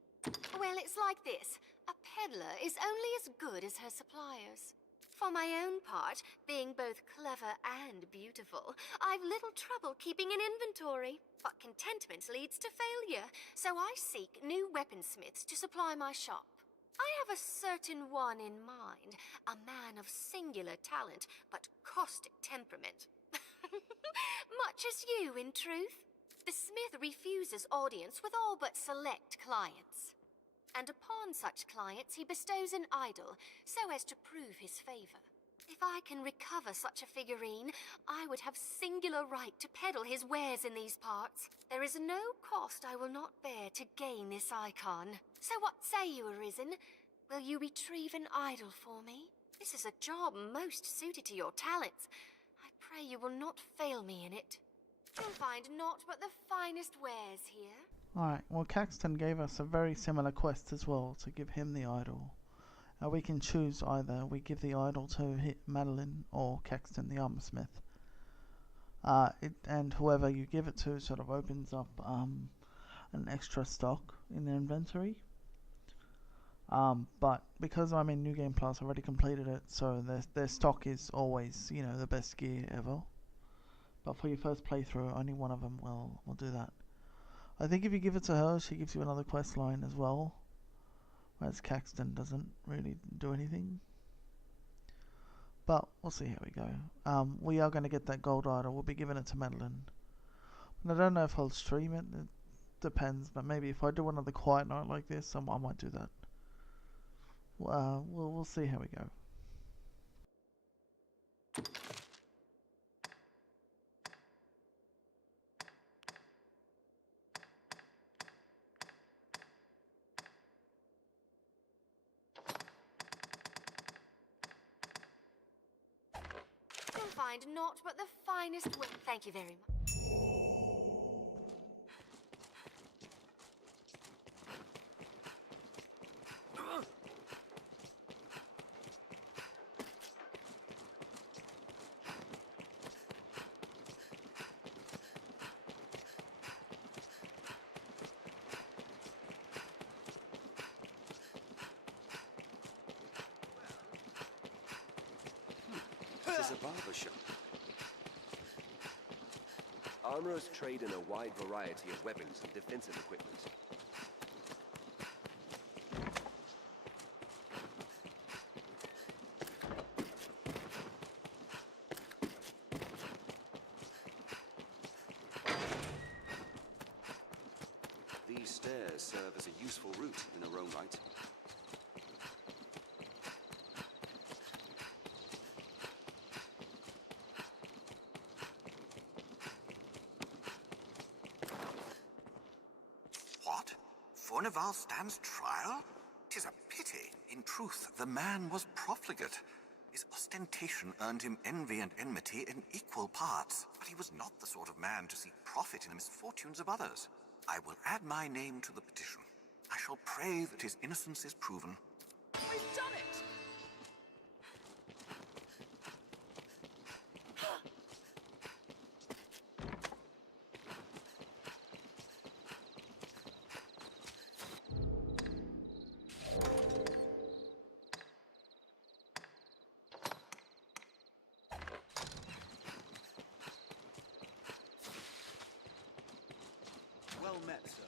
Well, it's like this. A peddler is only as good as her suppliers. For my own part, being both clever and beautiful, I've little trouble keeping an inventory. But contentment leads to failure, so I seek new weaponsmiths to supply my shop. I have a certain one in mind, a man of singular talent, but caustic temperament. Much as you, in truth. The smith refuses audience with all but select clients. And upon such clients he bestows an idol, so as to prove his favor. If I can recover such a figurine, I would have singular right to peddle his wares in these parts. There is no cost I will not bear to gain this icon. So what say you, Arisen? Will you retrieve an idol for me? This is a job most suited to your talents. I pray you will not fail me in it. You'll find naught but the finest wares here. Alright, well Caxton gave us a very similar quest as well to give him the idol. We can choose either. We give the idol to Madeline or Caxton the armorsmith. And whoever you give it to sort of opens up an extra stock in their inventory. But because I'm in New Game Plus, I've already completed it, so their stock is always, you know, the best gear ever. But for your first playthrough, only one of them will do that. I think if you give it to her, she gives you another quest line as well. Whereas Caxton doesn't really do anything. But we'll see how we go. We are going to get that gold idol. We'll be giving it to Madeline. And I don't know if I'll stream it. It depends. But maybe if I do another quiet night like this, I might do that. We'll see how we go. You'll find naught but the finest way. Thank you very much. This is a barber shop. Armorers trade in a wide variety of weapons and defensive equipment. serve as a useful route in their own right. What? Fornival stands trial? 'Tis a pity. In truth, the man was profligate. His ostentation earned him envy and enmity in equal parts, but he was not the sort of man to seek profit in the misfortunes of others. I will add my name to the petition. I shall pray that his innocence is proven. We've done it! Well met, sir.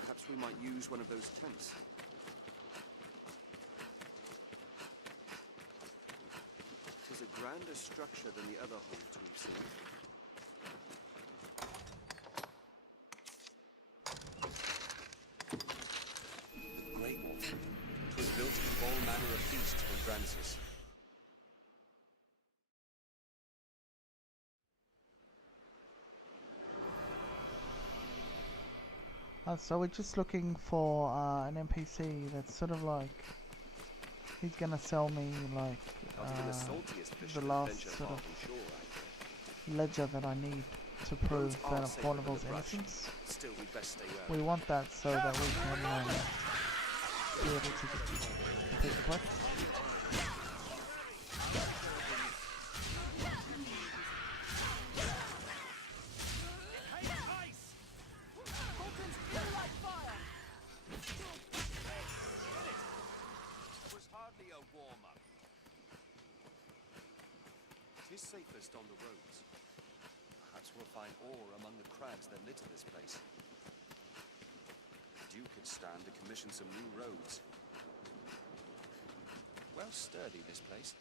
Perhaps we might use one of those tents. It is a grander structure than the other holds we've seen. Great Wolf. 'Twas built to keep all manner of feasts from Francis. So we're just looking for an NPC that's sort of like, he's gonna sell me like the last sort of ledger that I need to prove that Fornival's innocence. Still, we'd best stay where We want that so that we can be able to complete the quest. It is safest on the roads. Perhaps we'll find ore among the crags that litter this place. The Duke could stand to commission some new roads. Well sturdy, this place.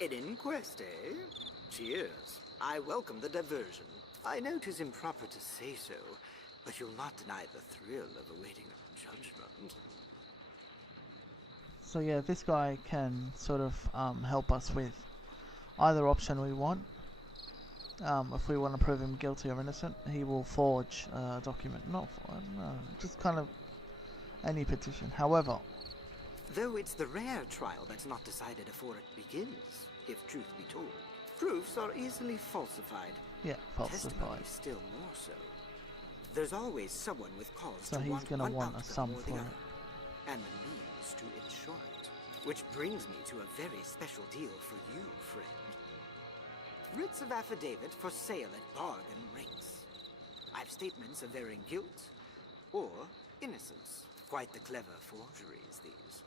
An inquest, eh? Cheers. I welcome the diversion. I know 'tis improper to say so, but you'll not deny the thrill of awaiting judgment. So yeah, this guy can sort of help us with either option we want. If we want to prove him guilty or innocent, he will forge a document. Not forge, no, just kind of any petition. However, Though it's the rare trial that's not decided afore it begins, if truth be told. Proofs are easily falsified. yeah, Testimony falsified. still more so. There's always someone with cause So to he's want gonna one want a outcome sum or the for other, it. and the means to ensure it. Which brings me to a very special deal for you, friend. Writs of affidavit for sale at bargain rates. I've statements of varying guilt or innocence. Quite the clever forgeries, these.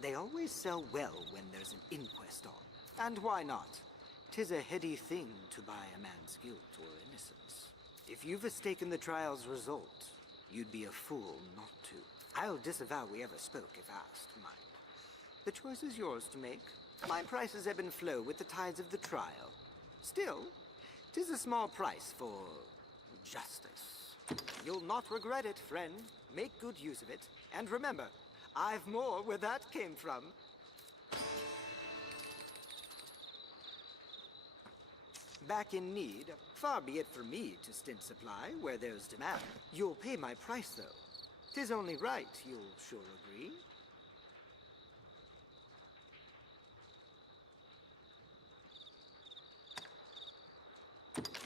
They always sell well when there's an inquest on. And why not? 'Tis a heady thing to buy a man's guilt or innocence. If you've mistaken the trial's result, you'd be a fool not to. I'll disavow we ever spoke if asked, mind. The choice is yours to make. My prices ebb and flow with the tides of the trial. Still, 'tis a small price for justice. You'll not regret it, friend. Make good use of it. And remember, I've more where that came from. Back in need, far be it for me to stint supply where there's demand. You'll pay my price, though. 'Tis only right, you'll sure agree.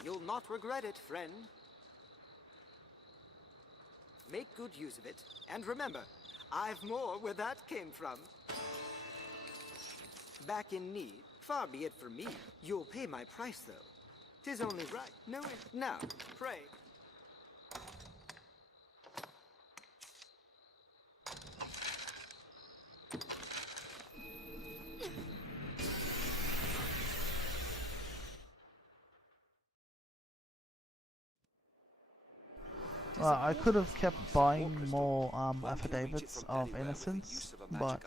You'll not regret it, friend. Make good use of it, and remember, I've more where that came from. back in need. Far be it from me. You'll pay my price, though. 'Tis only right. No, now, pray. Well, I could have kept buying more affidavits of innocence, but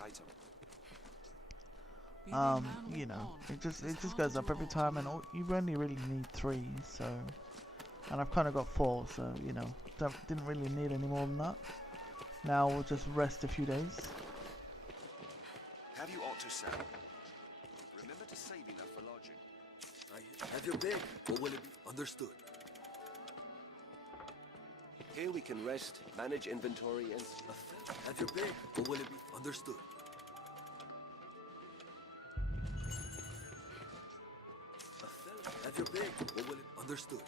you know, it just goes up every time, and you only really need 3. So, and I've kind of got 4, so you know, didn't really need any more than that. Now we'll just rest a few days. Have you aught to say? Remember to save enough for lodging. Have your pick, or will it be understood? Here we can rest, manage inventory, and... Have your pick, or will it be understood? Have your pick, or will it understood?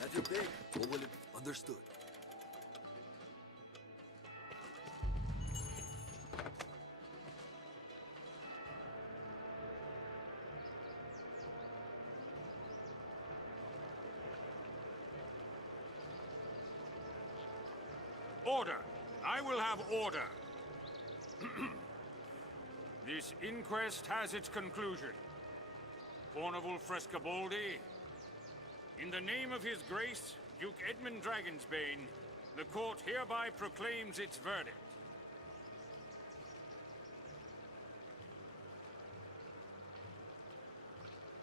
Have your pick, or will it be understood? Order! I will have order! This inquest has its conclusion. Fornival Frescobaldi, in the name of His Grace, Duke Edmund Dragonsbane, the court hereby proclaims its verdict.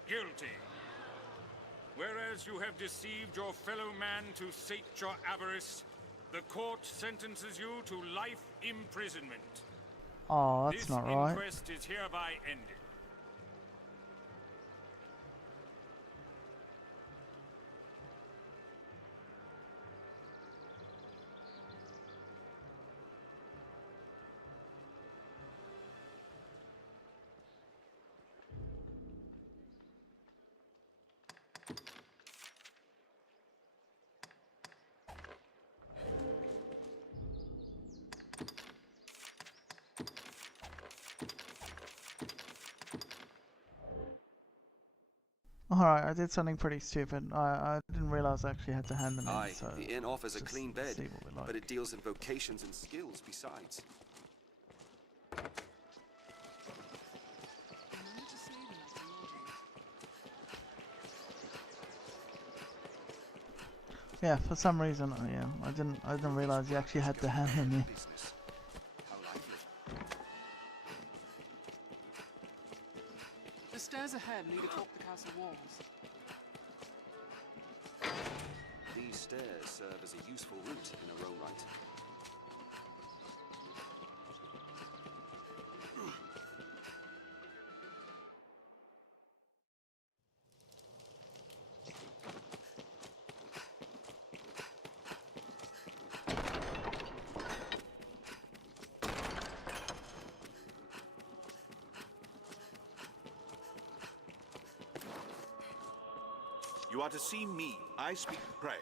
Guilty. Whereas you have deceived your fellow man to sate your avarice, the court sentences you to life imprisonment. Oh, that's not right. This inquest is hereby ended. Alright, I did something pretty stupid. I didn't realise I actually had to hand them in. Aye, So the inn offers a clean bed, see what we like. but it deals in vocations and skills besides. Yeah, for some reason, yeah, I didn't realise you actually had to hand them in. The stairs ahead lead atop the castle walls. These stairs serve as a useful route in their own right. You are to see me. I speak. Pray,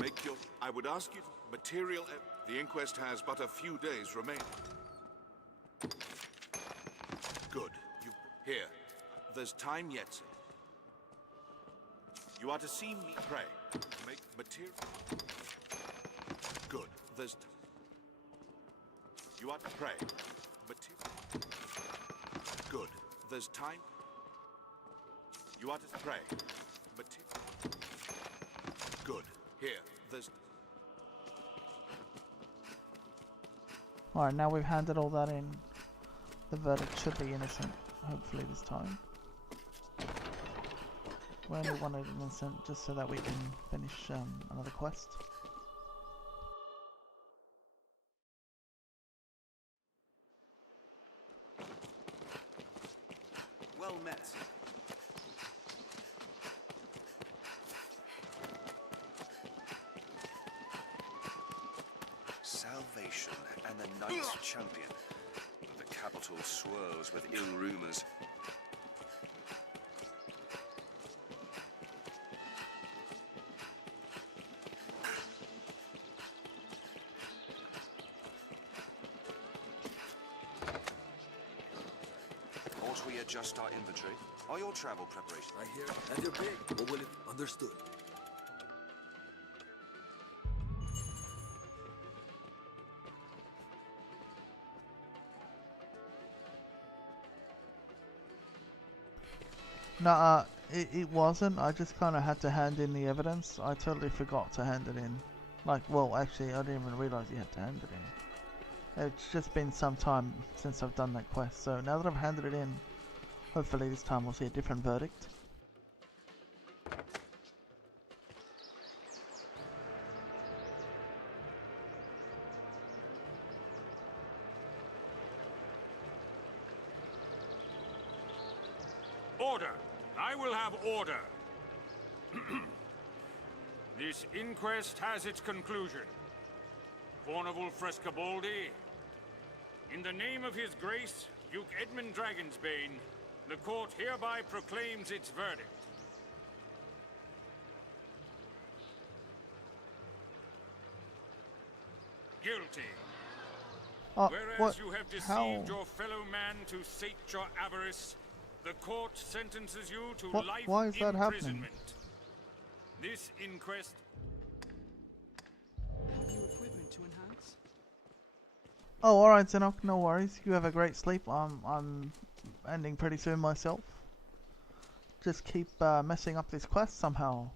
make your... I would ask you material... The inquest has but a few days remaining. Good. You... Here. There's time yet, sir. You are to see me. Pray, make material... Good. There's... You are to pray. Material... Good. There's time... You are to pray. Material... Good. Here, there's... Alright, now we've handed all that in. The verdict should be innocent, hopefully this time. We only wanted innocent just so that we can finish another quest. Well met. Salvation and the Knights Champion. The capital swirls with ill rumors. adjust our inventory? Are your travel preparations? I hear. Have your pick. What will it? Understood. Nah, it wasn't. I just kind of had to hand in the evidence. I totally forgot to hand it in. Like, well, actually, I didn't even realise you had to hand it in. It's just been some time since I've done that quest, so now that I've handed it in, hopefully this time we'll see a different verdict. Order! I will have order! This inquest has its conclusion. Fornival Frescobaldi, in the name of His Grace, Duke Edmund Dragonsbane, the court hereby proclaims its verdict. Guilty. Whereas what? you have deceived How? your fellow man to sate your avarice, the court sentences you to What? life Why is that happening? imprisonment. This inquest... New equipment to enhance? Oh, alright, Zenok, no worries. You have a great sleep. I'm ending pretty soon myself. Just keep messing up this quest somehow.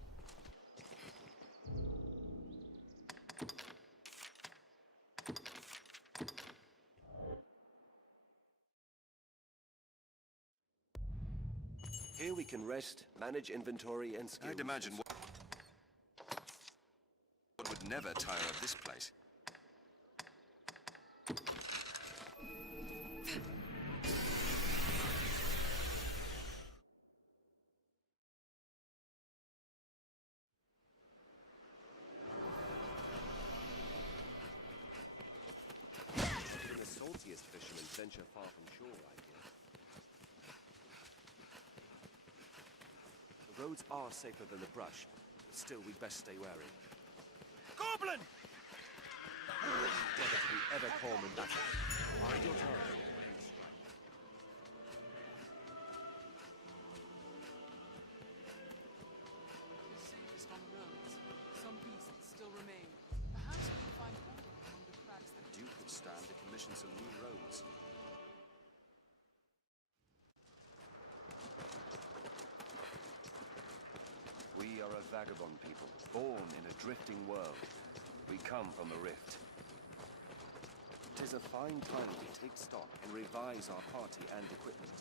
Here we can rest, manage inventory, and skills. I'd imagine what would never tire of this place. Even the saltiest fishermen venture far from shore, I hear. The roads are safer than the brush, but still we'd best stay wary. Goblin! Endeavor to be ever calm in battle. Bide your time. The safest on the roads. Some pieces still remain. Perhaps we can find order among the cracks that... Duke could stand to commission some new roads. We are a vagabond people, born in a drifting world. We come from the rift. It is a fine time to take stock and revise our party and equipment.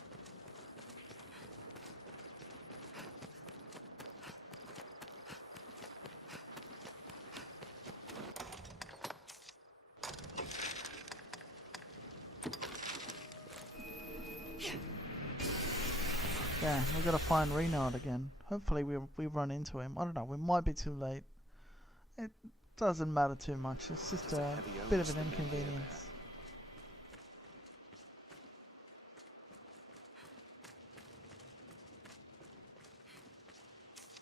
Yeah, we gotta find Renard again. Hopefully we run into him. I don't know, we might be too late. It doesn't matter too much, it's just a bit of an inconvenience.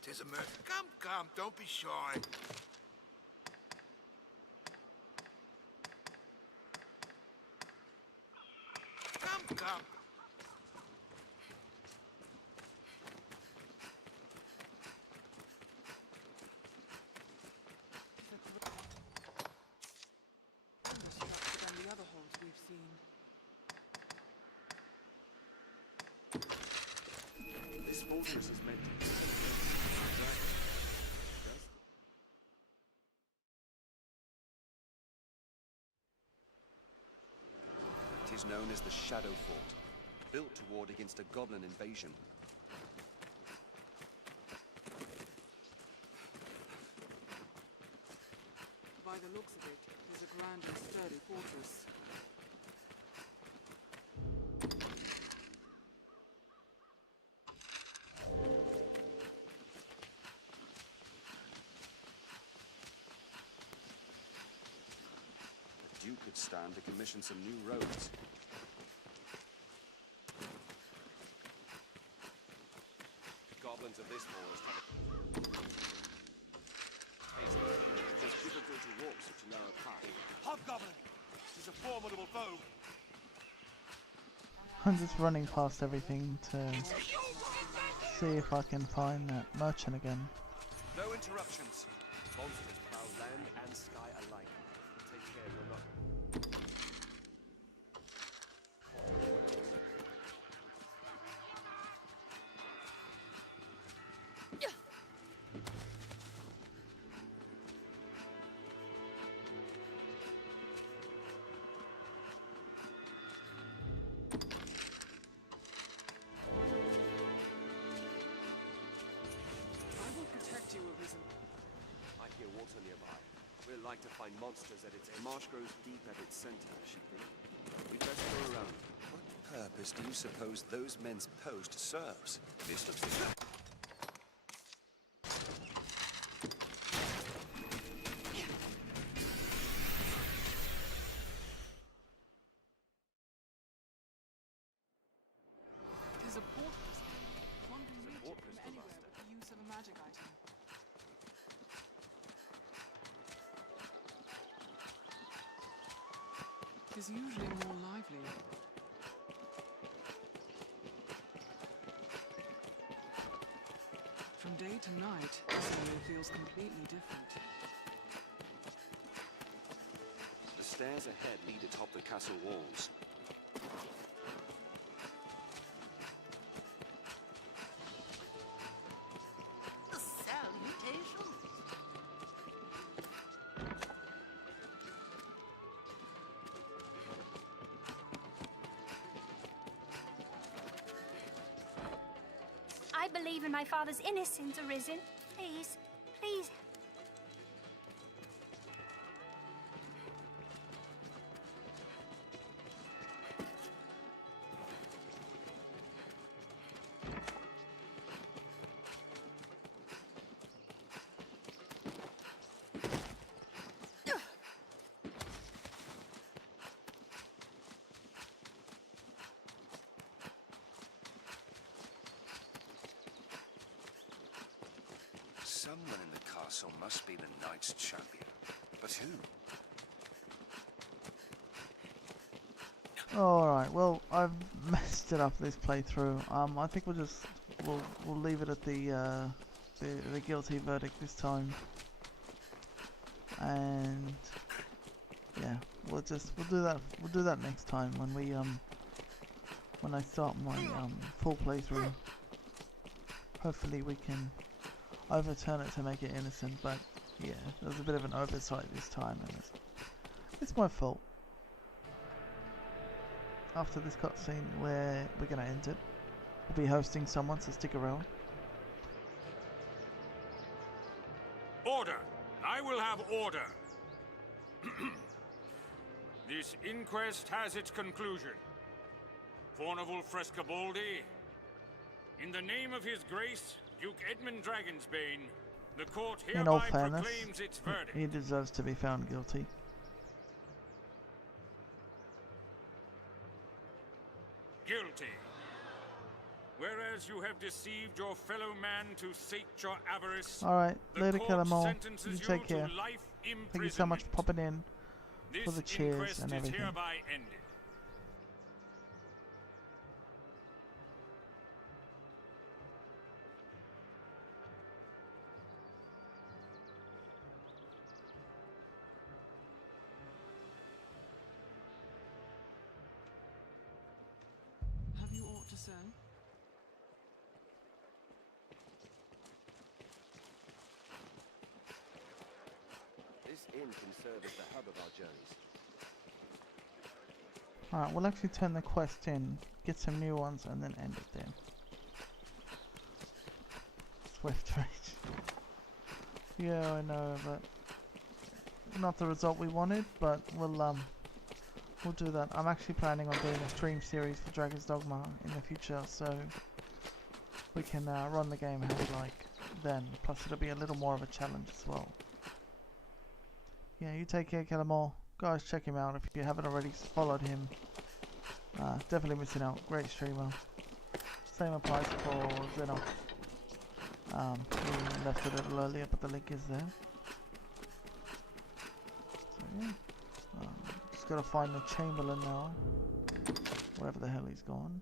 Tis a murder. Come, don't be shy. Come. Structure than the other holes we've seen. This fortress is meant to be. It is known as the Shadow Fort, built to ward against a goblin invasion. By the looks of it, it's a grand and sturdy fortress. The Duke could stand to commission some new roads. The goblins of this forest have a taste. It is difficult to walk such a narrow path. Hobgoblin! This is a formidable foe. I'm just running past everything to see if I can find that merchant again. No interruptions. Monsters plow land and sky alike. Take care you're not... I will protect you, Arisen. I hear water nearby. We'll like to find monsters at its... A marsh grows deep at its center, should we? We'd best go around. What purpose do you suppose those men's post serves? This looks... There's a port crystal. One can reach it from anywhere with the use of a magic item. It is usually more lively. From day to night, this area feels completely different. The stairs ahead lead atop the castle walls. Salutations. I believe in my father's innocence, Arisen. Please, please. Someone in the castle must be the Knight's champion. But who? Alright, well, I've messed it up this playthrough. I think we'll leave it at the guilty verdict this time. And yeah, we'll do that next time when I start my full playthrough. Hopefully we can overturn it to make it innocent, but yeah, there was a bit of an oversight this time, and it's my fault. After this cutscene, we're gonna end it. We'll be hosting someone, so stick around. Order! I will have order! This inquest has its conclusion. Fornival Frescobaldi, in the name of His Grace, Duke Edmund Dragonsbane, the court In all hereby fairness, proclaims its verdict. he deserves to be found guilty. Guilty. Whereas you have deceived your fellow man to sate your avarice, Alright, the later court kill them all. sentences You take to care. life Thank you so much for popping in, for the This cheers inquest and is everything. hereby ended. Have you aught to say? This inn can serve as the hub of our journeys. Alright, we'll actually turn the quest in, get some new ones, and then end it then. Swift Rage. Yeah, I know, but not the result we wanted, but we'll do that. I'm actually planning on doing a stream series for Dragon's Dogma in the future, so we can run the game how we like then. Plus it'll be a little more of a challenge as well. Yeah, you take care, kill 'em all. Guys, check him out if you haven't already followed him. Definitely missing out. Great streamer. Same applies for Zeno. We left it a little earlier, but the link is there. So yeah, just gotta find the Chamberlain now. Wherever the hell he's gone.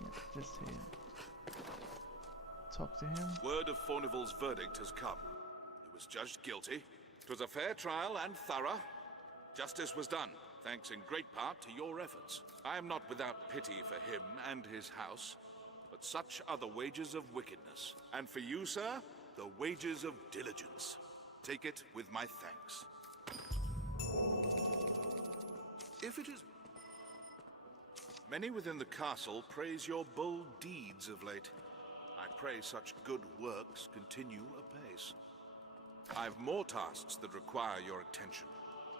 Yeah, just here. Talk to him. Word of Fornival's verdict has come. He was judged guilty. It was a fair trial and thorough. Justice was done, thanks in great part to your efforts. I am not without pity for him and his house, but such are the wages of wickedness. And for you, sir, the wages of diligence. Take it with my thanks. If it is... Many within the castle praise your bold deeds of late. I pray such good works continue apace. I've more tasks that require your attention.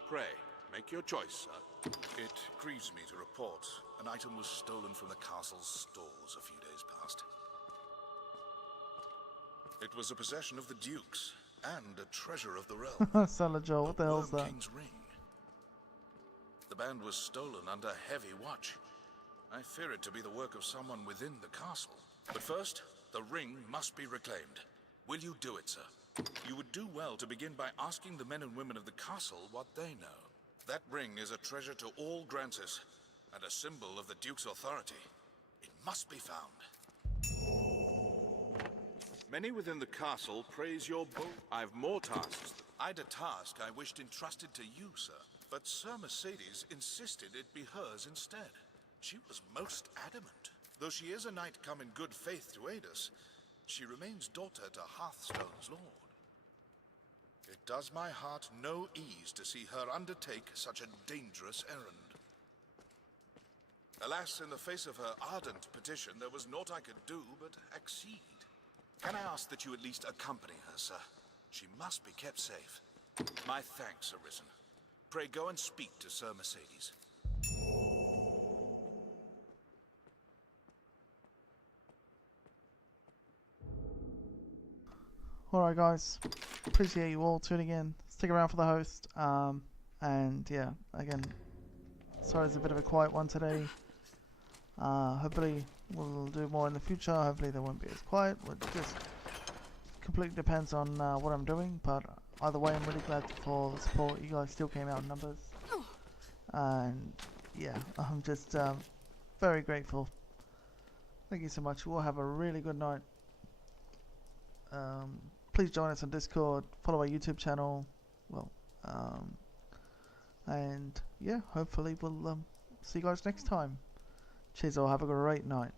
Pray, make your choice, sir. It grieves me to report an item was stolen from the castle's stores a few days past. It was a possession of the Duke's and a treasure of the realm. Salah Joe, what the hell's that? King's ring. The band was stolen under heavy watch. I fear it to be the work of someone within the castle. But first, the ring must be reclaimed. Will you do it, sir? You would do well to begin by asking the men and women of the castle what they know. That ring is a treasure to all Grancis, and a symbol of the Duke's authority. It must be found. Many within the castle praise your bold... I've more tasks. I'd a task I wished entrusted to you, sir, but Sir Mercedes insisted it be hers instead. She was most adamant. Though she is a knight come in good faith to aid us, she remains daughter to Hearthstone's lord. It does my heart no ease to see her undertake such a dangerous errand. Alas, in the face of her ardent petition, there was naught I could do but accede. Can I ask that you at least accompany her, sir? She must be kept safe. My thanks, Arisen. Pray go and speak to Sir Mercedes. Alright guys, appreciate you all tuning in. Stick around for the host. And yeah, again, sorry it's a bit of a quiet one today. Hopefully we'll do more in the future. Hopefully they won't be as quiet. It just completely depends on what I'm doing. But either way, I'm really glad for the support. You guys still came out in numbers. And yeah, I'm just very grateful. Thank you so much. We'll have a really good night. Please join us on Discord, follow our YouTube channel, and yeah, hopefully we'll see you guys next time. Cheers all, have a great night.